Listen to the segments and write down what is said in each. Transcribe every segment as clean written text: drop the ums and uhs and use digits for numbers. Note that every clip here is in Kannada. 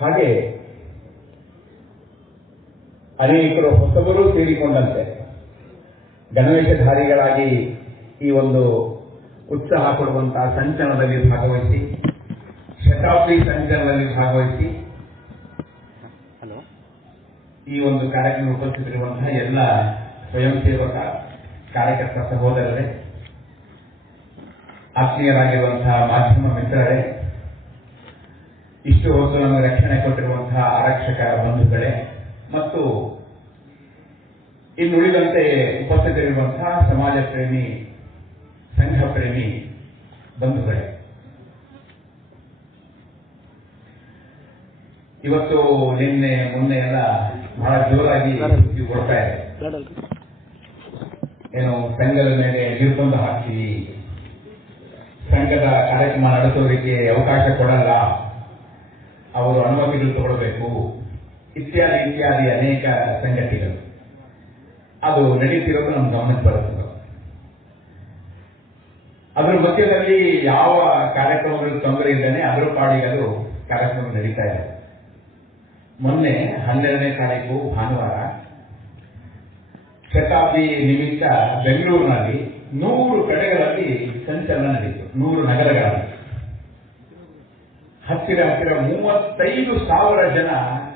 ಹಾಗೆ ಅನೇಕರು ಹೊಸಬರು ಸೇರಿಕೊಂಡಂತೆ ಗಣವೇಶಧಾರಿಗಳಾಗಿ ಈ ಒಂದು ಉತ್ಸಾಹ ಕೊಡುವಂತಹ ಸಂಚಲನದಲ್ಲಿ ಭಾಗವಹಿಸಿ, ಶತಾಬ್ದಿ ಸಂಚಲನದಲ್ಲಿ ಭಾಗವಹಿಸಿ ಈ ಒಂದು ಕಾರ್ಯಕ್ರಮ ಉಪಸ್ಥಿತರಿರುವಂತಹ ಎಲ್ಲ ಸ್ವಯಂ ಸೇವಕ ಕಾರ್ಯಕರ್ತ ಸಹೋದರರೇ, ಆತ್ಮೀಯರಾಗಿರುವಂತಹ ಮಾಧ್ಯಮ ಮಿತ್ರರೇ, ಇಷ್ಟು ಹೊತ್ತು ನಮಗೆ ರಕ್ಷಣೆ ಕೊಟ್ಟಿರುವಂತಹ ಆರಕ್ಷಕ ಬಂಧುಗಳೇ ಮತ್ತು ಇನ್ನುಳಿದಂತೆ ಉಪಸ್ಥಿತರಿರುವಂತಹ ಸಮಾಜ ಪ್ರೇಮಿ, ಸಂಘ ಪ್ರೇಮಿ ಬಂಧುಗಳೇ, ಇವತ್ತು ನಿನ್ನೆ ಮೊನ್ನೆ ಎಲ್ಲ ಬಹಳ ಜೋರಾಗಿ ಸುದ್ದಿ ಕೊಡ್ತಾ ಇದೆ. ಏನು ಸಂಘದ ಮೇಲೆ ನಿರ್ಬಂಧ ಹಾಕಿ ಸಂಘದ ಕಾರ್ಯಕ್ರಮ ನಡೆಸೋದಕ್ಕೆ ಅವಕಾಶ ಕೊಡಲ್ಲ, ಅವರು ಅನುಮತಿಗಳು ತಗೊಳ್ಬೇಕು, ಇತ್ಯಾದಿ ಇತ್ಯಾದಿ ಅನೇಕ ಸಂಗತಿಗಳು ಅದು ನಡೀತಿರೋದು ನಮ್ಮ ಗಮನಕ್ಕೆ ಬರುತ್ತದೆ. ಅದರ ಮಧ್ಯದಲ್ಲಿ ಯಾವ ಕಾರ್ಯಕ್ರಮಗಳು ತೊಂದರೆ ಇದ್ದಾನೆ ಅದರ ಪಾಡಿಗೆ ಅದು ಕಾರ್ಯಕ್ರಮ ನಡೀತಾ ಇದೆ. ಮೊನ್ನೆ 12ನೇ ತಾರೀಕು ಭಾನುವಾರ ಶತಾಬ್ದಿ ನಿಮಿತ್ತ ಬೆಂಗಳೂರಿನಲ್ಲಿ 100 ಕಡೆಗಳಲ್ಲಿ ಸಂಚಲನ ನಡೆಯಿತು. 100 ನಗರಗಳಲ್ಲಿ ಹತ್ತಿರ 35,000 ಜನ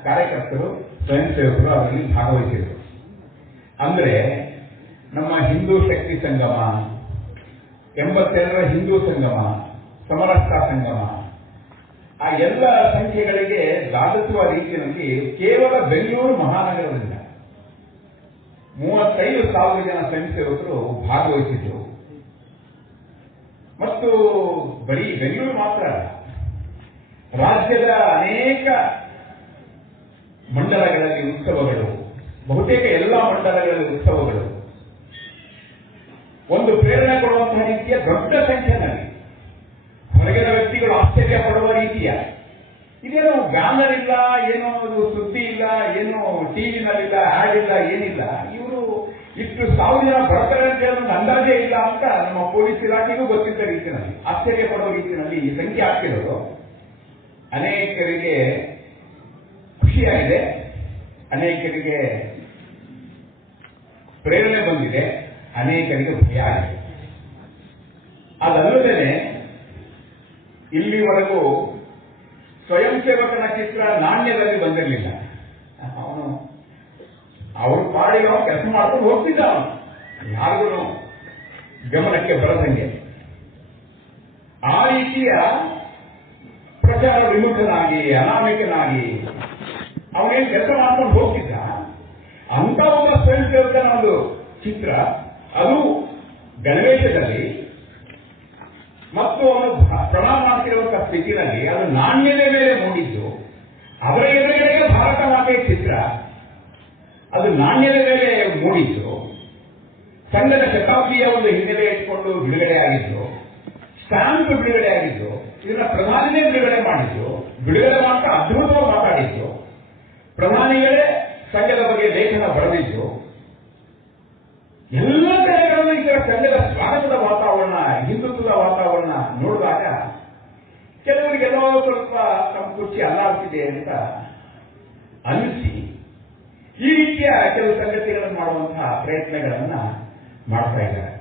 ಕಾರ್ಯಕರ್ತರು, ಸ್ವಯಂ ಸೇವಕರು ಅದರಲ್ಲಿ ಭಾಗವಹಿಸಿದರು. ಅಂದ್ರೆ ನಮ್ಮ ಹಿಂದೂ ಶಕ್ತಿ ಸಂಗಮ, 82ರ ಹಿಂದೂ ಸಂಗಮ, ಸಮರಸ್ಥ ಸಂಗಮ, ಆ ಎಲ್ಲ ಸಂಖ್ಯೆಗಳಿಗೆ ಲಾಭಿಸುವ ರೀತಿಯಲ್ಲಿ ಕೇವಲ ಬೆಂಗಳೂರು ಮಹಾನಗರದಿಂದ 35,000 ಜನ ಸ್ವಯಂ ಸೇವಕರು ಭಾಗವಹಿಸಿದ್ರು. ಮತ್ತು ಬರೀ ಬೆಂಗಳೂರು ಮಾತ್ರ ಅಲ್ಲ, ರಾಜ್ಯದ ಅನೇಕ ಮಂಡಲಗಳಲ್ಲಿ ಉತ್ಸವಗಳು, ಬಹುತೇಕ ಎಲ್ಲ ಮಂಡಲಗಳಲ್ಲಿ ಉತ್ಸವಗಳು ಒಂದು ಪ್ರೇರಣೆ ಕೊಡುವಂತಹ ರೀತಿಯ ದೊಡ್ಡ ಸಂಖ್ಯೆಯಲ್ಲಿ ಹೊರಗಿನ ವ್ಯಕ್ತಿಗಳು ಆಶ್ಚರ್ಯ ಪಡುವ ರೀತಿಯ, ಇದೇನು ಬ್ಯಾನರ್ ಇಲ್ಲ, ಏನೋ ಸುದ್ದಿ ಇಲ್ಲ, ಏನೋ ಟಿವಿನಲ್ಲಿಲ್ಲ, ಆಡ್ ಇಲ್ಲ, ಏನಿಲ್ಲ, ಇವರು ಇಷ್ಟು 1000 ಜನ ಬರ್ತಾರೆ ಅಂತ ಹೇಳೋ ಅಂದಾಜೇ ಇಲ್ಲ ಅಂತ ನಮ್ಮ ಪೊಲೀಸ್ ಇಲಾಖೆಗೂ ಗೊತ್ತಿದ್ದ ರೀತಿಯಲ್ಲಿ, ಆಶ್ಚರ್ಯ ಪಡುವ ರೀತಿಯಲ್ಲಿ ಈ ಸಂಖ್ಯೆ ಆಗ್ತಿರೋದು ಅನೇಕರಿಗೆ ಖುಷಿಯಾಗಿದೆ, ಅನೇಕರಿಗೆ ಪ್ರೇರಣೆ ಬಂದಿದೆ, ಅನೇಕರಿಗೆ ಭಯ ಆಗಿದೆ. ಅದಲ್ಲದೆ ಇಲ್ಲಿವರೆಗೂ ಸ್ವಯಂ ಸೇವಕನ ಚಿತ್ರ ನಾಣ್ಯದಲ್ಲಿ ಬಂದಿರಲಿಲ್ಲ. ಅವನು ಅವ್ರ ಪಾಡಿಗೆ ಅವನು ಕೆಲಸ ಮಾಡ್ಕೊಂಡು ಹೋಗ್ತಿದ್ದ, ಅವನು ಯಾರಿಗೂ ಗಮನಕ್ಕೆ ಬರದಂಗೆ ಆ ರೀತಿಯ ಪ್ರಚಾರ ವಿಮುಖನಾಗಿ, ಅನಾಮಿಕನಾಗಿ ಅವನೇನು ಕೆಲಸ ಮಾಡ್ಕೊಂಡು ಹೋಗ್ತಿದ್ದ. ಅಂತ ಒಬ್ಬ ಸ್ವಯಂ ಸೇವಕನ ಒಂದು ಚಿತ್ರ, ಅದು ಗಣವೇಶದಲ್ಲಿ ಮತ್ತು ಅವನು ಪ್ರಣಾಮ ಮಾಡ್ತಿರುವಂತಹ ಸ್ಥಿತಿನಲ್ಲಿ ಅದು ನಾಣ್ಯದ ಮೇಲೆ ಮೂಡಿದ್ದು. ಅದರ ಎದುರುಗಡೆಗೆ ಭಾರತ ಮಾತೆಯ ಚಿತ್ರ, ಅದು ನಾಣ್ಯದ ಮೇಲೆ ಮೂಡಿದ್ದು. ಸಂಘದ ಶತಾಬ್ದಿಯ ಒಂದು ಹಿನ್ನೆಲೆ ಇಟ್ಕೊಂಡು ಬಿಡುಗಡೆ ಆಗಿದ್ದು, ಸ್ಟಾಂಪ್ ಬಿಡುಗಡೆ ಆಗಿದ್ದು, ಇದನ್ನ ಪ್ರಧಾನಿನೇ ಬಿಡುಗಡೆ ಮಾಡಿದ್ದು, ಬಿಡುಗಡೆ ಮಾತ್ರ ಅದ್ಭುತವಾಗಿ ಮಾತಾಡಿದ್ದು, ಪ್ರಧಾನಿಗಳೇ ಸಂಘದ ಬಗ್ಗೆ ಲೇಖನ ಬರೆದಿದ್ದು. ಎಲ್ಲ ಕಡೆಗಳಲ್ಲೂ ಈ ಸಂಘದ ಸ್ವಾಗತದ ವಾತಾವರಣ, ಹಿಂದುತ್ವದ ವಾತಾವರಣ ನೋಡಿದಾಗ ಕೆಲವರಿಗೆಲ್ಲೋ ಸ್ವಲ್ಪ ತಮ್ಮ ಕುರ್ಚಿ ಅಲ್ಲಾಡ್ತಿದೆ ಅಂತ ಅನಿಸಿ ಈ ರೀತಿಯ ಕೆಲವು ಸಂಗತಿಗಳನ್ನು ಮಾಡುವಂತಹ ಪ್ರಯತ್ನಗಳನ್ನ ಮಾಡ್ತಾ ಇದ್ದಾರೆ.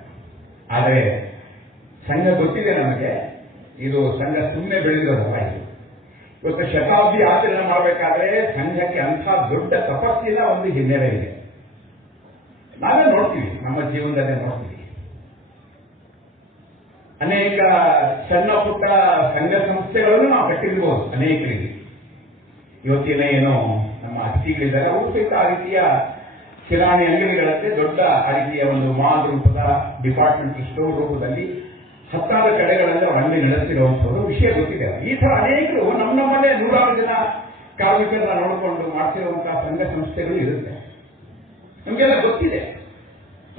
ಆದರೆ ಸಂಘ ಗೊತ್ತಿದೆ ನಮಗೆ, ಇದು ಸಂಘ ಸುಮ್ಮನೆ ಬೆಳೆದಿರೋದಲ್ಲ. ಇವತ್ತು ಶತಾಬ್ದಿ ಆಚರಣೆ ಮಾಡಬೇಕಾದ್ರೆ ಸಂಘಕ್ಕೆ ಅಂಥ ದೊಡ್ಡ ತಪಸ್ಸಿನ ಒಂದು ಹಿನ್ನೆಲೆ ಇದೆ. ನಾವೇ ನೋಡ್ತೀವಿ, ನಮ್ಮ ಜೀವನದಲ್ಲೇ ನೋಡ್ತೀವಿ. ಅನೇಕ ಸಣ್ಣ ಪುಟ್ಟ ಸಂಘ ಸಂಸ್ಥೆಗಳನ್ನು ನಾವು ಕಟ್ಟಿರ್ಬೋದು ಅನೇಕರಿಗೆ. ಇವತ್ತಿನ ಏನೋ ನಮ್ಮ ಅತಿಥಿಗಳಿದ್ದಾರೆ, ಅವರು ಸಹಿತ ಆ ರೀತಿಯ ಕಿರಾಣಿ ಅಂಗಡಿಗಳಂತೆ ದೊಡ್ಡ ಆ ರೀತಿಯ ಒಂದು ಮಾಲ್ ರೂಪದ ಡಿಪಾರ್ಟ್ಮೆಂಟ್ ಸ್ಟೋರ್ ರೂಪದಲ್ಲಿ 10 ಕಡೆಗಳಲ್ಲಿ ಅವರು ಅಂಗಡಿ ನಡೆಸಿರುವಂಥದ್ದು ವಿಷಯ ಗೊತ್ತಿದೆ. ಈ ತರ ಅನೇಕರು ನಮ್ಮಲ್ಲೇ 100 ಜನ ಕಾರ್ಮಿಕರನ್ನ ನೋಡಿಕೊಂಡು ಮಾಡ್ತಿರುವಂತಹ ಸಂಘ ಸಂಸ್ಥೆಗಳು ಇರುತ್ತೆ. ನಮಗೆಲ್ಲ ಗೊತ್ತಿದೆ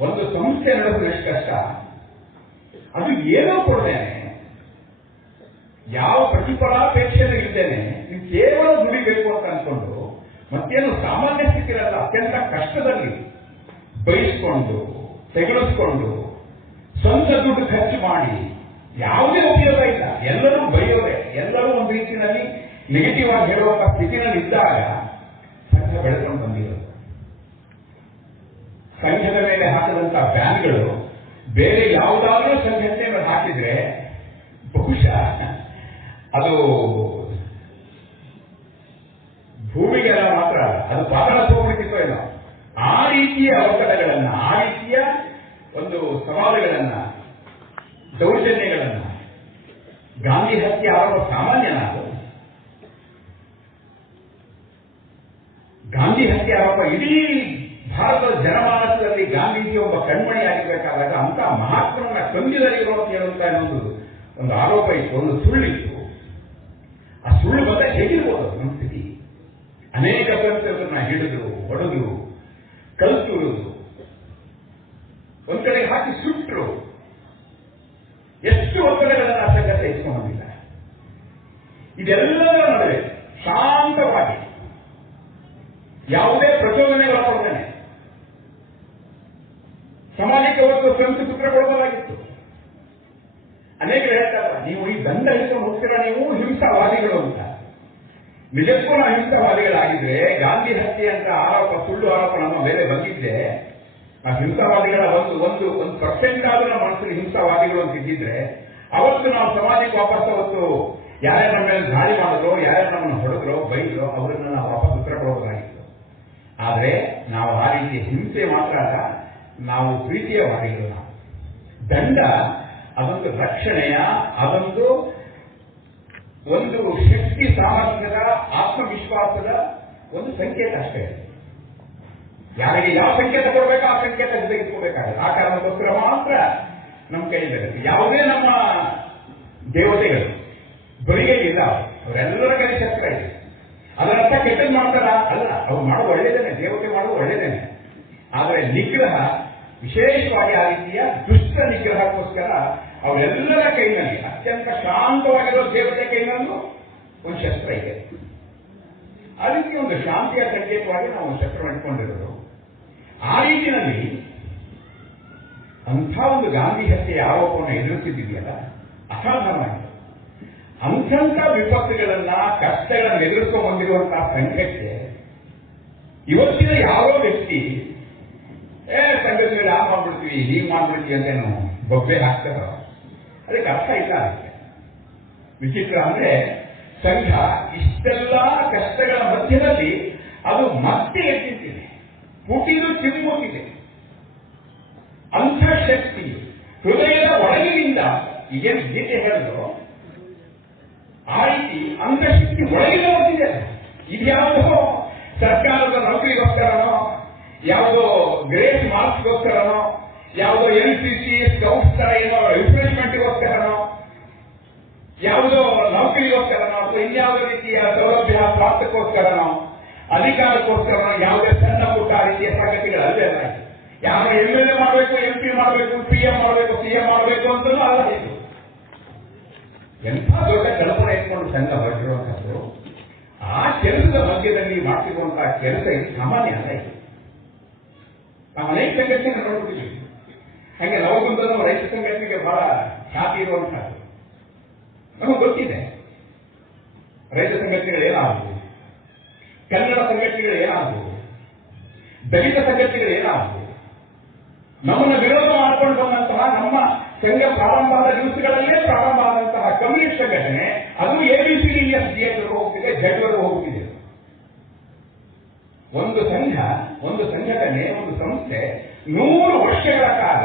ಒಂದು ಸಂಸ್ಥೆ ನಡೆಸಲು ಎಷ್ಟು ಕಷ್ಟ. ಅದು ಏನೋ ಕೊಡ್ತೇನೆ, ಯಾವ ಪ್ರತಿಫಲಾಪೇಕ್ಷೆನೂ ಇರ್ತೇನೆ, ನೀವು ಕೇವಲ ದುಡಿಬೇಕು ಅಂತ ಅನ್ಕೊಂಡು ಮತ್ತೇನು ಸಾಮಾನ್ಯ ಸ್ಥಿತಿರಲ್ಲ, ಅತ್ಯಂತ ಕಷ್ಟದಲ್ಲಿ ಬಯಸ್ಕೊಂಡು ತೆಗೆದುಕೊಂಡು ಸ್ವಂತ ದುಡ್ಡು ಖರ್ಚು ಮಾಡಿ ಯಾವುದೇ ಉಪಯೋಗ ಇಲ್ಲ. ಎಲ್ಲರೂ ಬೈಯೋರೆ, ಎಲ್ಲರೂ ಒಂದು ರೀತಿಯಲ್ಲಿ ನೆಗೆಟಿವ್ ಆಗಿ ಹೇಳುವಂತ ಸ್ಥಿತಿನಲ್ಲಿ ಇದ್ದಾಗ ಸಂಘ ಬೆಳೆದುಕೊಂಡು ಬಂದಿರೋದು. ಸಂಘದ ಮೇಲೆ ಹಾಕಿದಂತ ಬ್ಯಾನ್ಗಳು ಬೇರೆ ಯಾವುದಾದ್ರೂ ಸಂಘಟನೆ ಮೇಲೆ ಹಾಕಿದ್ರೆ ಬಹುಶಃ ಅದು ಭೂಮಿಗೆಲ್ಲ ಮಾತ್ರ ಅಲ್ಲ, ಅದು ಪಾತಾಳ ಹೋಗ್ಲಿಕ್ಕಿತ್ತು ಏನೋ. ಆ ರೀತಿಯ ಒತ್ತಡಗಳನ್ನ, ಆ ರೀತಿಯ ಒಂದು ಸವಾಲುಗಳನ್ನ, ದೌರ್ಜನ್ಯಗಳನ್ನ, ಗಾಂಧಿ ಹತ್ಯೆ ಆರೋಪ ಸಾಮಾನ್ಯನ ಅದು. ಗಾಂಧಿ ಹತ್ಯೆ ಆರೋಪ ಇಡೀ ಭಾರತದ ಜನಮಾನಸದಲ್ಲಿ ಗಾಂಧೀಜಿ ಒಬ್ಬ ಕಣ್ಮಣಿಯಾಗಿರ್ಬೇಕಾದಾಗ ಅಂತ ಮಹಾತ್ಮನ ಕೊಂದಿದಲ್ಲಿರೋ ಅಂತ ಹೇಳುವಂತ ಒಂದು ಆರೋಪ ಇತ್ತು, ಒಂದು ಸುಳ್ಳಿತ್ತು. ಆ ಸುಳ್ಳು ಬಂದ ಹೇಗಿರ್ಬೋದು ನಮ್ಮ ಸ್ಥಿತಿ? ಅನೇಕ ಸಂಸ್ಥೆಗಳನ್ನ ಹಿಡಿದು ಹೊಡೆದು ಕಲ್ತುರುವುದು, ಒಂದ್ ಕಡೆ ಹಾಕಿ ಸುಟ್ಟರು. ಎಷ್ಟು ಒತ್ತಡಗಳನ್ನು ಸಂಘ ಸಹಿಸಿಕೊಂಡಿಲ್ಲ. ಇದೆಲ್ಲದರ ನಡುವೆ ಶಾಂತವಾಗಿ ಯಾವುದೇ ಪ್ರಚೋದನೆಗೊಳಪಡದೇನೆ ಸಮಾಜಕ್ಕೆ ಒಂದು ಸ್ವಂತ ಸೂತ್ರ ಕೊಡಬಹುದಾಗಿತ್ತು. ಅನೇಕರು ಹೇಳ್ತಾರಲ್ಲ, ನೀವು ಈ ದಂಡ ಹಿಡಿಕೊಂಡು ಹೋಗ್ತೀರಾ, ನೀವು ಹಿಂಸಾವಾದಿಗಳು ಅಂತ. ನಿಜಕ್ಕೂ ನಾವು ಹಿಂಸಾವಾದಿಗಳಾಗಿದ್ರೆ ಗಾಂಧಿ ಹತ್ಯೆ ಅಂತ ಆರೋಪ, ಸುಳ್ಳು ಆರೋಪ ನಮ್ಮ ಮೇಲೆ ಬಂದಿದ್ದೆ, ಆ ಹಿಂಸಾವಾದಿಗಳ ಒಂದು ಪರ್ಸೆಂಟ್ ಆದ್ರೂ ನಮ್ಮ ಮನಸ್ಸಲ್ಲಿ ಹಿಂಸಾವಾದಿಗಳು ಅಂತ ಇದ್ದಿದ್ರೆ ಅವತ್ತು ನಾವು ಸಮಾಜಕ್ಕೆ ವಾಪಸ್ ಅವತ್ತು ಯಾರ್ಯಾರು ನಮ್ಮ ಮೇಲೆ ದಾಳಿ ಮಾಡಿದ್ರು, ಯಾರ್ಯಾರು ನಮ್ಮನ್ನು ಹೊಡೆದ್ರು, ಬೈದ್ರು, ಅವರನ್ನ ನಾವು ವಾಪಸ್ ಉತ್ತರ ಕೊಡಬಹುದಾಗಿತ್ತು. ಆದ್ರೆ ನಾವು ಆ ರೀತಿಯ ಹಿಂಸೆ ಮಾತ್ರ ಅಲ್ಲ, ನಾವು ಪ್ರೀತಿಯ ವಾದಿಗಳು. ನಾವು ದಂಡ ಅದೊಂದು ರಕ್ಷಣೆಯ, ಅದೊಂದು ಶಕ್ತಿ ಸಾಮರ್ಥ್ಯದ, ಆತ್ಮವಿಶ್ವಾಸದ ಒಂದು ಸಂಕೇತ ಅಷ್ಟೇ. ಯಾರಿಗೆ ಯಾವ ಸಂಕೇತ ಕೊಡಬೇಕು ಆ ಸಂಕೇತ ತೆಗೆದುಕೋಬೇಕಾಗುತ್ತೆ. ಆ ಕಾರಣಕ್ಕೋಸ್ಕರ ಮಾತ್ರ ನಮ್ಮ ಕೈಯಲ್ಲಿ ಯಾವುದೇ ನಮ್ಮ ದೇವತೆಗಳು ಬರಿಗೆ ಇಲ್ಲ, ಅವರೆಲ್ಲರ ಕೈ ಶಸ್ತ್ರ ಇದೆ. ಅದರರ್ಥ ಕೆಟ್ಟದ್ದು ಮಾಡ್ತಾರ ಅಲ್ಲ, ಅವ್ರು ಮಾಡೋದು ಒಳ್ಳೇದೇನೆ, ದೇವತೆ ಮಾಡೋದು ಒಳ್ಳೇದೇನೆ. ಆದರೆ ನಿಗ್ರಹ, ವಿಶೇಷವಾಗಿ ಆ ರೀತಿಯ ದುಷ್ಟ ನಿಗ್ರಹಕ್ಕೋಸ್ಕರ ಅವರೆಲ್ಲರ ಕೈನಲ್ಲಿ, ಅತ್ಯಂತ ಶಾಂತವಾಗಿರೋ ದೇವತೆ ಕೈನಲ್ಲೂ ಒಂದು ಶಸ್ತ್ರ ಇದೆ. ಆ ರೀತಿ ಒಂದು ಶಾಂತಿಯ ಸಂಕೇತವಾಗಿ ನಾವು ಒಂದು ಶಸ್ತ್ರ ಇಟ್ಕೊಂಡಿರೋದು. ಆ ರೀತಿಯಲ್ಲಿ ಅಂಥ ಒಂದು ಗಾಂಧಿ ಹತ್ಯೆಯ ಆರೋಪವನ್ನು ಎದುರಿಸಿದ್ದೀಯಲ್ಲ, ಅಸಾಧಾರಣವಾಗಿದೆ. ಅಂಥ ವಿಪತ್ತುಗಳನ್ನ, ಕಷ್ಟಗಳನ್ನು ಎದುರಿಸ್ಕೊಂಡು ಬಂದಿರುವಂತಹ ಸಂಘಕ್ಕೆ ಇವತ್ತಿನ ಯಾರೋ ವ್ಯಕ್ತಿ ಸಂಘದ ಮೇಲೆ ಆ ಮಾಡ್ಬಿಡ್ತೀವಿ, ಹೀಗೆ ಮಾಡ್ಬಿಡ್ತೀವಿ ಅಂತೇನು ಬೊಬ್ಬೆ ಹಾಕ್ತಾರ, ಅದಕ್ಕೆ ಅರ್ಥ ಇಲ್ಲ. ಅದಕ್ಕೆ ವಿಚಿತ್ರ ಅಂದ್ರೆ ಸಂಘ ಇಷ್ಟೆಲ್ಲ ಕಷ್ಟಗಳ ಮಧ್ಯದಲ್ಲಿ ಅದು ಮತ್ತೆ ಎತ್ತಿದೆ, ಪುಟಿದು ಚಿಮ್ಮುತ್ತಿದೆ. ಅಂಥ ಶಕ್ತಿ ಹೃದಯದ ಒಳಗಿನಿಂದ ಈಗೇನು ಗೀತೆ ಹೇಳಿದ್ರು ಆ ರೀತಿ ಅಂತಃಶಕ್ತಿ ಒಳಗಿನ ಬರ್ತಿದೆ. ಇದ್ಯಾವುದೋ ಸರ್ಕಾರದ ನೌಕರಿಗೋಸ್ಕರನೋ, ಯಾವುದೋ ಗ್ರೇಸ್ ಮಾರ್ಕ್ಸ್ಗೋಸ್ಕರನೋ, ಯಾವುದೋ NCC ಸ್ಕೌಟ್ಸ್ ತರ ಏನೋ ರಿಫ್ರೆಶ್ಮೆಂಟ್ಗೋಸ್ಕರನೋ, ಯಾವುದೋ ನೌಕರಿಗೋಸ್ಕರನೋ, ಅಥವಾ ಇನ್ಯಾವುದೋ ರೀತಿಯ ಸೌಲಭ್ಯ ಪ್ರಾಪ್ತಕ್ಕೋಸ್ಕರನೋ, ಅಧಿಕಾರಕ್ಕೋಸ್ಕರನೋ, ಯಾವುದೇ ಸಣ್ಣ ಪುಟ್ಟ ರೀತಿಯ ಸಂಗತಿಗಳಲ್ಲೇ ಅಲ್ಲ. ಯಾರೋ MLA ಮಾಡಬೇಕು, MP ಮಾಡಬೇಕು, PM ಮಾಡಬೇಕು, CM ಮಾಡಬೇಕು ಅಂತಲೂ ಅಲ್ಲ. ಇದು ಎಂಥ ದೊಡ್ಡ ಕಲ್ಪನೆ ಇಟ್ಕೊಂಡು ಸಂಘ ಹೊರಟಿರುವಂತದ್ದು. ಆ ಕೆಲಸದ ಮಧ್ಯದಲ್ಲಿ ಮಾಡ್ತಿರುವಂತಹ ಕೆಲಸ ಇದು ಸಾಮಾನ್ಯ ಅಲ್ಲ. ಇದು ನಾವು ಅನೇಕ ಸಂಘಟನೆ ನೋಡ್ಬಿಟ್ಟಿದ್ದೀವಿ. ಹಾಗೆ ನವಗುಂದದ ರೈತ ಸಂಘಟನೆಗೆ ಬಹಳ ಖ್ಯಾತಿ ಇರುವಂತಹದ್ದು ನಮಗೆ ಗೊತ್ತಿದೆ. ರೈತ ಸಂಘಟನೆಗಳು ಏನಾದವು, ಕನ್ನಡ ಸಂಘಟನೆಗಳು ಏನಾದವು, ದಲಿತ ಸಂಘಟನೆಗಳು ಏನಾದವು, ನಮ್ಮನ್ನು ವಿರೋಧ ಮಾಡಿಕೊಂಡು ಬಂದಂತಹ ನಮ್ಮ ಸಂಘ ಪ್ರಾರಂಭ ಆದ ದಿವಸಗಳಲ್ಲೇ ಪ್ರಾರಂಭ ಆದಂತಹ ಕಮ್ಯುನಿಸ್ಟ್ ಸಂಘಟನೆ ಅದು ABCDEFG ಹೋಗ್ತಿದೆ, ಜಡ್ವರೆಗೂ ಹೋಗ್ತಿದೆ. ಒಂದು ಸಂಘ, ಒಂದು ಸಂಘಟನೆ, ಒಂದು ಸಂಸ್ಥೆ 100 ವರ್ಷಗಳ ಕಾಲ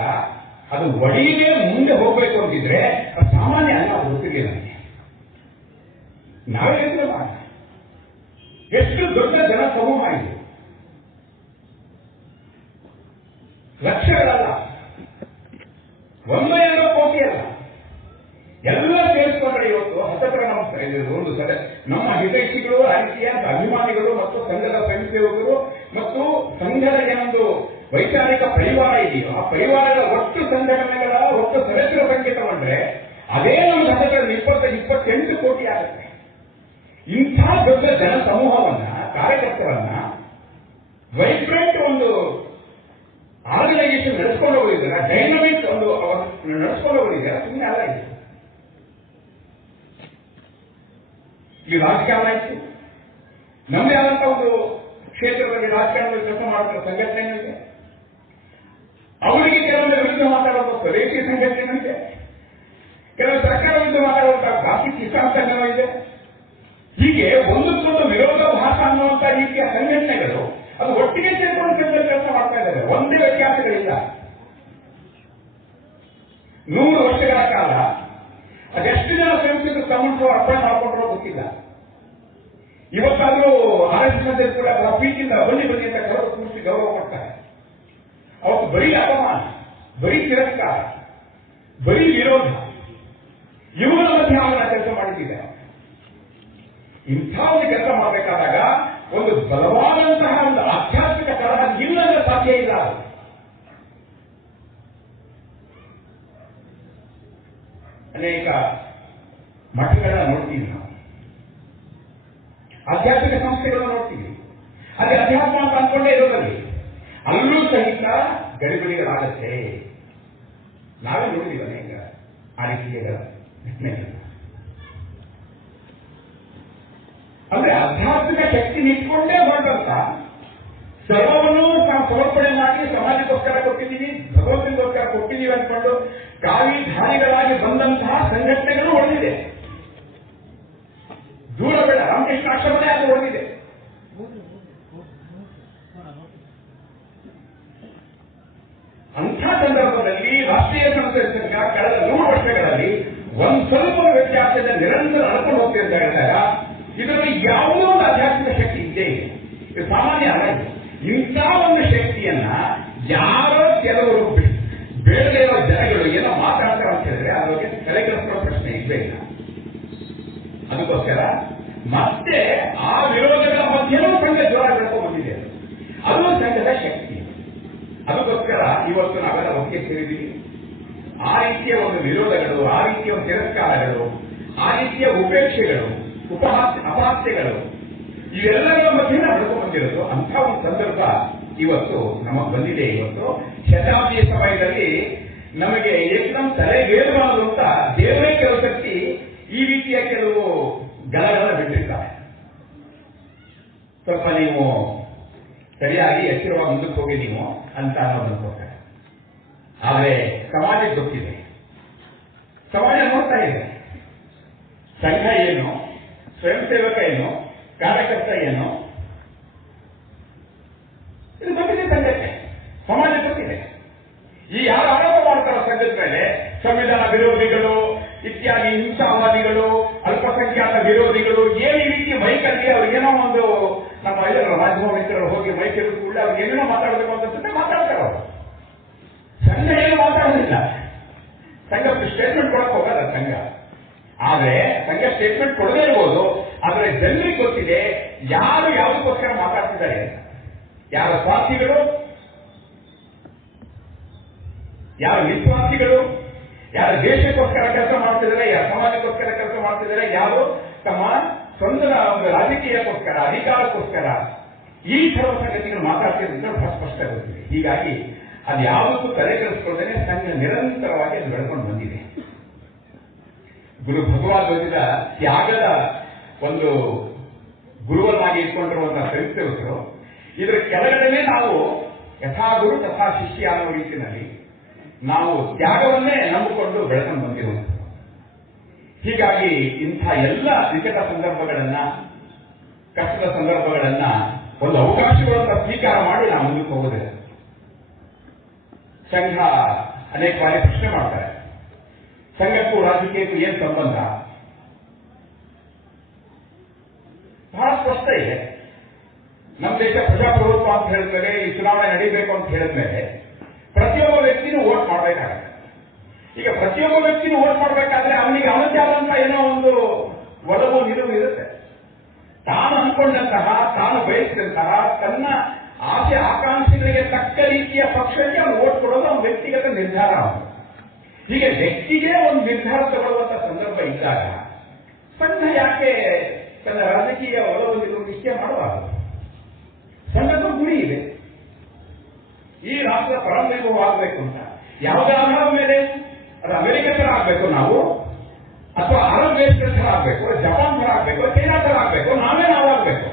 ಅದು ಒಡೆಯೇ ಮುಂದೆ ಹೋಗ್ಬೇಕು ಅಂತಿದ್ರೆ ಅದು ಸಾಮಾನ್ಯ ಅಲ್ಲ. ಅದು ಗೊತ್ತಿರಲಿಲ್ಲ ನನಗೆ. ನಾವೇ ಎಷ್ಟು ದೊಡ್ಡ ಜನ ಸಮೂಹ ಇದೆ, ಲಕ್ಷಗಳಲ್ಲ, 1-2 ಕೋಟಿ ಅಲ್ಲ, ಎಲ್ಲ ಸೇರಿಸಿಕೊಂಡ್ರೆ ಇವತ್ತು ಹತ್ತತ್ರ ನಮ್ಮ ಹಿತೈಷಿಗಳು, ರಾಜಕೀಯ ಅಭಿಮಾನಿಗಳು ಮತ್ತು ಸಂಘದ ಸ್ವಯಂ ಸೇವಕರು ಮತ್ತು ಸಂಘದ ಏನೊಂದು ವೈಚಾರಿಕ ಪರಿವಾರ ಇದೆಯೋ ಆ ಪರಿವಾರದ ಒಟ್ಟು ಸಂಘಟನೆಗಳ ಒಟ್ಟು ಸದಸ್ಯರ ಸಂಖ್ಯೆ ತಗೊಂಡ್ರೆ ಅದೇ ನಮ್ಮ ಹತ್ತತ್ರ 28 ಕೋಟಿ ಆಗುತ್ತೆ. ಇಂಥ ದೊಡ್ಡ ಜನ ಸಮೂಹವನ್ನ, ಕಾರ್ಯಕರ್ತರನ್ನ ವೈಬ್ರೆಂಟ್ ಒಂದು ಆರ್ಗನೈಸೇಷನ್ ನಡೆಸ್ಕೊಂಡು ಹೋಗಿದ್ದಾರೆ, ಡೈನಮಿಕ್ ಒಂದು ನಡೆಸ್ಕೊಂಡು ಹೋಗಿದ್ದಾರೆ. ಸುಮ್ಮನೆ ಅಲ್ಲ ಇದು. ಈ ರಾಜಕಾರಣ ಇತ್ತು, ನಮ್ಮದೇ ಆದಂತ ಒಂದು ಕ್ಷೇತ್ರದಲ್ಲಿ ರಾಜಕಾರಣದಲ್ಲಿ ಕೆಲಸ ಮಾಡುತ್ತಿರುವ ಸಂಘಟನೆಗಳಿದೆ, ಅವರಿಗೆ ಕೆಲವೊಂದು ವಿರುದ್ಧ ಮಾತಾಡುವಂತ ಸ್ವದೇಶಿ ಸಂಘಟನೆಗಳಿದೆ, ಕೆಲವು ಸರ್ಕಾರ ವಿರುದ್ಧ ಮಾತಾಡುವಂತಹ ಬಾಕಿ ಕಿಸಾನ್ ಸಂಘವಿದೆ. ಹೀಗೆ ಒಂದಕ್ಕೊಂದು ವಿರೋಧಾಭಾಸ ಅನ್ನುವಂತ ರೀತಿಯ ಸಂಘಟನೆಗಳು ಅದು ಒಟ್ಟಿಗೆ ಸೇರ್ಕೊಂಡು ಕೆಲಸ ಮಾಡ್ತಾ ಇದ್ದಾರೆ. ಒಂದೇ ವ್ಯತ್ಯಾಸಗಳಿಲ್ಲ. 100 ವರ್ಷಗಳ ಕಾಲ ಅದೆಷ್ಟು ಜನ ಸ್ವಯಂಸೇವಕರು ತಮ್ಮನ್ನು ಅರ್ಪಣೆ ಮಾಡಿಕೊಂಡ್ರೋ ಗೊತ್ತಿಲ್ಲ. ಇವತ್ತಾದ್ರೂ RSS ಕೂಡ ಪ್ರೀತಿಯಿಂದ ಬನ್ನಿ ಬನ್ನಿ ಅಂತ ಕರೆದು ಕೂರಿಸಿ ಗೌರವ ಕೊಡ್ತಾರೆ. ಅವತ್ತು ಬರೀ ಅಪಮಾನ, ಬರೀ ತಿರಸ್ಕಾರ, ಬರೀ ವಿರೋಧ, ಇವುಗಳ ಮಧ್ಯೆ ಅವನ ಕೆಲಸ ಮಾಡಿದ್ದಿದೆ. ಇಂಥ ಒಂದು ಕೆಲಸ ಮಾಡಬೇಕಾದಾಗ ಒಂದು ಬಲವಾದಂತಹ ಒಂದು ಆಧ್ಯಾತ್ಮಿಕ ತರಹ ಇಲ್ಲದ ಸಾಧ್ಯ ಇಲ್ಲ. ಅನೇಕ ಮಠಗಳನ್ನ ನೋಡ್ತೀವಿ ನಾವು, ಆಧ್ಯಾತ್ಮಿಕ ಸಂಸ್ಥೆಗಳನ್ನ ನೋಡ್ತೀವಿ. ಅದೇ ಅಧ್ಯಾತ್ಮ ಅಂತ ಅಂದ್ಕೊಂಡೇ ಇರೋದಲ್ಲಿ ಅಲ್ಲೂ ಸಹಿತ ಗಡಿಬಿಡಿಗಳಾಗತ್ತೆ. ನಾವೇ ನೋಡಿದೀವಿ ಅನೇಕ ಆ ರೀತಿಯ ಘಟನೆಗಳನ್ನ. ಅಂದ್ರೆ ಆಧ್ಯಾತ್ಮಿಕ ಶಕ್ತಿ ನಿಂತ್ಕೊಂಡೇ ಹೊರಟಂತ ಸರ್ವವನ್ನು ನಾವು ಸಮರ್ಪಣೆ ಮಾಡಿ ಸಮಾಜಕ್ಕೋಸ್ಕರ ಕೊಟ್ಟಿದ್ದೀವಿ, ಭಗವಂತನಿಗೋಸ್ಕರ ಕೊಟ್ಟಿದ್ದೀವಿ ಅಂದ್ಕೊಂಡು ಕಾವಿಧಾರಿಗಳಾಗಿ ಬಂದಂತಹ ಸಂಘಟನೆಗಳು ಹೊಡೆದಿದೆ. ದೂರ ಬೇಡ, ರಾಮಕೃಷ್ಣ ಆಶ್ರಮನೇ ಅದು ಹೊಡೆದಿದೆ. ಅಂಥ ಸಂದರ್ಭದಲ್ಲಿ ರಾಷ್ಟ್ರೀಯ ಸಂಸ್ಥೆ ಸಂಘ ಕಳೆದ 100 ವರ್ಷಗಳಲ್ಲಿ ಒಂದು ಸ್ವಲ್ಪ ವ್ಯತ್ಯಾಸದ ನಿರಂತರ ನಡ್ಕೊಂಡು ಹೋಗ್ತಾ ಅಂತ ಹೇಳಿದಾಗ ಇದರಲ್ಲಿ ಯಾವುದೋ ಒಂದು ಆಧ್ಯಾತ್ಮಿಕ ಶಕ್ತಿ ಇದ್ದೇ ಇದೆ. ಇದು ಸಾಮಾನ್ಯ ಅಲ್ಲ. ಇಂಥ ಒಂದು ಶಕ್ತಿಯನ್ನ ಯಾರೋ ಕೆಲವರು ಬೇಡದೇ ಇರೋ ಜನಗಳು ಏನೋ ಮಾತಾಡ್ತಾರೆ ಅಂತ ಹೇಳಿದ್ರೆ ಅದಕ್ಕೆ ತಲೆಕೆಡಿಸ್ಕೊಳ್ಳೋ ಪ್ರಶ್ನೆ ಇದ್ದೇ ಇಲ್ಲ. ಅದಕ್ಕೋಸ್ಕರ ಮತ್ತೆ ಆ ವಿರೋಧಗಳ ಮಧ್ಯೆನೂ ಸಂಘ ಜೋರ ಬೆಳ್ಕೊಂಡು ಬಂದಿದೆ. ಅದು ಸಂಘದ ಶಕ್ತಿ. ಅದಕ್ಕೋಸ್ಕರ ಇವತ್ತು ನಾವೆಲ್ಲ ಒಟ್ಟಿಗೆ ಸೇರಿದ್ದೀವಿ. ಆ ರೀತಿಯ ಒಂದು ವಿರೋಧಗಳು, ಆ ರೀತಿಯ ಒಂದು ತಿರಸ್ಕಾರಗಳು, ಆ ರೀತಿಯ ಉಪೇಕ್ಷೆಗಳು, ಅಪಹಾಸ್ಯಗಳು ಇವೆಲ್ಲರ ಮಧ್ಯೆ ಬೆಳ್ಕೊಂಡು ಬಂದಿರೋದು. ಅಂಥ ಒಂದು ಸಂದರ್ಭ ಇವತ್ತು ನಮಗೆ ಬಂದಿದೆ. ಇವತ್ತು ಶತಾಬ್ದಿಯ ಸಮಯದಲ್ಲಿ ನಮಗೆ ಏಕದಂ ತಲೆಗೇರಬಾರದು ಅಂತ ದೇವರೇ ಕೆಲವು ಸರ್ತಿ ಈ ರೀತಿಯ ಕೆಲವು ಗಲಗಳ ಬಿಟ್ಟಿರ್ತಾರೆ. ಸ್ವಲ್ಪ ನೀವು ಸರಿಯಾಗಿ ಎಚ್ಚರವಾಗಿ ಮುಂದಕ್ಕೆ ಹೋಗಿ ನೀವು ಅಂತ ಅನ್ನೋದಕ್ಕೋಸ್ಕರ. ಆದರೆ ಸಮಾಜಕ್ಕೆ ಗೊತ್ತಿದೆ, ಸಮಾಜ ನೋಡ್ತಾ ಇದೆ ಸಂಘ ಏನು, ಸ್ವಯಂ ಸೇವಕ ಏನು, ಕಾರ್ಯಕರ್ತ ಏನು, ಇದು ಗೊತ್ತಿದೆ ಸಂಘಕ್ಕೆ, ಸಮಾಜ ಗೊತ್ತಿದೆ. ಈ ಯಾರು ಆರೋಪ ಮಾಡ್ತಾರೋ ಸಂಘದ ಮೇಲೆ ಸಂವಿಧಾನ ವಿರೋಧಿಗಳು ಇತ್ಯಾದಿ ಹಿಂಸಾವಾದಿಗಳು, ಅಲ್ಪಸಂಖ್ಯಾತ ವಿರೋಧಿಗಳು, ಏನು ಈ ರೀತಿ ಮೈಕಲ್ಲಿ ಅವ್ರಿಗೇನೋ ಒಂದು ನಮ್ಮ ಮಾಧ್ಯಮ ಮಿತ್ರರು ಹೋಗಿ ಮೈಕ್ ಕೂಡ ಅವ್ರಿಗೆ ಏನೇನೋ ಮಾತಾಡಬೇಕು ಅಂತ ಮಾತಾಡ್ತಾರೆ. ಅವರು ಸಂಘ ಏನು ಮಾತಾಡೋದಿಲ್ಲ, ಸಂಘ ಸ್ಟೇಟ್ಮೆಂಟ್ ಕೊಡಕ್ ಹೋಗಲ್ಲ ಸಂಘ. ಆದ್ರೆ ಸಂಘ ಸ್ಟೇಟ್ಮೆಂಟ್ ಕೊಡದೇ ಇರ್ಬೋದು, ಆದ್ರೆ ಜನರಿಗೆ ಗೊತ್ತಿದೆ ಯಾರು ಯಾವುದಕ್ಕೋಸ್ಕರ ಮಾತಾಡ್ತಿದ್ದಾರೆ. ಯಾರ ಸ್ವಾರ್ಥಿಗಳು, ಯಾರು ನಿಸ್ವಾರ್ಥಿಗಳು, ಯಾರು ದೇಶಕ್ಕೋಸ್ಕರ ಕೆಲಸ ಮಾಡ್ತಿದ್ದಾರೆ, ಯಾರು ಸಮಾಜಕ್ಕೋಸ್ಕರ ಕೆಲಸ ಮಾಡ್ತಿದ್ದಾರೆ, ಯಾರು ತಮ್ಮ ಸ್ವಂತ ಒಂದು ರಾಜಕೀಯಕ್ಕೋಸ್ಕರ, ಅಧಿಕಾರಕ್ಕೋಸ್ಕರ ಈ ಥರದ ಸಂಗತಿಗಳು ಮಾತಾಡ್ತಿರೋದ್ರಿಂದ ಬಹಳ ಸ್ಪಷ್ಟ ಗೊತ್ತಿದೆ. ಹೀಗಾಗಿ ಅದು ಯಾವುದಕ್ಕೂ ತಲೆ ಕೆಡಿಸ್ಕೊಳ್ಳದೇನೆ ಸಂಘ ನಿರಂತರವಾಗಿ ಅದು ಬೆಳ್ಕೊಂಡು ಬಂದಿದೆ. ಗುರು ಭಗವಾನ್ ಓದಿದ ತ್ಯಾಗದ ಒಂದು ಗುರುವನ್ನಾಗಿ ಇಟ್ಕೊಂಡಿರುವಂತಹ ಸ್ವಯಂಸೇವಕರು ಇದರ ಕೆಳಗಡೆನೆ ನಾವು ಯಥಾ ಗುರು ತಥಾ ಶಿಷ್ಯ ಅನ್ನೋ ರೀತಿಯಲ್ಲಿ ನಾವು ತ್ಯಾಗವನ್ನೇ ನಂಬಿಕೊಂಡು ಬೆಳೆಕೊಂಡು ಬಂದಿರುವಂಥದ್ದು. ಹೀಗಾಗಿ ಇಂಥ ಎಲ್ಲ ವಿಕಟ ಸಂದರ್ಭಗಳನ್ನ, ಕಷ್ಟದ ಸಂದರ್ಭಗಳನ್ನ ಒಂದು ಅವಕಾಶಗಳನ್ನ ಸ್ವೀಕಾರ ಮಾಡಿ ನಾವು ಮುಂದಕ್ಕೆ ಹೋಗೋದಿಲ್ಲ. ಸಂಘ ಅನೇಕ ಬಾರಿ ಪ್ರಶ್ನೆ ಮಾಡ್ತಾರೆ, ಸಂಘಕ್ಕೂ ರಾಜಕೀಯಕ್ಕೂ ಏನ್ ಸಂಬಂಧ? ಬಹಳ ಸ್ಪಷ್ಟ ಇದೆ. ನಮ್ಮ ದೇಶ ಪ್ರಜಾಪ್ರಭುತ್ವ ಅಂತ ಹೇಳಿದ್ಮೇಲೆ, ಈ ಚುನಾವಣೆ ನಡೀಬೇಕು ಅಂತ ಹೇಳಿದ್ಮೇಲೆ ಪ್ರತಿಯೊಬ್ಬ ವ್ಯಕ್ತಿನೂ ವೋಟ್ ಮಾಡಬೇಕಾಗುತ್ತೆ. ಈಗ ಪ್ರತಿಯೊಬ್ಬ ವ್ಯಕ್ತಿನೂ ವೋಟ್ ಮಾಡಬೇಕಾದ್ರೆ ಅವನಿಗೆ ಅವನದೇ ಆದಂತ ಏನೋ ಒಂದು ಒಲವು ನಿಲುವು ಇರುತ್ತೆ. ತಾನು ಅಂದ್ಕೊಂಡಂತಹ, ತಾನು ಬಯಸಿದಂತಹ ತನ್ನ ಆಸೆ ಆಕಾಂಕ್ಷೆಗಳಿಗೆ ತಕ್ಕ ರೀತಿಯ ಪಕ್ಷಕ್ಕೆ ಅವನು ವೋಟ್ ಕೊಡೋದು ಅವನ ವ್ಯಕ್ತಿಗತ ನಿರ್ಧಾರ. ಹೀಗೆ ವ್ಯಕ್ತಿಗೆ ಒಂದು ನಿರ್ಧಾರ ತಗೊಳ್ಳುವಂತ ಸಂದರ್ಭ ಇದ್ದಾಗ ಸಂಘ ಯಾಕೆ ತನ್ನ ರಾಜಕೀಯ ಒಲವು ನಿಲುವು ನಿಶ್ಚಯ ಮಾಡಬಾರದು? ಸಂಘದ ಗುರಿ ಇದೆ, ಈ ರಾಷ್ಟ್ರ ಪರಮವೈಭವ ಆಗಬೇಕು ಅಂತ. ಯಾವುದೇ ಆಧಾರದ ಮೇಲೆ ಅದು ಅಮೆರಿಕ ತರ ಆಗಬೇಕು, ನಾವು ಅಥವಾ ಅರಬ್ ದೇಶದ ಥರ ಆಗ್ಬೇಕು, ಜಪಾನ್ ಥರ ಆಗ್ಬೇಕು, ಚೈನಾ ಥರ ಆಗ್ಬೇಕು, ನಾವಾಗಬೇಕು.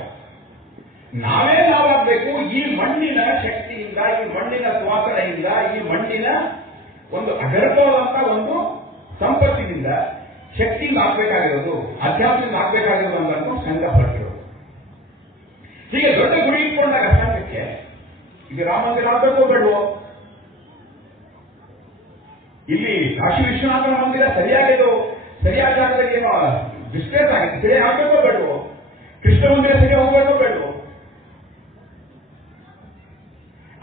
ನಾವೇ ನಾವಾಗಬೇಕು. ಈ ಮಣ್ಣಿನ ಶಕ್ತಿಯಿಂದ, ಈ ಮಣ್ಣಿನ ಸುವಾಸನೆಯಿಂದ, ಈ ಮಣ್ಣಿನ ಒಂದು ಅಗರ್ಭವಾದಂತ ಒಂದು ಸಂಪತ್ತಿನಿಂದ ಶಕ್ತಿಯಿಂದ ಆಗ್ಬೇಕಾಗಿರೋದು, ಅಧ್ಯಾತ್ಮದಿಂದ ಆಗ್ಬೇಕಾಗಿರೋದು ಅನ್ನೋದನ್ನು ಸಂಘ ಹೊರಟಿರೋದು. ಹೀಗೆ ದೊಡ್ಡ ಗುರಿ ಇಟ್ಕೊಂಡಾಗ ಸಂಘಕ್ಕೆ ಇದು ರಾಮ ಮಂದಿರ ಆಗಬೇಕೋ ಬೇಡವೋ? ಇಲ್ಲಿ ಕಾಶಿ ವಿಶ್ವನಾಥನ ಮಂದಿರ ಸರಿಯಾದ ಜಾಗದಲ್ಲಿ ಏನೋ ಡಿಸ್ಟ್ರೇಸ್ ಆಗಿದೆ, ಸರಿ ಆಗ್ಬೇಕೋ ಬೇಡವೋ? ಕೃಷ್ಣ ಮಂದಿರ ಸರಿ ಹೋಗ್ಬೇಕೋ ಬೇಡವೋ?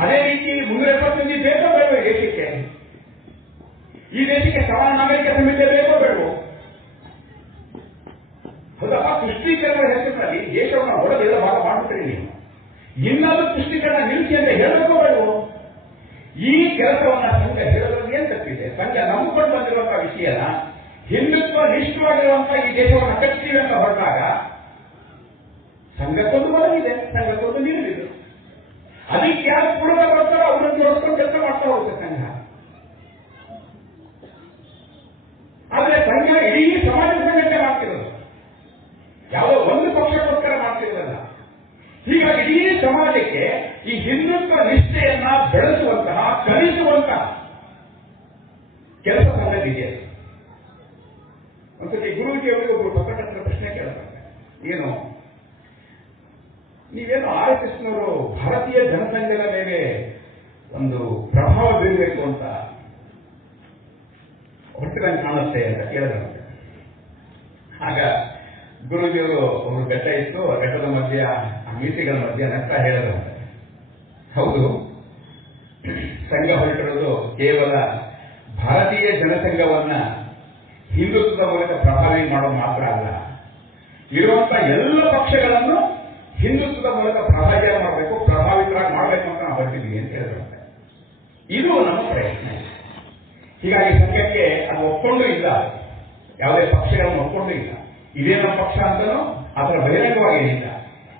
ಅದೇ ರೀತಿ 370 ಬೇಕೋ ಬೇಡವೋ ಈ ದೇಶಕ್ಕೆ? ಈ ದೇಶಕ್ಕೆ ಸಮಾನ ನಾಗರಿಕ ಸಂಹಿತೆ ಬೇಕೋ ಬೇಡವೋ? ಹೌದಪ್ಪ, ತುಷ್ಟೀಕರಣ ಹೆಸರಿನಲ್ಲಿ ದೇಶವನ್ನು ಹೊರಗೆಲ್ಲ ಭಾಗ ಮಾಡುತ್ತೀರಿ ನೀವು. ಇನ್ನಾದ್ರೂ ತುಷ್ಟೀಕರಣ ನಿಲ್ಲಿಸಿ ಅಂತ ಹೇಳಬೇಕೋ ಬೇಡವೋ? ಈ ಕೆಲಸವನ್ನ ಸಂಘ ಹೇಳೋದ್ರಲ್ಲಿ ಏನ್ ತಪ್ಪಿದೆ? ಸಂಘ ನಂಬಿಕೊಂಡು ಬಂದಿರುವಂತಹ ವಿಷಯನ ಹಿಂದುತ್ವ ನಿಷ್ಠವಾಗಿರುವಂತಹ ಈ ದೇಶವನ್ನು ಕಟ್ತೀವಿ ಅಂತ ಹೊರಟಾಗ ಸಂಘಕ್ಕೊಂದು ಬರಲಿದೆ, ಸಂಘಕ್ಕೊಂದು ನಿಲ್ಲುವುದು. ಅದಕ್ಕೆ ಯಾರು ಕುಡುಗ ಬರ್ತಾರೋ ಅವರನ್ನು ಜೋಡಿಸ್ಕೊಂಡು ಕೆಲಸ ಮಾಡ್ತಾ ಹೋಗುತ್ತೆ ಸಂಘ. ಆದ್ರೆ ಸಂಘ ಇಡೀ ಸಮಾಜ ಸಂಘಟನೆ ಮಾಡ್ತಿರೋದು, ಯಾವುದೋ ಒಂದು ಪಕ್ಷಕ್ಕೋಸ್ಕರ ಮಾಡ್ತಿರೋದಲ್ಲ. ಹೀಗಾಗಿ ಇಡೀ ಸಮಾಜಕ್ಕೆ ಈ ಹಿಂದುತ್ವ ನಿಷ್ಠೆಯನ್ನ ಬೆಳೆಸುವಂತಹ, ಕಲಿಸುವಂತಹ ಕೆಲಸ ಸಂಘದಿದೆ. ಒಂದ್ಸತಿ ಗುರುಜಿಯವರಿಗೆ ಒಬ್ಬರು ಪತ್ರಕರ್ತರ ಪ್ರಶ್ನೆ ಕೇಳ್ತಾರೆ, ಏನು ನೀವೇನು RSSನವರು ಭಾರತೀಯ ಜನಸಂಘದ ಮೇಲೆ ಒಂದು ಪ್ರಭಾವ ಬೀರಬೇಕು ಅಂತ ಹೊರಟಿದಂಗೆ ಕಾಣುತ್ತೆ ಅಂತ ಕೇಳಿದಂತೆ. ಆಗ ಗುರುಜಿಯವರು ಒಬ್ರು ಘಟ್ಟ ಇತ್ತು, ಆ ಘಟ್ಟದ ಮಧ್ಯ, ಆ ಮೀಸೆಗಳ ಮಧ್ಯ ನಗ್ತಾ ಹೇಳಿದಂತೆ, ಹೌದು, ಸಂಘ ಹೊರಟಿರೋದು ಕೇವಲ ಭಾರತೀಯ ಜನಸಂಘವನ್ನ ಹಿಂದುತ್ವದ ಮೂಲಕ ಪ್ರಭಾವಿ ಮಾಡೋದು ಮಾತ್ರ ಅಲ್ಲ, ಇರುವಂತಹ ಎಲ್ಲ ಪಕ್ಷಗಳನ್ನು ಹಿಂದುತ್ವದ ಮೂಲಕ ಪ್ರಭಾವ ಮಾಡಬೇಕು, ಪ್ರಭಾವಿತರಾಗಿ ಮಾಡಬೇಕು ಅಂತ ನಾವು ಹೊರಟಿದ್ದೀವಿ ಅಂತ ಹೇಳಿದಂತೆ. ಇದು ನಮ್ಮ ಪ್ರಯತ್ನ. ಹೀಗಾಗಿ ಸಂಘಕ್ಕೆ ಅದು ಒಪ್ಕೊಂಡು ಇಲ್ಲ, ಯಾವುದೇ ಪಕ್ಷಗಳನ್ನು ಒಪ್ಕೊಂಡು ಇಲ್ಲ. ಇದೇ ನಮ್ಮ ಪಕ್ಷ ಅಂತನೂ ಅದರ ಬಹಿರಂಗವಾಗಿ ಇಲ್ಲ.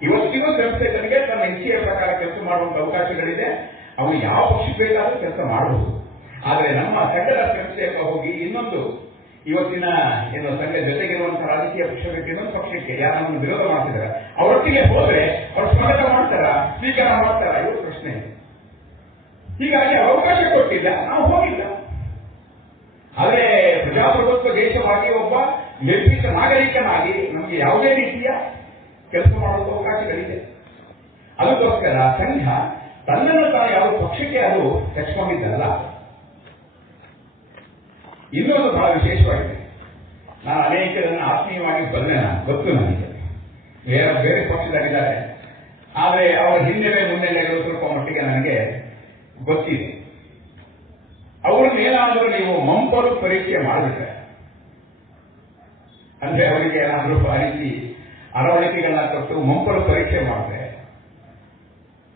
ಇವತ್ತಿಗೂ ಸಂಸ್ಥೆಗಳಿಗೆ ತನ್ನ ಇಚ್ಛೆಯ ಪ್ರಕಾರ ಕೆಲಸ ಮಾಡುವಂತ ಅವಕಾಶಗಳಿದೆ. ಅವನು ಯಾವ ಪಕ್ಷಕ್ಕೆ ಬೇಕಾದ್ರೂ ಕೆಲಸ ಮಾಡಬಹುದು. ಆದರೆ ನಮ್ಮ ಸಂಘದ ಸಂಸ್ಥೆಯಕ್ಕೆ ಹೋಗಿ ಇನ್ನೊಂದು ಇವತ್ತಿನ ಏನು ಸಂಘ ಜೊತೆಗಿರುವಂತಹ ರಾಜಕೀಯ ಪಕ್ಷಕ್ಕೆ ಇನ್ನೊಂದು ಪಕ್ಷಕ್ಕೆ ಯಾರನ್ನು ವಿರೋಧ ಮಾಡ್ತಿದ್ದಾರೆ, ಅವರೊಟ್ಟಿಗೆ ಹೋದ್ರೆ ಅವರು ಸ್ವಾಗತ ಮಾಡ್ತಾರ, ಸ್ವೀಕಾರ ಮಾಡ್ತಾರ, ಇವರು ಪ್ರಶ್ನೆ. ಹೀಗಾಗಿ ಅವಕಾಶ ಕೊಟ್ಟಿಲ್ಲ, ನಾವು ಹೋಗಿಲ್ಲ. ಆದರೆ ಪ್ರಜಾಪ್ರಭುತ್ವ ದೇಶವಾಗಿ ಒಬ್ಬ ನಿರ್ಭೀತ ನಾಗರಿಕನಾಗಿ ನಮಗೆ ಯಾವುದೇ ರೀತಿಯ ಕೆಲಸ ಮಾಡುವ ಅವಕಾಶಗಳಿದೆ. ಅದಕ್ಕೋಸ್ಕರ ಸಂಘ ತನ್ನನ್ನು ತಾನು ಯಾವ ಪಕ್ಷಕ್ಕೆ ಅದು ತೆಗೆದುಕೊಂಡಿದ್ದಲ್ಲ. ಇನ್ನೊಂದು ಬಹಳ ವಿಶೇಷವಾಗಿದೆ. ನಾನು ಅನೇಕರನ್ನು ಆತ್ಮೀಯವಾಗಿ ಬಲ್ಲೆ, ಗೊತ್ತು ನನಗೆ, ಬೇರೆ ಪಕ್ಷದಲ್ಲಿದ್ದಾರೆ. ಆದರೆ ಅವರ ಹಿನ್ನೆಲೆ ಮುನ್ನೆಲೆಗಳು ಸ್ವಲ್ಪ ಮಟ್ಟಿಗೆ ನನಗೆ ಗೊತ್ತಿದೆ. ಅವ್ರನ್ನ ಏನಾದರೂ ನೀವು ಮಂಪರು ಪರೀಕ್ಷೆ ಮಾಡಿಬಿಟ್ರೆ, ಅಂದ್ರೆ ಅವರಿಗೆ ಏನಾದರೂ ಆ ರೀತಿ ಅರವಳಿಕೆಗಳನ್ನ ಕೊಟ್ಟು ಮಂಪರು ಪರೀಕ್ಷೆ ಮಾಡಿದ್ರೆ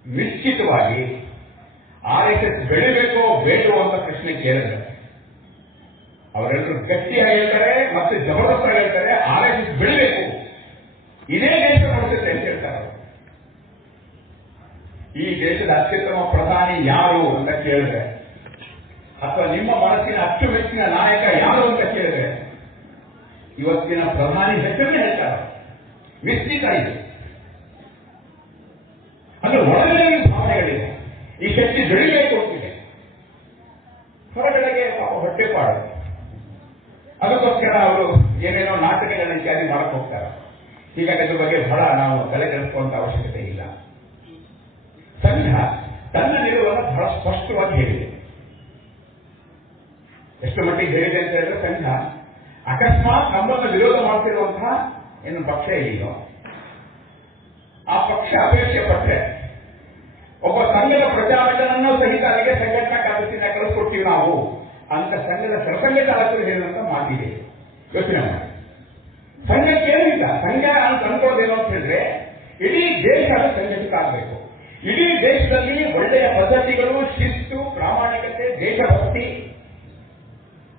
ನಿಶ್ಚಿತವಾಗಿ RSS ಬೆಳಿಬೇಕೋ ಬೇಡವೋ ಅಂತ ಪ್ರಶ್ನೆ ಕೇಳಿದ್ರೆ ಅವರೆಲ್ಲರೂ ಗಟ್ಟಿಯಾಗಿ ಹೇಳ್ತಾರೆ ಮತ್ತೆ ಜಬರ್ದಸ್ತಾಗಿ ಹೇಳ್ತಾರೆ, RSS ಬೆಳಿಬೇಕು, ಇದೇ ದೇಶ ನಡೆಸುತ್ತೆ ಅಂತ ಹೇಳ್ತಾರೆ. ಈ ದೇಶದ ಅತ್ಯುತ್ತಮ ಪ್ರಧಾನಿ ಯಾರು ಅಂತ ಕೇಳಿದ್ರೆ, ಅಥವಾ ನಿಮ್ಮ ಮನಸ್ಸಿನ ಅಚ್ಚುಮೆಚ್ಚಿನ ನಾಯಕ ಯಾರು ಅಂತ ಕೇಳಿದ್ರೆ ಇವತ್ತಿನ ಪ್ರಧಾನಿ ಹೆಸರನ್ನೇ ಹೇಳ್ತಾರೆ. ನಿಶ್ಚಿತ ಇದೆ. ಅಂದ್ರೆ ಒಳಗಡೆ ಭಾವನೆಗಳಿದೆ, ಈ ಶಕ್ತಿ ಬೆಳಿಬೇಕು ಅಂತಿದೆ. ಹೊರಗಡೆಗೆ ಹೊಟ್ಟೆಪಾಡು. ಅದಕ್ಕೋಸ್ಕರ ಅವರು ಏನೇನೋ ನಾಟಕಗಳನ್ನ ಇತ್ಯಾದಿ ಮಾಡಕ್ ಹೋಗ್ತಾರೆ. ಹೀಗಾಗಿ ಅದ್ರ ಬಗ್ಗೆ ಬಹಳ ನಾವು ತಲೆ ಕೆಡಿಸುವಂತ ಅವಶ್ಯಕತೆ ಇಲ್ಲ. ಸಂಘ ತನ್ನ ನಿಲುವನ್ನು ಬಹಳ ಸ್ಪಷ್ಟವಾಗಿ ಹೇಳಿದೆ. ಎಷ್ಟು ಮಟ್ಟಿಗೆ ಹೇಳಿದೆ ಅಂತ ಹೇಳಿದ್ರೆ, ಸಂಘ ಅಕಸ್ಮಾತ್ ನಮ್ಮನ್ನು ವಿರೋಧ ಮಾಡ್ತಿರುವಂತಹ ಏನು ಪಕ್ಷ ಇದೆಯೋ ಆ ಪಕ್ಷ ಅಪೇಕ್ಷೆ ಪಟ್ಟರೆ ಒಬ್ಬ ಸಂಘದ ಪ್ರಚಾರಕನನ್ನು ಸಹಿತ ಅಲ್ಲಿಗೆ ಸಂಘಟನಾ ಕಾರ್ಯದಿಂದ ಕಳಿಸ್ಕೊಡ್ತೀವಿ ನಾವು ಅಂತ ಸಂಘದ ಸರ್ಸಂಘ ಚಾಲಕರು ಹೇಳಿದಂತ ಮಾತಿದೆ. ಯೋಚನೆ ಮಾಡಿ. ಸಂಘಕ್ಕೆ ಏನಿಲ್ಲ, ಸಂಘ ಅಂತ ಅನ್ಕೊಳ್ಳೋದೇನೋ ಅಂತ ಹೇಳಿದ್ರೆ ಇಡೀ ದೇಶ ಸಂಘಟಿತ ಆಗಬೇಕು. ಇಡೀ ದೇಶದಲ್ಲಿ ಒಳ್ಳೆಯ ಪದ್ಧತಿಗಳು, ಶಿಸ್ತು, ಪ್ರಾಮಾಣಿಕತೆ, ದೇಶಭಕ್ತಿ,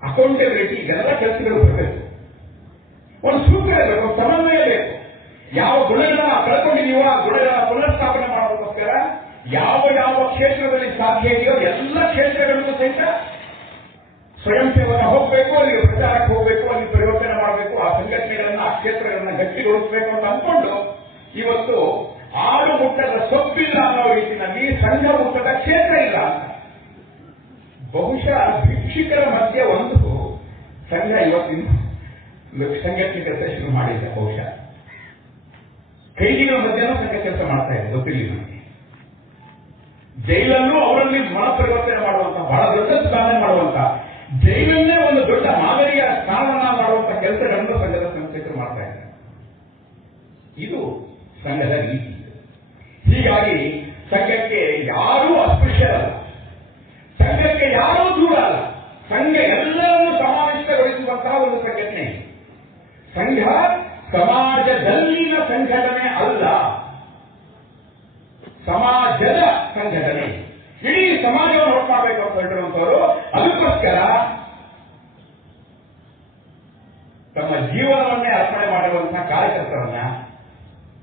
ಅಕೌಂಟಬಿಲಿಟಿ, ಇದೆಲ್ಲ ಕೆಲಸಗಳು ಬರಬೇಕು. ಒಂದು ಸೂತ್ರ ಬೇಕು, ಒಂದು ಸಮನ್ವಯ ಬೇಕು. ಯಾವ ಗುಣಗಳನ್ನ ಕಳ್ಕೊಂಡಿದೀವೋ ಆ ಗುಣಗಳ ಪುನರ್ಸ್ಥಾಪನೆ ಮಾಡೋದಕ್ಕೋಸ್ಕರ ಯಾವ ಯಾವ ಕ್ಷೇತ್ರದಲ್ಲಿ ಸಾಧ್ಯ ಇದೆಯೋ ಎಲ್ಲ ಕ್ಷೇತ್ರಗಳಿಗೂ ಸಹಿತ ಸ್ವಯಂ ಸೇವಕ ಹೋಗಬೇಕು, ಅಲ್ಲಿಗೆ ಪ್ರಚಾರಕ್ಕೆ ಹೋಗಬೇಕು, ಅಲ್ಲಿ ಪರಿವರ್ತನೆ ಮಾಡಬೇಕು. ಕ್ಷೇತ್ರಗಳನ್ನ ಗಟ್ಟಿಗೊಳಿಸಬೇಕು ಅಂತ ಅಂದ್ಕೊಂಡು ಇವತ್ತು ಆಡು ಮುಟ್ಟದ ಸೊಪ್ಪಿಲ್ಲ ಅನ್ನೋ ರೀತಿಯಲ್ಲಿ ಸಂಘ ಮುಟ್ಟದ ಕ್ಷೇತ್ರ ಇಲ್ಲ ಅಂತ. ಬಹುಶಃ ಭಿಕ್ಷುಕರ ಮಧ್ಯೆ ಒಂದು ಸಂಘ ಇವತ್ತಿನ ಸಂಘಕ್ಕೆ ಕೆಲಸ ಶುರು ಮಾಡಿದ್ದ. ಬಹುಶಃ ಕೈದಿಗಳ ಮಧ್ಯನೂ ಸಂಘ ಕೆಲಸ ಮಾಡ್ತಾ ಇದೆ, ಗೊತ್ತಿಲ್ಲ ನನಗೆ. ಜೈಲಲ್ಲೂ ಅವರಲ್ಲಿ ಮನಪರಿವರ್ತನೆ ಮಾಡುವಂತ, ಬಹಳ ದೊಡ್ಡ ಸಾಧನೆ ಮಾಡುವಂತ, ಜೈಲನ್ನೇ ಒಂದು ದೊಡ್ಡ ಮಾದರಿಯ ಸ್ಥಾನವನ್ನ ಮಾಡುವಂತ ಕೆಲಸಗಳನ್ನು ಸಂಘದ ಸಂಸ್ಥೆಗಳು ಮಾಡ್ತಾ ಇದ್ದಾರೆ. ಇದು ಸಂಘದ ರೀತಿ. ಹೀಗಾಗಿ ಸಂಘಕ್ಕೆ ಯಾರೂ ಅಸ್ಪೃಶ್ಯರಲ್ಲ, ಸಂಘಕ್ಕೆ ಯಾರೂ ದೂರ ಅಲ್ಲ. ಸಂಘ ಎಲ್ಲರನ್ನೂ ಸಮಾವೇಶಗೊಳಿಸುವಂತಹ ಒಂದು ಸಂಘಟನೆ. ಸಂಘ ಸಮಾಜದಲ್ಲಿನ ಸಂಘಟನೆ ಅಲ್ಲ, ಸಮಾಜದ ಸಂಘಟನೆ. ಇಡೀ ಸಮಾಜವನ್ನು ನೋಟ್ ಮಾಡಬೇಕು ಅಂತ ಹೇಳಿರುವಂತವರು ಅದಕ್ಕೋಸ್ಕರ ತಮ್ಮ ಜೀವನವನ್ನೇ ಅರ್ಪಣೆ ಮಾಡಿರುವಂತಹ ಕಾರ್ಯಕರ್ತರನ್ನ,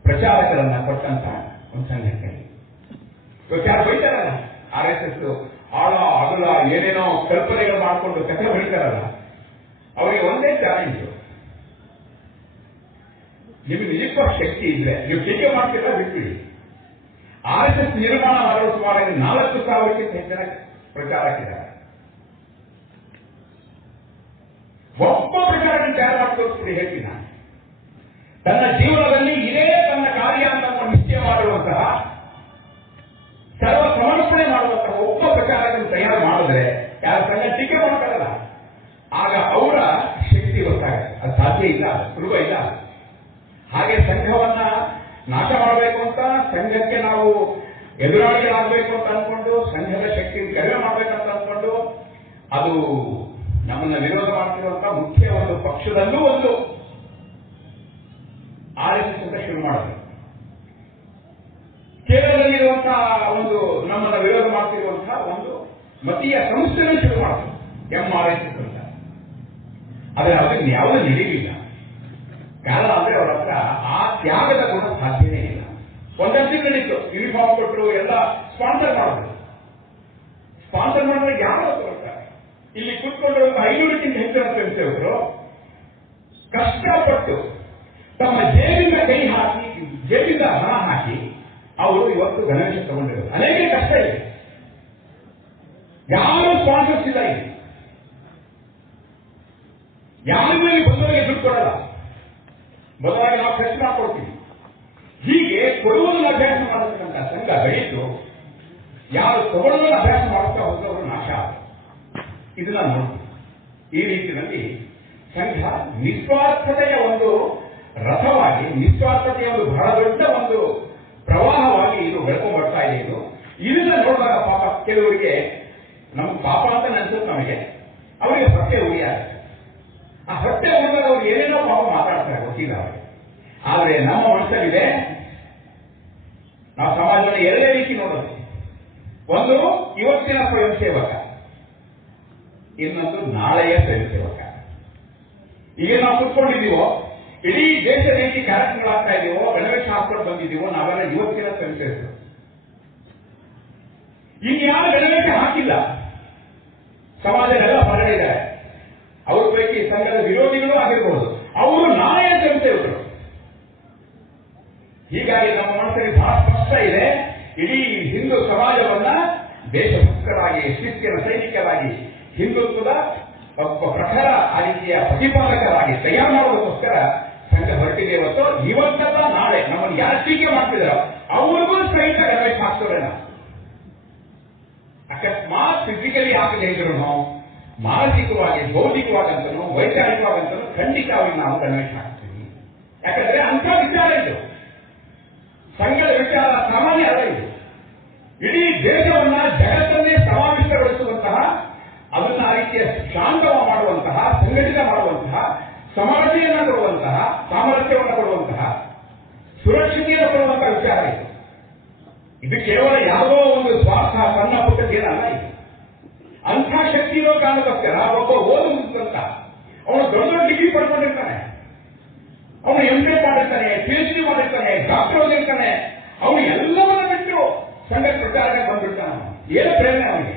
ಪ್ರಚಾರಕರನ್ನ ಕೊಟ್ಟಂತ ಒಂದು ಸಂಘಟನೆ. ಯಾರು ಬೈತಾರಲ್ಲ RSS ಆಳ ಅಗಲ ಏನೇನೋ ಕಲ್ಪನೆಗಳು ಮಾಡಿಕೊಂಡು ಕಥೆ ಬರೀತಾರಲ್ಲ, ಅವರಿಗೆ ಒಂದೇ ಚಾಲೆಂಜ್, ನಿಮಗೆ ನಿಜಕ್ಕೂ ಶಕ್ತಿ ಇದ್ರೆ ನೀವು ಟೀಕೆ ಮಾಡ್ತೀರಾ ಬಿಟ್ಬಿಡಿ. RSS ನಿರ್ಮಾಣ ಮಾಡಲು ಸುಮಾರು 4,000ಕ್ಕಿಂತ ಹೆಚ್ಚಿನ ಪ್ರಚಾರಕ್ಕಿದ್ದಾರೆ. ಒಬ್ಬ ಪ್ರಚಾರವನ್ನು ತಯಾರು ಮಾಡ್ಕೊಳ್ತೀರಿ ಹೇಳ್ತೀನಿ ನಾನು. ತನ್ನ ಜೀವನದಲ್ಲಿ ಇದೇ ತನ್ನ ಕಾರ್ಯ ಅಂತ ನಿಶ್ಚಯ ಮಾಡಿರುವಂತಹ, ಸರ್ವ ಸಮರ್ಪಣೆ ಮಾಡುವಂತಹ ಒಬ್ಬ ಪ್ರಚಾರವನ್ನು ತಯಾರು ಮಾಡಿದ್ರೆ ಯಾರ ಸಂಘ ಟೀಕೆ ಮಾಡ್ತಾರಲ್ಲ, ಆಗ ಅವರ ಶಕ್ತಿ ಗೊತ್ತಾಗುತ್ತೆ. ಅದು ಸಾಧ್ಯ ಇಲ್ಲ, ಸುಲಭ ಇಲ್ಲ. ಹಾಗೆ ಸಂಘವನ್ನ ನಾಶ ಮಾಡಬೇಕು ಅಂತ, ಸಂಘಕ್ಕೆ ನಾವು ಎದುರಾಳಿಗಳಾಗಬೇಕು ಅಂತ ಅನ್ಕೊಂಡು, ಸಂಘದ ಶಕ್ತಿಯನ್ನು ಕಡಿಮೆ ಮಾಡಬೇಕಂತ ಅನ್ಕೊಂಡು, ಅದು ನಮ್ಮನ್ನ ವಿರೋಧ ಮಾಡ್ತಿರುವಂತಹ ಮುಖ್ಯ ಒಂದು ಪಕ್ಷದಲ್ಲೂ ಒಂದು RSS ಅಂತ ಶುರು ಮಾಡಿದ್ರು. ಕೇರಳದಲ್ಲಿರುವಂತಹ ಒಂದು ನಮ್ಮನ್ನ ವಿರೋಧ ಮಾಡ್ತಿರುವಂತಹ ಒಂದು ಮತೀಯ ಸಂಸ್ಥೆಯನ್ನು ಶುರು ಮಾಡಿದ್ರು, MRSS ಅಂತ. ಆದರೆ ಅದನ್ನು ಯಾವುದೂ ನಡೀಲಿಲ್ಲ. ಕಾರಣ ಅಂದ್ರೆ ಅವರ ಹತ್ರ ಆ ತ್ಯಾಗದ ಗುಣ ಸಾಧ್ಯನೇ ಇಲ್ಲ. ಒಂದಷ್ಟು ತಿಂಗಳಿತ್ತು, ಯೂನಿಫಾರ್ಮ್ ಕೊಟ್ಟರು, ಎಲ್ಲ ಸ್ಪಾನ್ಸರ್ ಮಾಡಿದ್ರು. ಸ್ಪಾನ್ಸರ್ ಮಾಡಿದ್ರೆ ಯಾರು ತಗೊಳ್ತಾರೆ? ಇಲ್ಲಿ ಕೂತ್ಕೊಂಡಿರುವಂತ 500ಕ್ಕಿಂತ ಹೆಚ್ಚಿನ ಸ್ವಯಂಸೇವಕರು ಕಷ್ಟಪಟ್ಟು ತಮ್ಮ ಜೇಬಿಂದ ಕೈ ಹಾಕಿ, ಜೇಬಿಂದ ಹಣ ಹಾಕಿ ಅವರು ಇವತ್ತು ಗಣೇಶ ತಗೊಂಡಿರೋದು. ಅನೇಕ ಕಷ್ಟ ಇದೆ, ಯಾರು ಸ್ಪಾನ್ಸರ್ಸ್ ಇಲ್ಲ, ಇಲ್ಲಿ ಯಾರಿಗೂ ಇಲ್ಲಿ ಬಂದವರಿಗೆ ದುಡ್ಡು ಕೊಡಲ್ಲ, ಬದಲಾಗಿ ನಾವು ಖರ್ಚು ಮಾಡ್ಕೊಡ್ತೀವಿ. ಹೀಗೆ ಕೊಡುವುದನ್ನು ಅಭ್ಯಾಸ ಮಾಡತಕ್ಕಂಥ ಸಂಘ ಬೆಳೀತು, ಯಾರು ತಗೊಳ್ಳೋದನ್ನು ಅಭ್ಯಾಸ ಮಾಡುತ್ತಾ ಹೋದವರು ನಾಶ ಆಗುತ್ತೆ. ಇದನ್ನ ನೋಡಿ, ಈ ರೀತಿಯಲ್ಲಿ ಸಂಘ ನಿಸ್ವಾರ್ಥತೆಯ ಒಂದು ರಥವಾಗಿ, ನಿಸ್ವಾರ್ಥತೆಯ ಒಂದು ಬಹಳ ದೊಡ್ಡ ಒಂದು ಪ್ರವಾಹವಾಗಿ ಇದು ಬೆಳ್ಕೊಂಡು ಬರ್ತಾ ಇದೆ. ಇದನ್ನ ನೋಡಿದಾಗ ಪಾಪ ಕೆಲವರಿಗೆ ನಮ್ಗೆ ಪಾಪ ಅಂತ ಅನ್ಸುತ್ತೆ, ನಮಗೆ ಅವರಿಗೆ ಹೊಟ್ಟೆ ಉರಿಯಾಗುತ್ತೆ. ಆ ಹೊಟ್ಟೆ ಉರಿದಾಗ ಅವ್ರು ಏನೇನೋ ಪಾಪ ಮಾತಾಡ್ತಾರೆ, ಗೊತ್ತಿಲ್ಲ ಅವರಿಗೆ. ಆದ್ರೆ ನಮ್ಮ ಮನಸ್ಸಲ್ಲಿದೆ, ನಾವು ಸಮಾಜವನ್ನು ಎರಡೇ ರೀತಿ ನೋಡೋದು. ಒಂದು ಇವತ್ತಿನ ಸ್ವಯಂ ಸೇವಕ, ಇನ್ನೊಂದು ನಾಳೆಯ ಸ್ವಯಂ ಸೇವಕ. ಈಗ ನಾವು ಕುತ್ಕೊಂಡಿದ್ದೀವೋ, ಇಡೀ ದೇಶ ರೀತಿ ಕಾರ್ಯಕ್ರಮಗಳಾಗ್ತಾ ಇದೀವೋ, ಗಣವೇಶ ಹಾಕೊಂಡು ಬಂದಿದ್ದೀವೋ, ನಾವೆಲ್ಲ ಇವತ್ತಿನ ಸ್ವಯಂ ಸೇವಕರು. ಇನ್ಯಾರು ಗಣವೇಶ ಹಾಕಿಲ್ಲ, ಸಮಾಜದೆಲ್ಲ ಹೊರಗಡೆ ಇದ್ದಾರೆ. ಅವ್ರ ಪೈಕಿ ಸಂಘದ ವಿರೋಧಿಗಳು ಆಗಿರಬಹುದು, ಅವರು ನಾಳೆಯ ಸ್ವಯಂ ಸೇವಕರು. ಹೀಗಾಗಿ ನಮ್ಮ ಮನಸ್ಸಲ್ಲಿ ಬಹಳ ಸ್ಪಷ್ಟ ಇದೆ, ಇಡೀ ಹಿಂದೂ ಸಮಾಜವನ್ನ ದೇಶಭಕ್ತರಾಗಿ, ಶಿಸ್ತಿನ ಸೈನಿಕರಾಗಿ, ಹಿಂದುತ್ವದ ಒಬ್ಬ ಪ್ರಖರ ಆ ರೀತಿಯ ಪ್ರತಿಪಾದಕರಾಗಿ ತಯಾರು ಮಾಡೋದಕ್ಕೋಸ್ಕರ ಸಂಘ ಹೊರಟಿದೆ. ಇವತ್ತಲ್ಲ ನಾಳೆ ನಮ್ಮನ್ನು ಯಾರು ಟೀಕೆ ಮಾಡ್ತಿದಾರೋ ಅವ್ರಿಗೂ ಸಹಿತ ಗಣವೇಶ ಹಾಕ್ತವ್ರೆ. ಅಕಸ್ಮಾತ್ ಫಿಸಿಕಲಿ ಹಾಕದೇ ಇದ್ರು ಮಾನಸಿಕವಾಗಿ, ಬೌದ್ಧಿಕವಾಗಂತನೂ, ವೈಚಾರಿಕವಾಗಂತನೂ ಖಂಡಿತವಾಗಿ ನಾವು ಗಣವೇಶ ಹಾಕ್ತೀವಿ. ಯಾಕಂದ್ರೆ ಅಂಥ ವಿಚಾರ ಇದು, ಸಂಘದ ವಿಚಾರ ಸಾಮಾನ್ಯ ಅಲ್ಲ ಇದು. ಇಡೀ ದೇಶವನ್ನ, ಜಗತ್ತನ್ನೇ ಸಮಾವೇಶಗೊಳಿಸುವಂತಹ, ಅದನ್ನ ಆ ರೀತಿಯ ಶಾಂತವ ಮಾಡುವಂತಹ, ಸಂಘಟಿತ ಮಾಡುವಂತಹ, ಸಮರ್ಥೆಯನ್ನು ಕೊಡುವಂತಹ, ಸಾಮರ್ಥ್ಯವನ್ನು ಕೊಡುವಂತಹ, ಸುರಕ್ಷತೆಯನ್ನು ಕೊಡುವಂತಹ ವಿಚಾರ ಇದು. ಇದು ಕೇವಲ ಯಾವುದೋ ಒಂದು ಸ್ವಾರ್ಥ, ಸಣ್ಣ ಪುಟ್ಟದೇನಲ್ಲ ಇದು. ಅಂಥ ಶಕ್ತಿ ಇರೋ ಕಾರಣಕ್ಕೋಸ್ಕರ ಒಬ್ಬ ಓದುವಂತ ಅವನು ದೊಡ್ಡ ದೊಡ್ಡ ಡಿಗ್ರಿ ಪಡ್ಕೊಂಡಿರ್ತಾನೆ, ಅವನು MA ಮಾಡಿರ್ತಾನೆ, PhD ಮಾಡಿರ್ತಾನೆ, ಡಾಕ್ಟರ್ ಓದಿರ್ತಾನೆ, ಅವನು ಎಲ್ಲವನ್ನ ಬಿಟ್ಟು ಸಂಘ ಪ್ರಚಾರಕ್ಕೆ ಬಂದ್ಬಿಡ್ತಾನೆ. ಏನು ಪ್ರೇರಣೆ ಅವನಿಗೆ?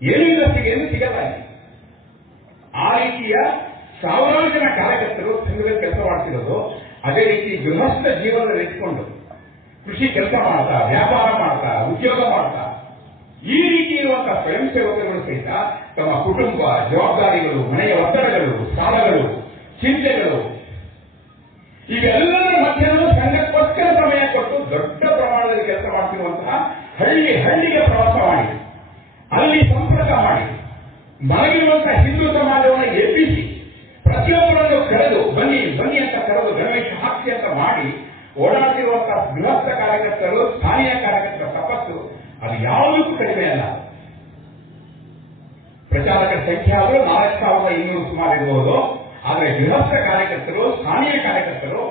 ಏನು ಇಂಡಸ್ಟ್ರಿಗೆ ಏನು ಸಿಗಲ್ಲ. ಆ ರೀತಿಯ ಸಾವಿರಾರು ಜನ ಕಾರ್ಯಕರ್ತರು ಸಂಘದಲ್ಲಿ ಕೆಲಸ ಮಾಡ್ತಿರೋದು. ಅದೇ ರೀತಿ ಗೃಹಸ್ಥ ಜೀವನದಲ್ಲಿ ಇಟ್ಕೊಂಡು ಕೃಷಿ ಕೆಲಸ ಮಾಡ್ತಾ, ವ್ಯಾಪಾರ ಮಾಡ್ತಾ, ಉದ್ಯೋಗ ಮಾಡ್ತಾ, ಈ ರೀತಿ ಇರುವಂತಹ ಸ್ವಯಂ ಸೇವಕರು ಸಹಿತ ತಮ್ಮ ಕುಟುಂಬ ಜವಾಬ್ದಾರಿಗಳು, ಮನೆಯ ಒತ್ತಡಗಳು, ಸಾಲಗಳು, ಚಿಂತೆಗಳು ಇವೆಲ್ಲದರ ಮಧ್ಯದಲ್ಲೂ ಸಂಘಕ್ಕೋಸ್ಕರ ಸಮಯ ಕೊಟ್ಟು ದೊಡ್ಡ ಪ್ರಮಾಣದಲ್ಲಿ ಕೆಲಸ ಮಾಡ್ತಿರುವಂತಹ ಹಳ್ಳಿಗೆ ಪ್ರವಾಸ ಮಾಡಿ, ಅಲ್ಲಿ ಸಂಪರ್ಕ ಮಾಡಿ, ಮಲಗಿರುವಂತಹ ಹಿಂದೂ ಸಮಾಜವನ್ನು ಎಬ್ಬಿಸಿ ಪ್ರತಿಯೊಬ್ಬರನ್ನು ಕರೆದು ಬನ್ನಿ ಅಂತ ಕರೆದು ಗಣೇಶ ಹಾಕಿ ಅಂತ ಮಾಡಿ ಓಡಾಡ್ತಿರುವಂತಹ ಗೃಹಸ್ಥ ಕಾರ್ಯಕರ್ತರು, ಸ್ಥಾನೀಯ ಕಾರ್ಯಕರ್ತರ ತಪಸ್ಸು ಅದು ಯಾವುದಕ್ಕೂ ಕಡಿಮೆ ಅಲ್ಲ. ಪ್ರಚಾರಕರ ಸಂಖ್ಯೆ ಆದರೂ 4200 ಸುಮಾರು ಇರಬಹುದು. ಆದರೆ ಗೃಹಸ್ಥ ಕಾರ್ಯಕರ್ತರು, ಸ್ಥಾನೀಯ ಕಾರ್ಯಕರ್ತರು,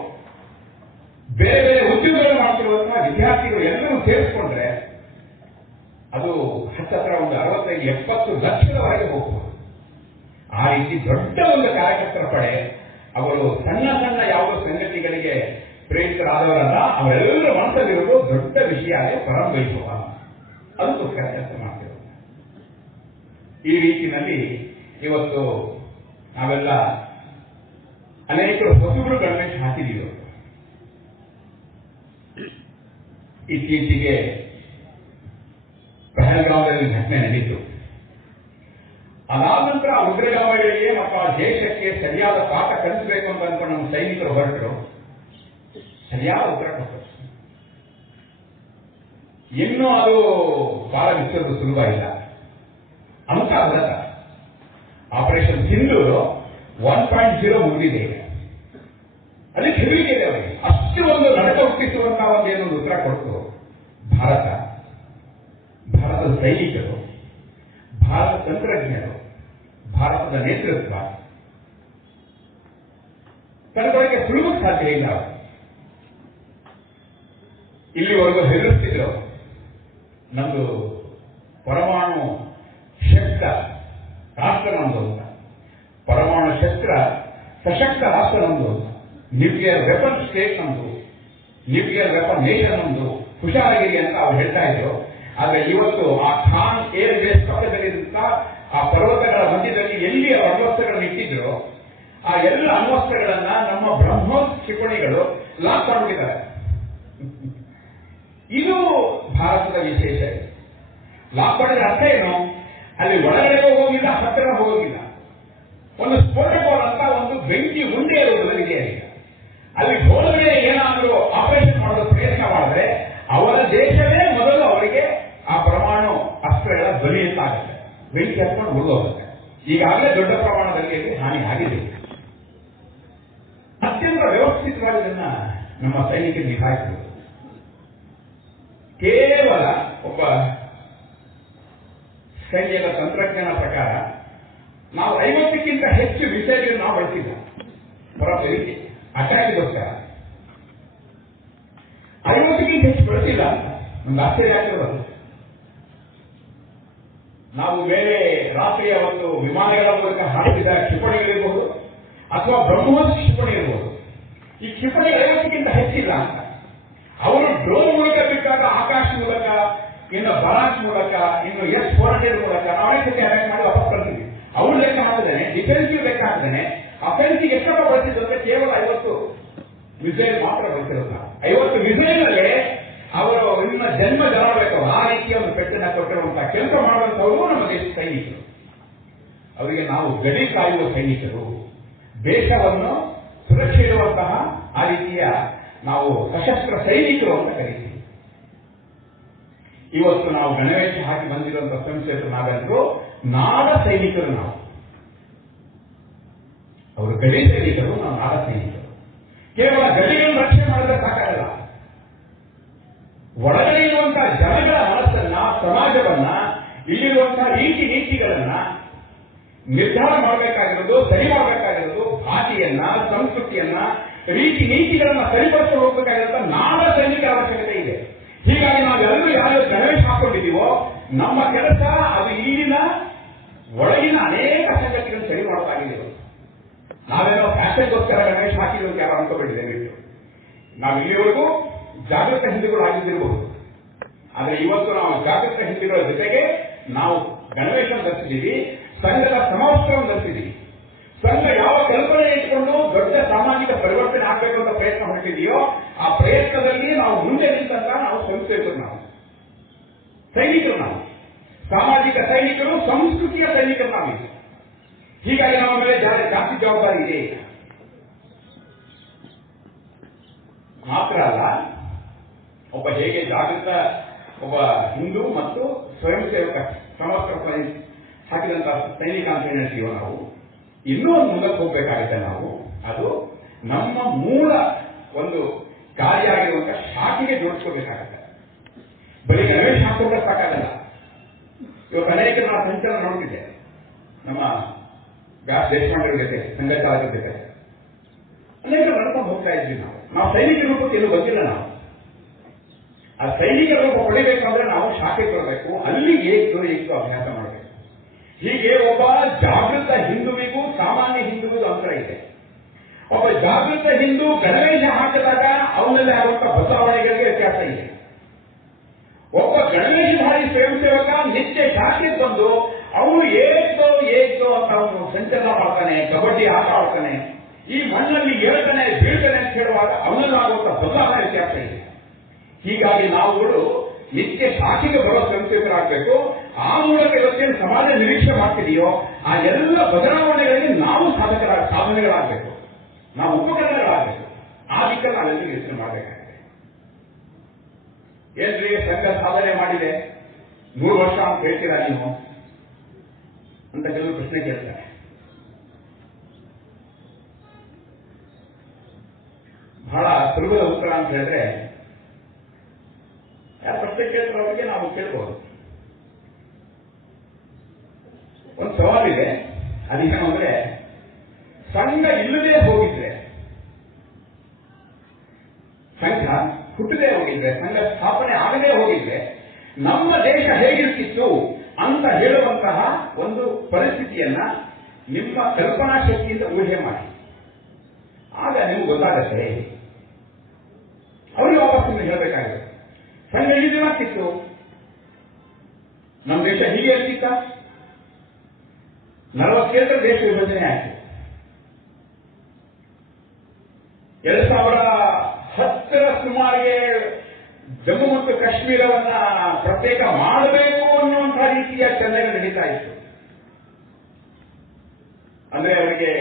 ಬೇರೆ ಬೇರೆ ಉದ್ಯೋಗಗಳು ಮಾಡ್ತಿರುವಂತಹ ವಿದ್ಯಾರ್ಥಿಗಳು ಎಲ್ಲರೂ ಸೇರಿಸಿಕೊಂಡ್ರೆ ಅದು ಹತ್ತಿರ ಒಂದು 65-70 ಲಕ್ಷದವರೆಗೆ ಹೋಗ್ಬೋದು. ಆ ರೀತಿ ದೊಡ್ಡ ಒಂದು ಕಾರ್ಯಕರ್ತರ ಪಡೆ. ಅವರು ಸಣ್ಣ ಸಣ್ಣ ಯಾವುದೋ ಸಂಗತಿಗಳಿಗೆ ಪ್ರೇರಿತರಾದವರಲ್ಲ, ಅವರೆಲ್ಲರ ಮನಸ್ಸಲ್ಲಿರೋದು ದೊಡ್ಡ ವಿಷಯ ಪರಂ ವೈಭವ, ಅದಕ್ಕೋಸ್ಕರ ಕೆಲಸ ಮಾಡ್ತಿರೋದು. ಈ ರೀತಿಯಲ್ಲಿ ಇವತ್ತು ನಾವೆಲ್ಲ ಅನೇಕರು ಹೊಸಬರು ಗಣೇಶ ಹಾಕಿದ್ದೀವಿ. ಇತ್ತೀಚೆಗೆ ಪಹಲ್ಗಾಂವದಲ್ಲಿ ಘಟನೆ ನಡೀತು. ಅದಾದ ನಂತರ ಉಗ್ರಗಾಮಿಗಳಿಗೆ ಮತ್ತು ಆ ದೇಶಕ್ಕೆ ಸರಿಯಾದ ಪಾಠ ಕಲಿಸಬೇಕು ಅಂತ ಅನ್ಕೊಂಡು ನಮ್ಮ ಸೈನಿಕರು ಹೊರಟರು. ಸರಿಯಾದ ಉತ್ತರ ಕೊಟ್ಟರು. ಇನ್ನೂ ಅದು ಬಹಳ ವಿಸ್ತರಿಸಲು ಸುಲಭ ಇಲ್ಲ ಅಂತ ಅರ್ಥ. ಆಪರೇಷನ್ ಸಿಂಧೂರು 1.0 ಮುಗಿದಿದೆ. ಅದಕ್ಕೆ ಹೆದರಿಕೆ ಇದೆ ಅವರಿಗೆ. ಅಷ್ಟು ಒಂದು ನಡಕ ಹುಟ್ಟಿಸುವಂತಹ ಒಂದೇನೊಂದು ಉತ್ತರ ಕೊಟ್ಟು ಭಾರತದ ಸೈನಿಕರು, ಭಾರತ ತಂತ್ರಜ್ಞರು, ಭಾರತದ ನೇತೃತ್ವ ಕನ್ನಡಕ್ಕೆ ಸುಳುವಕ್ಕೆ ಸಾಧ್ಯ ಇಲ್ಲ. ಇಲ್ಲಿವರೆಗೂ ಹೆದರಿಸ್ತಿದ್ರು ನಮ್ದು ಪರಮಾಣು ಶಕ್ತ ರಾಷ್ಟ್ರ ನಮ್ದು ಅಂತ, ಪರಮಾಣು ಶಸ್ತ್ರ ಸಶಕ್ತ ರಾಷ್ಟ್ರ ನಮ್ದು ಅಂತ, ನ್ಯೂಕ್ಲಿಯರ್ ವೆಪನ್ ಸ್ಟೇಟ್ ನಮ್ದು, ನ್ಯೂಕ್ಲಿಯರ್ ವೆಪನ್ ನೇಷನ್ ನಮ್ದು, ಹುಷಾರಾಗಿರಿ ಅಂತ ಅವ್ರು ಹೇಳ್ತಾ ಇದ್ರು. ಆದ್ರೆ ಇವತ್ತು ಆ ಖಾನ್ ಏರ್ ಬೇಸ್ ಪಕ್ಕದಲ್ಲಿದ್ದ ಆ ಪರ್ವತಗಳ ಮಧ್ಯದಲ್ಲಿ ಎಲ್ಲಿ ಅವರು ಅಣ್ವಸ್ತ್ರಗಳನ್ನು ಇಟ್ಟಿದ್ರು, ಆ ಎಲ್ಲ ಅಣ್ವಸ್ತ್ರಗಳನ್ನ ನಮ್ಮ ಬ್ರಹ್ಮೋಸ್ ಕ್ಷಿಪಣಿಗಳು ಲಾಕ್ ಮಾಡಿಬಿಟ್ಟಿದ್ದಾರೆ. ಇದು ಭಾರತದ ವಿಶೇಷ. ಲಾಕ್ ಮಾಡಿದ ಅರ್ಥ ಏನು? ಅಲ್ಲಿ ಒಳಗಡೆ ಹೋಗಿಲ್ಲ, ಹತ್ತಿರ ಹೋಗಿಲ್ಲ. ಒಂದು ಸ್ಫೋಟಕೋಲ್ ಅಂತ ಒಂದು ಬೆಂಕಿ ಉಂಡೆ ಇರುವುದರಲ್ಲಿ ಅಲ್ಲಿ ಹೋದರೆ ಏನಾದರೂ ಆಪರೇಷನ್ ಮಾಡಲು ಪ್ರಯತ್ನ ಮಾಡಿದ್ರೆ ಅವರ ದೇಶವೇ ಮೊದಲು ಅವರಿಗೆ ಆ ಪರಮಾಣು ಅಸ್ತ್ರಗಳ ಧ್ವನಿಯಂತಾಗುತ್ತೆ, ಬೆಂಕಿ ಹತ್ಕೊಂಡು ಉಳಿದೋಗುತ್ತೆ. ಈಗಾಗಲೇ ದೊಡ್ಡ ಪ್ರಮಾಣದಲ್ಲಿ ಹಾನಿ ಆಗಿದೆ. ಅತ್ಯಂತ ವ್ಯವಸ್ಥಿತವಾಗಿ ಇದನ್ನ ನಮ್ಮ ಸೈನಿಕರು ನಿಭಾಯಿಸಿದರು. ಕೇವಲ ಒಬ್ಬ ಸೈನ್ಯದ ತಂತ್ರಜ್ಞಾನ ಪ್ರಕಾರ ನಾವು 50ಕ್ಕಿಂತ ಹೆಚ್ಚು ಮಿಸೈಲ್ ನಾವು ಬಳಸಿಲ್ಲ ಹೊರಬರಿಕೆ ಅಟ್ಯಾಕ್ಗೋಸ್ಕರ. 50ಕ್ಕಿಂತ ಹೆಚ್ಚು ಬಳಸಿಲ್ಲ ಅಂತ ನಮ್ಗೆ ಆಶ್ಚರ್ಯ ಆಗಿರೋದು. ನಾವು ಬೇರೆ ರಾತ್ರಿಯ ಒಂದು ವಿಮಾನಗಳ ಮೂಲಕ ಹಾರಿಸಿದ ಕ್ಷಿಪಣಿಗಳಿರಬಹುದು ಅಥವಾ ಬ್ರಹ್ಮೋಸ್ ಕ್ಷಿಪಣಿ ಇರಬಹುದು. ಈ ಕ್ಷಿಪಣಿ 50ಕ್ಕಿಂತ ಹೆಚ್ಚಿಲ್ಲ ಅಂತ. ಅವರು ಡ್ರೋನ್ ಮೂಲಕ ಬಿಟ್ಟಾಗ ಆಕಾಶ ಮೂಲಕ, ಇನ್ನು ಬರಾಕ್ ಮೂಲಕ, ಇನ್ನು S-400 ಮೂಲಕ ನಾವೇ ಸತಿ ಅಟ್ಯಾಕ್ ಮಾಡಿ ವಾಪಸ್ ಕಳ್ತೀವಿ. ಅವ್ರು ಲೆಕ್ಕ ಹಾಕಿದ್ದೇನೆ, ಡಿಫೆನ್ಸಿವ್ ಲೆಕ್ಕ ಹಾಕಿದ್ದೇನೆ. ಅಫೆನ್ಸಿವ್ ಎಷ್ಟಪ್ಪ ಬಳಸಿದ್ದು ಅಂದ್ರೆ ಕೇವಲ 50 ಮಿಸೈಲ್ ಮಾತ್ರ ಬಳಸಿರೋದು. 50 ಮಿಸೈಲಲ್ಲೇ ಅವರು ನಿಮ್ಮ ಜನ್ಮ ಜರಬೇಕು ಆ ರೀತಿಯ ಒಂದು ಪೆಟ್ಟನ್ನ ಕೊಟ್ಟಿರುವಂತಹ ಕೆಲಸ ಮಾಡುವಂತವರು ನಮ್ಮ ದೇಶ ಸೈನಿಕರು. ಅವರಿಗೆ ನಾವು ಗಡಿ ಕಾಯುವ ಸೈನಿಕರು, ದೇಶವನ್ನು ಸುರಕ್ಷೆ ಇರುವಂತಹ ಆ ರೀತಿಯ ನಾವು ಸಶಸ್ತ್ರ ಸೈನಿಕರು ಅಂತ ಕರೀತೀವಿ. ಇವತ್ತು ನಾವು ಗಣವೇಶ ಹಾಕಿ ಬಂದಿರುವಂತಹ ಸಂಸ್ಥೆಗಳು ನಾವೆಲ್ಲರೂ ನಾಡ ಸೈನಿಕರು. ನಾವು ಅವರು ಗಡಿ ಸೈನಿಕರು, ನಾವು ನಾಡ ಸೈನಿಕರು. ಕೇವಲ ಗಡಿಗಳನ್ನು ರಕ್ಷಣೆ ಮಾಡಿದ್ರೆ ಸಾಕಾಗಲ್ಲ. ಒಳಗಡೆ ಇರುವಂತಹ ಜನಗಳ ಮನಸ್ಸನ್ನ, ಸಮಾಜವನ್ನ, ಇಲ್ಲಿರುವಂತಹ ರೀತಿ ನೀತಿಗಳನ್ನ ನಿರ್ಧಾರ ಮಾಡಬೇಕಾಗಿರೋದು, ಸರಿ ಮಾಡಬೇಕಾಗಿರೋದು ಭಾಷೆಯನ್ನ, ಸಂಸ್ಕೃತಿಯನ್ನ, ರೀತಿ ನೀತಿಗಳನ್ನ ಸರಿಪಡಿಸಿಕೊಂಡು ಹೋಗಬೇಕಾಗಿರೋ ನಾಡ ಸೈನಿಕರ ಅವಶ್ಯಕತೆ ಇದೆ. ಹೀಗಾಗಿ ನಾವೆಲ್ಲರೂ ಯಾರು ಗಣವೇಶ ಹಾಕೊಂಡಿದ್ದೀವೋ ನಮ್ಮ ಕೆಲಸ ಅದು ಇಲ್ಲಿನ ಒಳಗಿನ ಅನೇಕ ಸಂಗತಿಗಳನ್ನು ಸರಿ ಮಾಡೋದಾಗಿದ್ದೀವಿ. ನಾವೇನೋ ಫ್ಯಾಷನ್ಗೋಸ್ಕರ ಗಣವೇಶ ಹಾಕಿದ್ರು ಯಾರು ಅನ್ಕೋಬೇಡಿದೆ ಬಿಟ್ಟು. ನಾವು ಇಲ್ಲಿವರೆಗೂ ಜಾಗೃತ ಹಿಂದೂಗಳು ಆಗಿದ್ದಿರಬಹುದು. ಆದರೆ ಇವತ್ತು ನಾವು ಜಾಗೃತ ಹಿಂದೂಗಳ ಜೊತೆಗೆ ನಾವು ಗಣವೇಶ ಧರಿಸಿದ್ದೀವಿ, ಸಂಘದ ಸಮವಸ್ತ್ರವನ್ನು ಧರಿಸಿದ್ದೀವಿ. ಸಂಘ ಯಾವ ಕಲ್ಪನೆ ಇಟ್ಕೊಂಡು ದೊಡ್ಡ ಸಾಮಾಜಿಕ ಪರಿವರ್ತನೆ ಆಗಬೇಕು ಅಂತ ಪ್ರಯತ್ನ ಹೊರಟಿದೆಯೋ ಆ ಪ್ರಯತ್ನದಲ್ಲಿ ನಾವು ಮುಂದೆ ನಿಂತಂತ ನಾವು ಸಂಸ್ಥೆಗಳು, ನಾವು ಸೈನಿಕರು, ನಾವು ಸಾಮಾಜಿಕ ಸೈನಿಕರು, ಸಂಸ್ಕೃತಿಯ ಸೈನಿಕರು ನಾವೀಗ. ಹೀಗಾಗಿ ನಮ್ಮ ಮೇಲೆ ಜಾಸ್ತಿ ಜವಾಬ್ದಾರಿ ಇದೆ. ಮಾತ್ರ ಅಲ್ಲ, ಒಬ್ಬ ಹೇಗೆ ಜಾಗೃತ ಒಬ್ಬ ಹಿಂದೂ ಮತ್ತು ಸ್ವಯಂ ಸೇವಕ ಸಮರ್ಥ ಹಾಕಿದಂತಹ ಸೈನಿಕ ಅಂತ ಹೇಳ್ತೀವೋ ನಾವು, ಇನ್ನೂ ಒಂದು ಮುಂದಕ್ಕೆ ಹೋಗ್ಬೇಕಾಗುತ್ತೆ ನಾವು. ಅದು ನಮ್ಮ ಮೂಲ ಒಂದು ಕಾರ್ಯ ಆಗಿರುವಂತಹ ಶಾಖೆಗೆ ಜೋಡಿಸ್ಕೋಬೇಕಾಗುತ್ತೆ. ಬರೀ ಗಣೇಶ ಹಾಕೊಂಡ್ರೆ ಸಾಕಾಗಲ್ಲ. ಇವತ್ತು ಅನೇಕ ನಾವು ಸಂಚಲನ ನೋಡ್ತಿದ್ದೆ, ನಮ್ಮ ವ್ಯಾಸ ದೇಶಪಾಂಡೆ ಜೊತೆ, ಸಂಘ ಚಾಲಕರ ಜೊತೆ ಅನೇಕ ನಡ್ಕೊಂಡು ಹೋಗ್ತಾ ಇದ್ವಿ. ನಾವು ಸೈನಿಕ ರೂಪಕ್ಕೆ ಎಲ್ಲೂ ಬಂದಿಲ್ಲ. ನಾವು ಆ ಸೈನಿಕರ ರೂಪ ಪಡಿಬೇಕಂದ್ರೆ ನಾವು ಶಾಖೆ ಕೊಡಬೇಕು, ಅಲ್ಲಿ ಏಕು ಅಭ್ಯಾಸ ಮಾಡಬೇಕು. ಹೀಗೆ ಒಬ್ಬ ಜಾಗೃತ ಹಿಂದುವಿಗೂ ಸಾಮಾನ್ಯ ಹಿಂದುವಿಗೂ ಅಂತರ ಇದೆ. ಒಬ್ಬ ಜಾಗೃತ ಹಿಂದೂ ಗಣವೇಶ ಹಾಕಿದಾಗ ಅವನಲ್ಲಿ ಆಗುವಂತಹ ಬದಲಾವಣೆಗಳಿಗೆ ವ್ಯತ್ಯಾಸ ಇದೆ. ಒಬ್ಬ ಗಣವೇಶಧಾರಿ ಸ್ವಯಂ ಸೇವಕ ನಿತ್ಯ ಶಾಖೆಗೆ ಬಂದು ಅವನು ಏಕೋ ಅಂತ ಅವನು ಸಂಚಲನ ಮಾಡ್ತಾನೆ, ಕಬಡ್ಡಿ ಆಟ ಆಡ್ತಾನೆ, ಈ ಮಣ್ಣಲ್ಲಿ ಏಳ್ತಾನೆ ಬೀಳ್ತಾನೆ ಅಂತ ಹೇಳುವಾಗ ಅವನಲ್ಲಾಗುವಂತಹ ಬದಲಾವಣೆ ವ್ಯತ್ಯಾಸ ಇದೆ. ಹೀಗಾಗಿ ನಾವುಗಳು ನಿತ್ಯ ಶಾಖೆಗೆ ಬರೋ ಸ್ವಯಂ ಸೇವಕರಾಗಬೇಕು. ಆ ಮೂಲಕ ಇವತ್ತೇನು ಸಮಾಜ ನಿರೀಕ್ಷೆ ಮಾಡ್ತಿದೆಯೋ ಆ ಎಲ್ಲ ಬದಲಾವಣೆಗಳಿಗೆ ನಾವು ಸಾಧನೆಗಳಾಗಬೇಕು, ನಾವು ಉಪಕರಣಗಳಾಗಬೇಕು. ಆ ದಿಕ್ಕಲ್ಲಿ ನಾವೆಲ್ಲರೂ ಯೋಚನೆ ಮಾಡಬೇಕಾಗಿದೆ. ಏನ್ರಿ ಸಂಘ ಸಾಧನೆ ಮಾಡಿದೆ 100 ವರ್ಷ ಅಂತ ಹೇಳ್ತೀರಾ ನೀವು ಅಂತ ಕೆಲವರು ಪ್ರಶ್ನೆ ಕೇಳ್ತಾರೆ. ಬಹಳ ಸುಲಭದ ಉತ್ತರ ಅಂತ ಹೇಳಿದ್ರೆ, ಯಾರು ಪ್ರಶ್ನೆ ಕೇಳ್ತಿರೋರಿಗೆ ನಾವು ಕೇಳ್ಬಹುದು. ಒಂದು ಸವಾಲಿದೆ, ಅದೇನು ಅಂದ್ರೆ ಸಂಘ ಇಲ್ಲದೆ ಹೋಗಿದ್ರೆ, ಸಂಘ ಹುಟ್ಟದೇ ಹೋಗಿದ್ರೆ, ಸಂಘ ಸ್ಥಾಪನೆ ಆಗದೆ ಹೋಗಿದ್ರೆ ನಮ್ಮ ದೇಶ ಹೇಗಿರ್ತಿತ್ತು ಅಂತ ಹೇಳುವಂತಹ ಒಂದು ಪರಿಸ್ಥಿತಿಯನ್ನ ನಿಮ್ಮ ಕಲ್ಪನಾ ಶಕ್ತಿಯಿಂದ ಊಹೆ ಮಾಡಿ. ಆಗ ನಿಮ್ಗೆ ಗೊತ್ತಾಗತ್ತೆ. ಅವರಿಗೆ ವಾಪಸ್ ನಿಮ್ಗೆ ಹೇಳಬೇಕಾಗಿದೆ, ಸಂಘ ಇದೇನಾಗ್ತಿತ್ತು, ನಮ್ಮ ದೇಶ ಹೀಗೆ ಇರ್ತಿತ್ತ. 47 ದೇಶ ವಿಭಜನೆ ಆಯಿತು. 2010 ಸುಮಾರಿಗೆ ಜಮ್ಮು ಮತ್ತು ಕಾಶ್ಮೀರವನ್ನ ಪ್ರತ್ಯೇಕ ಮಾಡಬೇಕು ಅನ್ನುವಂತಹ ರೀತಿಯ ಚರ್ಚೆಗಳು ನಡೀತಾ ಇತ್ತು. ಅಂದ್ರೆ ಅವರಿಗೆ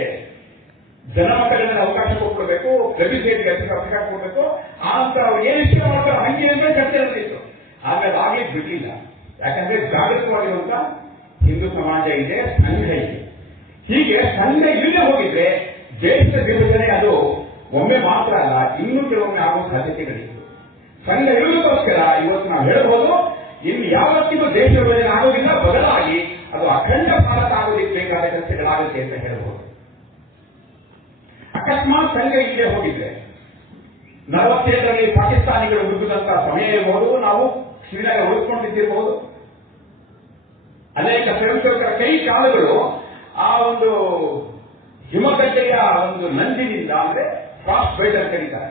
ಜನಮತಗಳಲ್ಲಿ ಅವಕಾಶ ಕೊಡ್ಕೊಳ್ಬೇಕು, ಪ್ರೆಬಿಸೇಟ್ಗೆ ಅವಕಾಶ ಕೊಡಬೇಕು, ಆ ಅಂತ ಅವ್ರು ಏನು ಇಷ್ಟ ಮಾಡ್ತಾರೆ ಹಂಗೆ ಅಂದ್ರೆ ಚರ್ಚೆ ನಡೆದಿತ್ತು. ಹಾಗಾಗಿ ಆಗ್ಲಿಕ್ಕೆ ಬಿಡಲಿಲ್ಲ. ಯಾಕಂದ್ರೆ ಜಾಗೃತವಾಗಿರುವಂತ ಹಿಂದೂ ಸಮಾಜ ಇದೆ, ಸಂಘ ಇದೆ. ಹೀಗೆ ಸಂಘ ಇಲ್ಲದೆ ಹೋಗಿದ್ರೆ ದೇಶದ ವಿಭಜನೆ ಅದು ಒಮ್ಮೆ ಮಾತ್ರ ಅಲ್ಲ, ಇನ್ನೂ ಕೆಲವೊಮ್ಮೆ ಆಗುವ ಸಾಧ್ಯತೆಗಳಿತ್ತು. ಸಂಘ ಇರುವುದಕ್ಕೋಸ್ಕರ ಇವತ್ತು ನಾವು ಹೇಳಬಹುದು, ಇನ್ನು ಯಾವತ್ತಿಗೂ ದೇಶ ವಿಭಜನೆ ಆಗೋದಿಲ್ಲ, ಬದಲಾಗಿ ಅದು ಅಖಂಡ ಭಾರತ ಆಗೋದಕ್ಕೆ ಬೇಕಾದ ಕೆಲಸಗಳಾಗುತ್ತೆ ಅಂತ ಹೇಳಬಹುದು. ಅಕಸ್ಮಾತ್ ಸಂಘ ಇಲ್ಲದೆ ಹೋಗಿದ್ರೆ 47ರಲ್ಲಿ ಪಾಕಿಸ್ತಾನಿಗಳು ಹುಡುಕಿದಂತಹ ಸಮಯ ಇರಬಹುದು, ನಾವು ಶ್ರೀನಗರ ಉಳಿದುಕೊಂಡಿದ್ದಿರಬಹುದು. ಅನೇಕ ಸ್ವಯಂ ಸೇವಕರ ಕೈ ಕಾಲುಗಳು ಆ ಒಂದು ಹಿಮಗಡ್ಡೆಯ ಒಂದು ನಂದಿನಿಂದ, ಅಂದ್ರೆ ಫ್ರಾಸ್ಟ್ ಬೈಟ್ ಅಂತ ಕರೀತಾರೆ,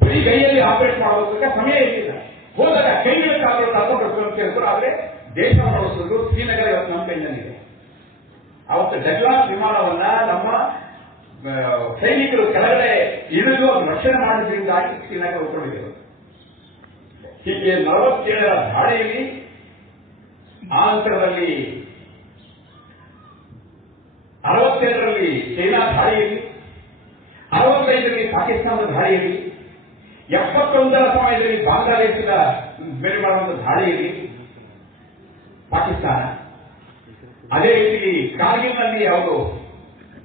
ಬರೀ ಕೈಯಲ್ಲಿ ಆಪರೇಟ್ ಮಾಡೋದಕ್ಕೆ ಸಮಯ ಇರಲಿಲ್ಲ. ಹೋದಾಗ ಕೈಗಳ ಕಾಲುಗಳು ಕರ್ಕೊಂಡು ಸ್ವಯಂ ಸೇವಕರು, ಆದ್ರೆ ದೇಶ ನಡೆಸೋದು ಶ್ರೀನಗರ ಇವತ್ತು ನಮ್ಮ ಕೈನಲ್ಲಿದೆ. ಅವತ್ತು ಡಗ್ಲಾಸ್ ವಿಮಾನವನ್ನ ನಮ್ಮ ಸೈನಿಕರು ಕೆಳಗಡೆ ಇಳಿದು ರಕ್ಷಣೆ ಮಾಡಿದ್ರಿಂದಾಗಿ ಶ್ರೀನಗರ ಉಳ್ಕೊಂಡಿದ್ದರು. ಹೀಗೆ 47ರ ದಾಳಿಯಲ್ಲಿ, ಆ ನಂತರದಲ್ಲಿ 62ರಲ್ಲಿ ಚೈನಾ ದಾಳಿಯಲ್ಲಿ, 65ರಲ್ಲಿ ಪಾಕಿಸ್ತಾನದ ದಾಳಿಯಲ್ಲಿ, 71ರ ಸಮಯದಲ್ಲಿ ಬಾಂಗ್ಲಾದೇಶದ ಮೇಲೆ ಮಾಡುವಂತಹ ದಾಳಿಯಲ್ಲಿ ಪಾಕಿಸ್ತಾನ, ಅದೇ ರೀತಿ ಕಾರ್ಗಿಲ್ನಲ್ಲಿ ಅವರು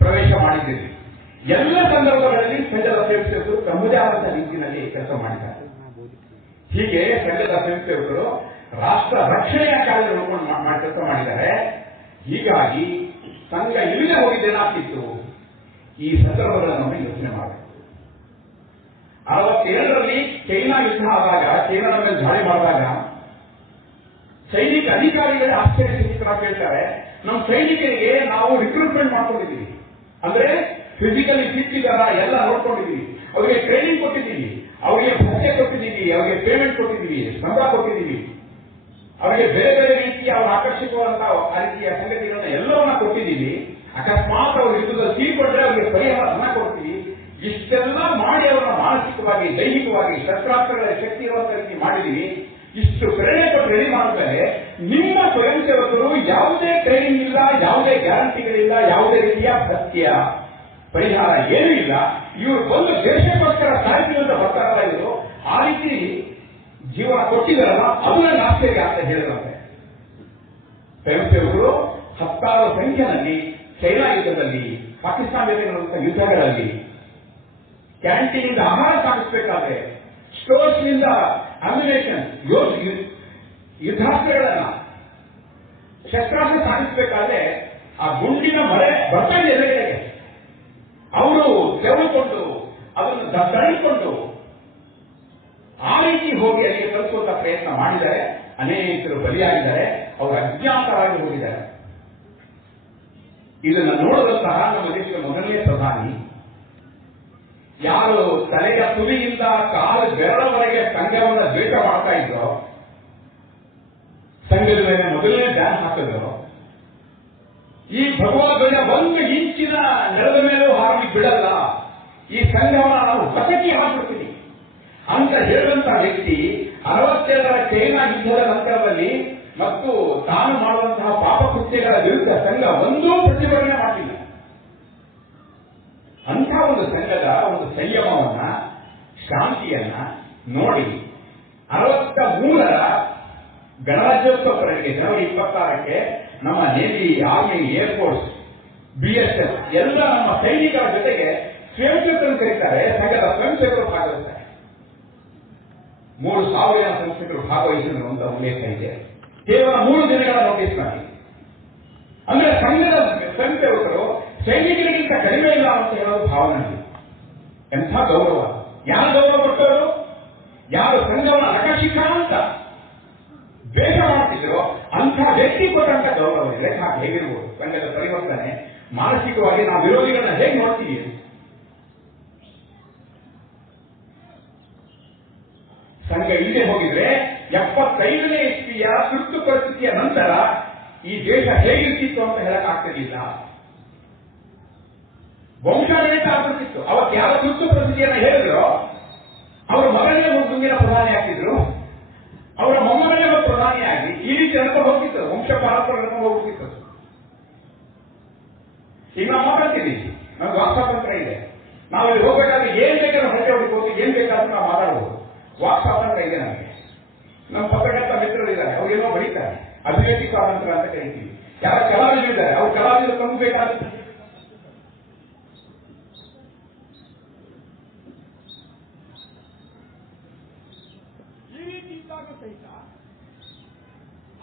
ಪ್ರವೇಶ ಮಾಡಿದ್ದರು. ಎಲ್ಲ ಸಂದರ್ಭಗಳಲ್ಲಿ ಸಂಘದ ಸ್ವಯಂ ಸೇವಕರು ತಮ್ಮದೇ ಆದಂತಹ ರೀತಿಯಲ್ಲಿ ಕೆಲಸ ಮಾಡಿದ್ದಾರೆ. ಹೀಗೆ ಸಂಘದ ಸ್ವಯಂ ಸೇವಕರು ರಾಷ್ಟ್ರ ರಕ್ಷಣೆಯ ಕಾರ್ಯವನ್ನು ಕೆಲಸ ಮಾಡಿದ್ದಾರೆ. ಹೀಗಾಗಿ ಸಂಘ ಇಲ್ಲದೆ ಹೋಗಿದ್ದೇನಾಗ್ತಿತ್ತು, ಈ ಸಂದರ್ಭಗಳನ್ನು ಯೋಚನೆ ಮಾಡಬೇಕು. 67ರಲ್ಲಿ ಚೈನಾ ಯುದ್ಧ ಆದಾಗ, ಚೈನಾದ ಮೇಲೆ ದಾಳಿ ಮಾಡಿದಾಗ ಸೈನಿಕ ಅಧಿಕಾರಿಗಳೇ ಆಶ್ಚರ್ಯಚಕಿತರಾಗಿ ಹೇಳ್ತಾರೆ, ನಮ್ಮ ಸೈನಿಕರಿಗೆ ನಾವು ರಿಕ್ರೂಟ್ಮೆಂಟ್ ಮಾಡ್ಕೊಂಡಿದ್ದೀವಿ, ಅಂದ್ರೆ ಫಿಸಿಕಲಿ ಫಿಟ್ ಇದ್ದಾರ ಎಲ್ಲ ನೋಡ್ಕೊಂಡಿದ್ದೀವಿ, ಅವರಿಗೆ ಟ್ರೈನಿಂಗ್ ಕೊಟ್ಟಿದ್ದೀವಿ, ಅವರಿಗೆ ಭತ್ಯೆ ಕೊಟ್ಟಿದ್ದೀವಿ, ಅವರಿಗೆ ಪೇಮೆಂಟ್ ಕೊಟ್ಟಿದ್ದೀವಿ, ಸಂಬಳ ಕೊಟ್ಟಿದ್ದೀವಿ, ಅವರಿಗೆ ಬೇರೆ ಬೇರೆ ರೀತಿಯ ಅವರ ಆಕರ್ಷಕವಾದಂತಹ ಆ ರೀತಿಯ ಸಂಗತಿಗಳನ್ನ ಎಲ್ಲವನ್ನ ಕೊಟ್ಟಿದ್ದೀವಿ. ಅಕಸ್ಮಾತ್ ಅವರು ಯುದ್ಧದಲ್ಲಿ ತೀರ್ಕೊಂಡ್ರೆ ಅವರಿಗೆ ಪರಿಹಾರ ಹಣ ಕೊಡ್ತೀವಿ. ಇಷ್ಟೆಲ್ಲ ಮಾಡಿ ಅವರನ್ನ ಮಾನಸಿಕವಾಗಿ ದೈಹಿಕವಾಗಿ ಶಸ್ತ್ರಾಸ್ತ್ರಗಳ ಶಕ್ತಿ ಇರುವಂತ ರೀತಿ ಮಾಡಿದೀವಿ. ಇಷ್ಟು ಪ್ರೇರಣೆ ಕೊಟ್ಟು ರೆಡಿ ಮಾಡಿದ್ಮೇಲೆ ನಿಮ್ಮ ಸ್ವಯಂ ಸೇವಕರು ಯಾವುದೇ ಟ್ರೈನಿಂಗ್ ಇಲ್ಲ, ಯಾವುದೇ ಗ್ಯಾರಂಟಿಗಳಿಲ್ಲ, ಯಾವುದೇ ರೀತಿಯ ಸತ್ಯ ಪರಿಹಾರ ಏನೂ ಇಲ್ಲ, ಇವರು ಬಂದು ದೇಶಕ್ಕೋಸ್ಕರ ಸಾಯ್ತೀವಿ ಅಂತ ಬರ್ತಾರಲ್ಲ ಇವರು, ಆ ರೀತಿ ಜೀವನ ಕೊಟ್ಟಿದ್ದಾರಲ್ಲ ಅದು ನನ್ನ ಆಶ್ಚರ್ಯ ಅಂತ ಹೇಳಿದಂತೆ. ಸ್ವಯಂ ಸೇವಕರು ಹತ್ತಾರು ಸಂಖ್ಯೆಯಲ್ಲಿ ಚೈನಾ ಯುದ್ಧದಲ್ಲಿ, ಪಾಕಿಸ್ತಾನ ಜೊತೆ ಯುದ್ಧಗಳಲ್ಲಿ ಕ್ಯಾಂಟೀನಿಂದ ಆಹಾರ ಸಾಗಿಸಬೇಕಾದ್ರೆ, ಸ್ಟೋರ್ಸ್ನಿಂದ ಅಮ್ಯುನೇಷನ್ ಯುದ್ಧಾಸ್ತ್ರಗಳನ್ನ ಶಸ್ತ್ರಾಸ್ತ್ರ ಸಾಗಿಸಬೇಕಾದ್ರೆ ಆ ಗುಂಡಿನ ಮಳೆ ಬರ್ತಾ ಇದೆ ಎದುರುಗಡೆಗೆ, ಅವರು ತೆಗೆದುಕೊಂಡು ಅದನ್ನು ತಡೆದುಕೊಂಡು ಆ ರೀತಿ ಹೋಗಿ ಅಲ್ಲಿಗೆ ತಲುಪುವಂತ ಪ್ರಯತ್ನ ಮಾಡಿದ್ದಾರೆ. ಅನೇಕರು ಬಲಿಯಾಗಿದ್ದಾರೆ, ಅವರು ಅಜ್ಞಾತರಾಗಿ ಹೋಗಿದ್ದಾರೆ. ಇದನ್ನು ನೋಡಿದಂತಹ ನಮ್ಮ ದೇಶದ ಮೊದಲನೇ ಪ್ರಧಾನಿ, ಯಾರು ತಲೆಯ ತುದಿಯಿಂದ ಕಾಲು ಬೆರಳವರೆಗೆ ಸಂಘವನ್ನು ದ್ವೇಷ ಮಾಡ್ತಾ ಇದ್ರು, ಸಂಘದ ಮೇಲೆ ಮೊದಲನೇ ಡ್ಯಾನ್ ಹಾಕಿದ್ರು, ಈ ಭಗವದ್ಗೀತೆ ಒಂದು ಇಂಚಿನ ನೆಲದ ಮೇಲೂ ಹಾಕಿ ಬಿಡಲ್ಲ, ಈ ಸಂಘವನ್ನು ನಾವು ಬಸಕಿ ಹಾಕ್ಬಿಡ್ತೀವಿ ಅಂತ ಹೇಳಿದಂತ ವ್ಯಕ್ತಿ 67ರ ಚೈನಾ ಯುದ್ಧದ ನಂತರದಲ್ಲಿ ಮತ್ತು ತಾನು ಮಾಡುವಂತಹ ಪಾಪ ಕೃತ್ಯಗಳ ವಿರುದ್ಧ ಸಂಘ ಒಂದೂ ಪ್ರತಿಭಟನೆ ಮಾಡಿಲ್ಲ. ಅಂಥ ಒಂದು ಸಂಘದ ಒಂದು ಸಂಯಮವನ್ನ, ಶಾಂತಿಯನ್ನ ನೋಡಿ 63ರ ಗಣರಾಜ್ಯೋತ್ಸವ ಪರೇಡ್ಗೆ ಜನವರಿ 26ಕ್ಕೆ ನಮ್ಮ ನೇವಿ, ಆರ್ಮಿ, ಏರ್ಫೋರ್ಸ್, BSF ಎಲ್ಲ ನಮ್ಮ ಸೈನಿಕರ ಜೊತೆಗೆ ಸ್ವಯಂ ಸೇವಕರನ್ನು ಕರೀತಾರೆ. ಸಂಘದ ಸ್ವಯಂ ಸೇವಕರು ಭಾಗವಹಿಸ್ತಾರೆ. 3,000 ಜನ ಸಂಸ್ಥೆಗಳು ಭಾಗವಹಿಸಿದ್ರು ಅಂತ ಉಲ್ಲೇಖ ಇದೆ. ಕೇವಲ 3 ದಿನಗಳ ನೋಟಿಸ್ ಮಾಡಿ. ಅಂದ್ರೆ ಸಂಘದ ಸ್ವಯಂ ಸೇವಕರು ಸೈನಿಕರಿಗಿಂತ ಕಡಿಮೆ ಇಲ್ಲ ಅಂತ ಹೇಳೋದು ಭಾವನೆ. ಎಂಥ ಗೌರವ! ಯಾರು ಗೌರವ ಕೊಟ್ಟವರು? ಯಾರು ಸಂಘವನ್ನು ನಖಶಿಖ ಅಂತ ದ್ವೇಷ ಮಾಡ್ತಿದ್ರು ಅಂಥ ವ್ಯಕ್ತಿ ಕೊಟ್ಟಂತ ಗೌರವ ಇದೆ. ಹೇಗಿರ್ಬೋದು ಸಂಘದ ಪರಿವರ್ತನೆ? ಮಾನಸಿಕವಾಗಿ ನಾವು ವಿರೋಧಿಗಳನ್ನ ಹೇಗೆ ನೋಡ್ತೀವಿ? ಸಂಘ ಇಲ್ಲದೆ ಹೋಗಿದ್ರೆ 75ನೇ ಇಸ್ವಿಯ ತುರ್ತು ಪರಿಸ್ಥಿತಿಯ ನಂತರ ಈ ದೇಶ ಹೇಗಿರ್ತಿತ್ತು ಅಂತ ಹೇಳಕ್ ಆಗ್ತಿರ್ಲಿಲ್ಲ. ವಂಶಾಡಳಿತ ಆಗ್ಬಿಡ್ತಿತ್ತು. ಅವತ್ತು ಯಾವ ತುರ್ತು ಪರಿಸ್ಥಿತಿಯನ್ನ ಹೇಳಿದ್ರು ಅವರ ಮಗನೇ ಮುಂದಿನ ಪ್ರಧಾನಿ ಆಗ್ತಿದ್ರು, ಅವರ ಮೊಮ್ಮಗನೇ ಪ್ರಧಾನಿಯಾಗಿ ಈ ರೀತಿ ನಡ್ಕೊಂಡು ಹೋಗ್ತಿತ್ತು. ವಂಶ ಪಾರಂಪರ್ಯ ನಡ್ಕೊಂಡು ಹೋಗ್ತಿತ್ತು. ಈಗ ನಾವು ಮಾತಾಡ್ತೀವಿ, ನಮ್ಗೆ ವಾಕ್ಸ್ವಾತಂತ್ರ್ಯ ಇದೆ. ನಾವು ಇಲ್ಲಿ ಹೋಗ್ಬೇಕಾದ್ರೆ ಏನ್ ಬೇಕಾದ್ರೂ ಹೊರಗೆ ಹೋಗ್ಬೋದು, ಏನ್ ಬೇಕಾದ್ರೂ ನಾವು ಮಾತಾಡಬಹುದು. ವಾಕ್ಸ್ವಾತಂತ್ರ್ಯ ಇದೆ ನಮಗೆ. ನಮ್ಮ ಪತ್ರಕರ್ತ ಮಿತ್ರರು ಇದ್ದಾರೆ, ಅವ್ರೇನೋ ಬರೀತಾರೆ, ಅಭಿವ್ಯಕ್ತಿ ಸ್ವಾತಂತ್ರ್ಯ ಅಂತ ಕರಿತೀವಿ. ಯಾರ ಕಲಾವಿದರು ಇದ್ದಾರೆ, ಅವ್ರ ಕಲಾವಿದರು ತಂಗಬೇಕಾಗುತ್ತೆ. ಈ ರೀತಿ ಇದ್ದಾಗ ಸಹಿತ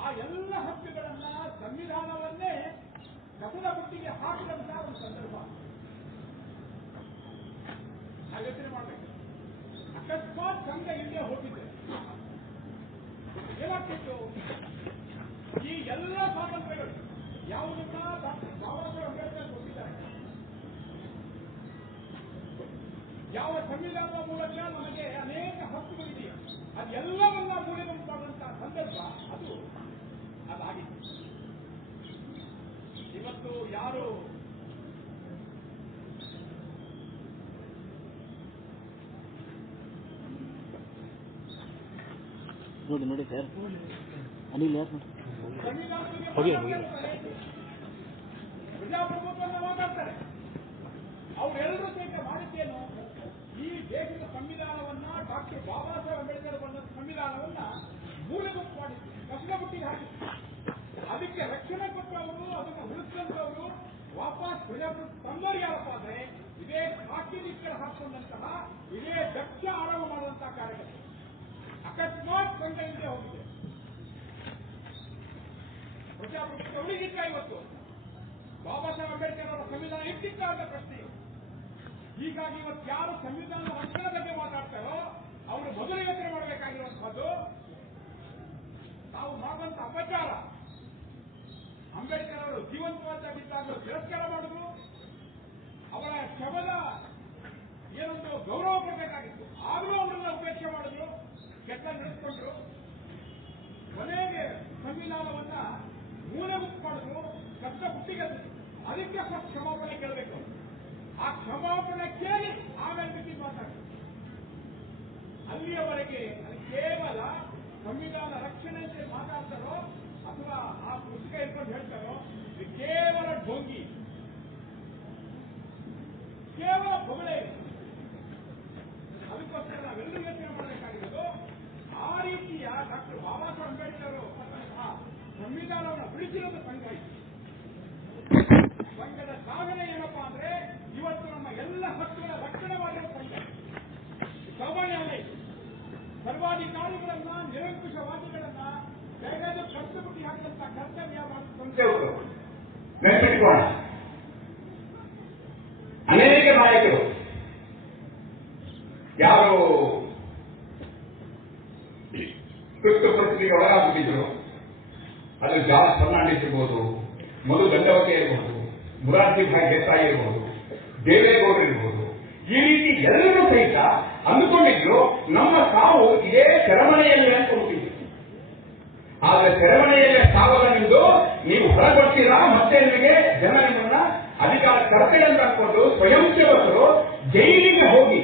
ಆ ಎಲ್ಲ ಹಕ್ಕುಗಳನ್ನ, ಸಂವಿಧಾನವನ್ನೇ ಕಸದ ಬುಟ್ಟಿಗೆ ಹಾಕಿದಂತಹ ಒಂದು ಸಂದರ್ಭ ಯೋಚನೆ ಮಾಡಬೇಕು. ಅಕಸ್ಮಾತ್ ಸಂಘ ಇಲ್ಲೇ ಹೋಗಿದ್ದೆ ಏನಾಗ್ತಿತ್ತು? ಈ ಎಲ್ಲ ಸ್ವಾತಂತ್ರ್ಯಗಳು ಯಾವುದನ್ನ ಡಾಕ್ಟರ್ ಬಾಬಾ ಸಾಹೇಬ್ ಅಂಬೇಡ್ಕರ್ ಕೊಟ್ಟಿದ್ದಾರೆ, ಯಾವ ಸಂವಿಧಾನದ ಮೂಲಕ ನಮಗೆ ಅನೇಕ ಹಕ್ಕುಗಳಿದೆಯೋ ಅದೆಲ್ಲವನ್ನ ಮೂಲೆಗುಂಪಾದಂತಹ ಸಂದರ್ಭ ಅದಾಗಿದೆ. ಇವತ್ತು ಯಾರು ನೋಡಿ ಸರ್, ಅನಿಲ್ ಯಾರು ಪ್ರಜಾಪ್ರಭುತ್ವವನ್ನು ಮಾತಾಡ್ತಾರೆ. ಅವರೆಲ್ಲರೂ ಸಹಿತ ಮಾಡಿದ್ದೇನು? ಈ ದೇಶದ ಸಂವಿಧಾನವನ್ನ, ಡಾಕ್ಟರ್ ಬಾಬಾ ಸಾಹೇಬ್ ಅಂಬೇಡ್ಕರ್ ಬಂದ ಸಂವಿಧಾನವನ್ನ ಮೂಲೆಗುಂಪು ಮಾಡಿದ್ರು, ಕಸದ ಬುಟ್ಟಿಗೆ ಹಾಕಿದ್ರು. ಅದಕ್ಕೆ ರಕ್ಷಣೆ ಕೊಟ್ಟವರು, ಅದನ್ನು ಉಳಿಸಿದಂತವರು ವಾಪಸ್ ಪ್ರಜಾಪ್ರಭುತ್ವ ತಂದವರು ಯಾರಪ್ಪ ಅಂದ್ರೆ ಇದೇ ಕಾಕಿನಿಕ್ಕರ ಹಾಕೊಂಡಂತಹ, ಇದೇ ದಕ್ಷ ಆರಂಭ ಮಾಡುವಂತಹ ಕಾರ್ಯಕ್ರಮ. ಅಕಸ್ಮಾತ್ ಸಂಘ ಇಲ್ಲದೆ ಹೋಗಿದೆ, ಪ್ರಜಾಪ್ರಭುತ್ವ ಉಳಿದಿದ್ದ ಇವತ್ತು ಬಾಬಾ ಸಾಹೇಬ್ ಅಂಬೇಡ್ಕರ್ ಅವರ ಸಂವಿಧಾನ ಇಟ್ಟಿದ್ದ ಅಂತ ಪ್ರಶ್ನೆ. ಹೀಗಾಗಿ ಇವತ್ತು ಯಾರು ಸಂವಿಧಾನದ ರಕ್ಷಣೆ ಬಗ್ಗೆ ಮಾತಾಡ್ತಾರೋ ಅವರು ಮೊದಲು ಯೋಚನೆ ಮಾಡಬೇಕಾಗಿರುವಂತಹದ್ದು, ನಾವು ಮಾಡುವಂತ ಅಪಚಾರ, ಅಂಬೇಡ್ಕರ್ ಅವರು ಜೀವಂತವಾಗಿದ್ದಾಗಲೂ ತಿರಸ್ಕಾರ ಮಾಡುದು, ಅವರ ಶವದ ಏನೊಂದು ಗೌರವ ಕೊಡಬೇಕಾಗಿತ್ತು, ಆದರೂ ಅವರನ್ನ ಉಪೇಕ್ಷೆ ಮಾಡಿದ್ರು, ಕೆಟ್ಟ ನಡೆಸಿಕೊಂಡ್ರು. ಕೊನೆಗೆ ಸಂವಿಧಾನವನ್ನ ಮೂಲೆಗುಂಪು ಮಾಡಿದ್ರು, ಕಷ್ಟ ಹುಟ್ಟಿಗೆ ಅದಕ್ಕೆ ಫಸ್ಟ್ ಕ್ಷಮಾಪಣೆ ಕೇಳಬೇಕು. ಆ ಕ್ಷಮಾಪಣೆ ಕೇಳಿ ಆಮೇಲೆ ಬಿಟ್ಟು ಮಾತಾಡ್ತಾರೆ. ಅಲ್ಲಿಯವರೆಗೆ ಅದು ಕೇವಲ ಸಂವಿಧಾನ ರಕ್ಷಣೆ ಅಂತ ಮಾತಾಡ್ತಾರೋ ಅಥವಾ ಆ ಪುಸ್ತಕ ಇಟ್ಕೊಂಡು ಹೇಳ್ತಾರೋ ಇದು ಕೇವಲ ಢೋಂಗಿ, ಕೇವಲ ಹೊಗಳೇ. ಅದಕ್ಕೋಸ್ಕರ ನಾವೆಲ್ಲರೂ ಯೋಚನೆ ಮಾಡಬೇಕಾಗಿರೋದು ಆ ರೀತಿಯ ಡಾಕ್ಟರ್ ಬಾಬಾ ಸಾಹೇಬ್ ಅಂಬೇಡ್ಕರ್ ಸಂವಿಧಾನವನ್ನು ಬಿಡಿಸಿರೋದು ಸಂಘ. ಸಂಘದ ಸಾಧನೆ ಏನಪ್ಪಾ ಅಂದ್ರೆ ಇವತ್ತು ನಮ್ಮ ಎಲ್ಲ ಹಕ್ಕುಗಳ ರಕ್ಷಣೆ ಮಾಡಿರೋ ಸಂಘ. ಸಾಮಾನ್ಯ ಸರ್ವಾಧಿಕಾರಿಗಳನ್ನ ನಿರಂಕುಶವಾದಿಗಳನ್ನ ಬೇಗನೆ ಕಷ್ಟಪಟ್ಟು ಹಾಕಿದಂತ ಕರ್ತವ್ಯ ಮಾಡಿಕೊಂಡು ಅನೇಕ ನಾಯಕರು ಯಾರು ತುರ್ತು ಪರಿಸ್ಥಿತಿಗೆ ಒಳಗಾಗುತ್ತಿದ್ರು, ಅದು ಜಾರ್ಜ್ ಫರ್ನಾಂಡಿಸ್ ಇರ್ಬೋದು, ಮಧು ದಂಡವತೆ ಇರ್ಬೋದು, ಮುರಾರ್ಜಿ ಭಾಯ್ ದೇಸಾಯಿ ಇರ್ಬೋದು, ದೇವೇಗೌಡರು ಇರ್ಬೋದು, ಈ ರೀತಿ ಎಲ್ಲರೂ ಸಹಿತ ಅಂದುಕೊಂಡಿದ್ರು ನಮ್ಮ ಸಾವು ಇದೇ ಸೆರೆಮನೆಯಲ್ಲಿ ಅನ್ಕೊಂಡಿದ್ರು. ಆದ್ರೆ ಸೆರೆಮನೆಯಲ್ಲೇ ಸಾವಲ್ಲ ನಿಂದು, ನೀವು ಹೊರಗೊಡ್ತೀರಾ, ಮತ್ತೆ ನಿಮಗೆ ಜನ ನಿಮ್ಮನ್ನ ಅಧಿಕಾರ ತರ್ತಾರೆ ಅಂತ ಅನ್ಕೊಂಡು ಸ್ವಯಂ ಸೇವಕರು ಜೈಲಿಗೆ ಹೋಗಿ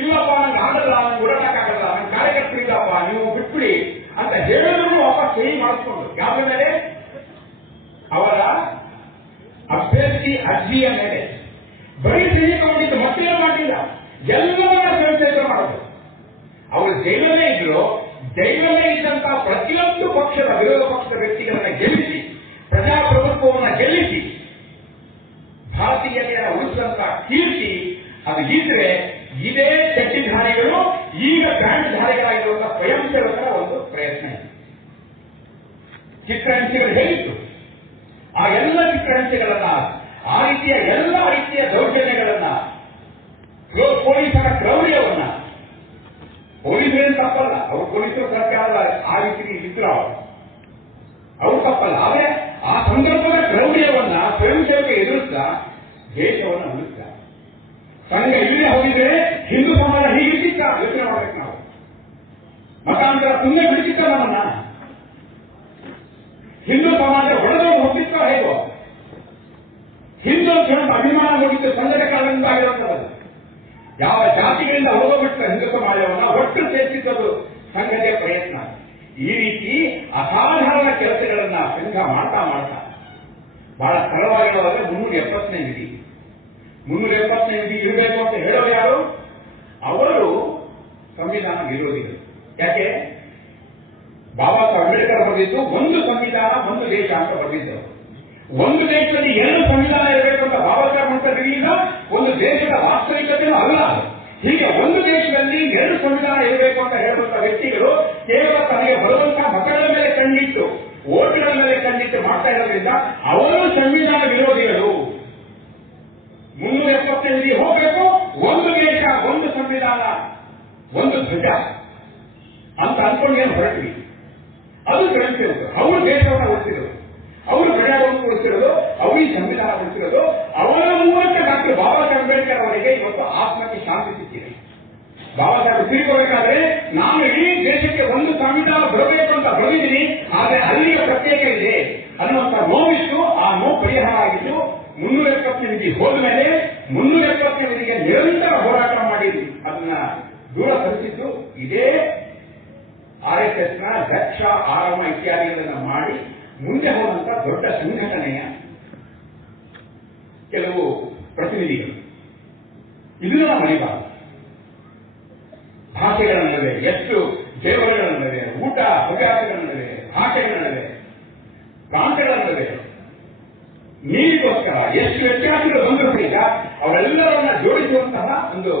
ಇಲ್ಲಪ್ಪ ನಂಗೆ ಆಗಲ್ಲ, ನಂಗೆ ಓಡಾಡಕ್ಕಾಗಲ್ಲ, ನನ್ನ ಕಾರ್ಯಕರ್ತರಿಲ್ಲಪ್ಪ ನೀವು ಬಿಟ್ಬಿಡಿ ಅಂತ ಹೇಳಿದ್ರು ವಾಪಸ್ ಸಹಿ ಮಾಡಿಸ್ಕೊಂಡು ಯಾರ ಮೇಲೆ? ಅವರ ಅಭ್ಯರ್ಥಿ ಅರ್ಜಿಯ ಮೇಲೆ ಬರೀ ಸಹಿ ತಗೊಂಡಿದ್ದು, ಮತ್ತೇನು ಮಾಡಿಲ್ಲ, ಎಲ್ಲವನ್ನ ಸ್ವಯಂಸೇವಕ ಮಾಡೋದು. ಅವರು ಜೈಲಲ್ಲೇ ಇದ್ರು, ಜೈಲಲ್ಲೇ ಇದ್ದಂತಹ ಪ್ರತಿಯೊಂದು ಪಕ್ಷದ ವಿರೋಧ ಪಕ್ಷದ ವ್ಯಕ್ತಿಗಳನ್ನ ಗೆಲ್ಲಿಸಿ ಪ್ರಜಾಪ್ರಭುತ್ವವನ್ನು ಗೆಲ್ಲಿಸಿ ಭಾರತೀಯತೆಯ ಉಳಿಸಿದಂತಹ ಕೀರ್ತಿ ಅದು ಇದ್ರೆ ಇದೇ ಚಡ್ಡಿಧಾರಿಗಳು ಈಗ ಬ್ಯಾಂಡ್ ಧಾರಿಗಳಾಗಿರುವಂತಹ ಸ್ವಯಂ ಸೇವಕರ ಒಂದು ಪ್ರಯತ್ನ ಇದೆ. ಚಿತ್ರಹಿಂಸೆಗಳು ಹೇಳಿತ್ತು, ಆ ಎಲ್ಲ ಚಿತ್ರಹಿಂಸೆಗಳನ್ನ, ಆ ರೀತಿಯ ಎಲ್ಲ ರೀತಿಯ ದೌರ್ಜನ್ಯಗಳನ್ನ, ಪೊಲೀಸರ ಕ್ರೌರ್ಯವನ್ನ, ಪೊಲೀಸರೇನು ತಪ್ಪಲ್ಲ, ಅವರು ಪೊಲೀಸರು ಸರ್ಕಾರದ ಆ ರೀತಿ ಇದ್ರು, ಅವರು ತಪ್ಪಲ್ಲ. ಆದ್ರೆ ಆ ಸಂದರ್ಭದ ಕ್ರೌರ್ಯವನ್ನ ಸ್ವಯಂ ಸೇವಕ ಎದುರಿಸ್ತಾ ದೇಶವನ್ನು ಉಳಿಸ್ತಾ ಸಂಘ ಇಲ್ಲೇ ಹೋಗಿದ್ರೆ ಹಿಂದೂ ಸಮಾಜ ಹೀಗಿರ್ತಿತ್ತ ಯೋಚನೆ ಮಾಡ್ಬೇಕು. ನಾವು ಮತಾಂತರ ಸುಮ್ಮನೆ ಬಿಡ್ತಿತ್ತ ನಮ್ಮನ್ನ, ಹಿಂದೂ ಸಮಾಜ ಹೊಡೆದೋದು ಹೋಗ್ತಿತ್ತ ಹೇಗೋ, ಹಿಂದೂ ಜನರ ಅಭಿಮಾನ ಹೋಗಿದ್ದು ಸಂಘದ ಕಾರಣದಿಂದ ಆಗಿರೋಂಥದ್ದು. ಯಾವ ಜಾತಿಗಳಿಂದ ಹೋಗೋಬಿಟ್ಟ ಹಿಂದೂ ಸಮಾಜವನ್ನ ಒಟ್ಟು ಸೇರಿಸಿದ್ದು ಸಂಘದ ಪ್ರಯತ್ನ. ಈ ರೀತಿ ಅಸಾಧಾರಣ ಕೆಲಸಗಳನ್ನ ಸಂಘ ಮಾಡ್ತಾ ಮಾಡ್ತಾ ಬಹಳ ಸರಳವಾಗಿರೋದಾದ್ರೆ 370ನೇ ವಿಧಿ. 370ನೇ ವಿಧಿ ಇರಬೇಕು ಅಂತ ಹೇಳೋರು ಯಾರು? ಅವರು ಸಂವಿಧಾನ ವಿರೋಧಿಗಳು. ಯಾಕೆ? ಬಾಬಾ ಸಾಹೇಬ್ ಅಂಬೇಡ್ಕರ್ ಬರೆದಿದ್ದು ಒಂದು ಸಂವಿಧಾನ ಒಂದು ದೇಶ ಅಂತ ಬರೆದಿದ್ದರು. ಒಂದು ದೇಶದಲ್ಲಿ 2 ಸಂವಿಧಾನ ಇರಬೇಕು ಅಂತ ಬಾಬಾ ಸಾಹೇಬ್ ಅಂಬೇಡ್ಕರ್ ಒಂದು ದೇಶದ ವಾಸ್ತವಿಕತೆಯೂ ಅಲ್ಲ. ಹೀಗೆ ಒಂದು ದೇಶದಲ್ಲಿ 2 ಸಂವಿಧಾನ ಇರಬೇಕು ಅಂತ ಹೇಳುವಂತಹ ವ್ಯಕ್ತಿಗಳು ಕೇವಲ ತನಗೆ ಬರುವಂತಹ ಮತಗಳ ಮೇಲೆ ಕಣ್ಣಿಟ್ಟು, ಓಟ್ಗಳ ಮೇಲೆ ಕಣ್ಣಿಟ್ಟು ಮಾಡ್ತಾ ಇರೋದ್ರಿಂದ ಅವರು ಸಂವಿಧಾನ ವಿರೋಧಿಗಳು. 370ನೇ ವಿಧಿ ಹೋಗಬೇಕು, ಒಂದು ದೇಶ ಒಂದು ಸಂವಿಧಾನ ಒಂದು ಧ್ವಜ ಅಂತ ಅನ್ಕೊಂಡು ಏನು ಹೊರಟ್ವಿ. ಅದು ಗ್ರಹಿಸಿರೋದು, ಅವರು ದೇಶವನ್ನು ಉಳಿಸಿರೋದು, ಅವರು ಪ್ರಜಾವನ್ನು ಉಳಿಸಿರೋದು, ಅವರು ಈ ಸಂವಿಧಾನ ಉಳಿಸಿರೋದು. ಅವರ ಮೂಲಕ ಡಾಕ್ಟರ್ ಬಾಬಾ ಸಾಹೇಬ್ ಅಂಬೇಡ್ಕರ್ ಅವರಿಗೆ ಇವತ್ತು ಆತ್ಮಕ್ಕೆ ಶಾಂತಿ ಸಿಕ್ಕಿದೆ. ಬಾಬಾ ಸಾಹೇಬ್ ತಿಳ್ಕೋಬೇಕಾದ್ರೆ ನಾನು ಇಡೀ ದೇಶಕ್ಕೆ ಒಂದು ಸಂವಿಧಾನ ಬರಬೇಕು ಅಂತ ಬರೆದಿದ್ದೀನಿ, ಆದ್ರೆ ಅಲ್ಲಿಯ ಪ್ರತ್ಯೇಕ ಇದೆ ಅನ್ನುವಂಥ ನೋವಿತ್ತು. ಆ ನೋವು ಪರಿಹಾರ ಆಗಿದ್ದು 370ನೇ ವಿಧಿ ಹೋದ್ಮೇಲೆ 370ನೇ ವಿಧಿಗೆ ನಿರಂತರ ಹೋರಾಟ ಮಾಡಿ ಅದನ್ನ ದೂರ ಸರಿಸಿದ್ದು ಇದೇ RSS ನ ದಕ್ಷ, ಆರಾಮ ಇತ್ಯಾದಿಗಳನ್ನ ಮಾಡಿ ಮುಂದೆ ಹೋದಂತ ದೊಡ್ಡ ಸಂಘಟನೆಯ ಕೆಲವು ಪ್ರತಿನಿಧಿಗಳು. ಇದನ್ನ ನಾವು ಮರಿಬಾರದು. ಭಾಷೆಗಳ ನಡುವೆ, ಎಷ್ಟು ದೇವರುಗಳ ನಡುವೆ, ಊಟ ಹವ್ಯಾಸಗಳ ನಡುವೆ, ಭಾಷೆಗಳ ನಡುವೆ, ಪ್ರಾಂತಗಳ ನಡುವೆ, ನೀರಿಗೋಸ್ಕರ ಎಷ್ಟು ವ್ಯತ್ಯಾಸಗಳು ಬಂದರೂ ಸಹಿತ ಅವರೆಲ್ಲರನ್ನ ಜೋಡಿಸುವಂತಹ ಒಂದು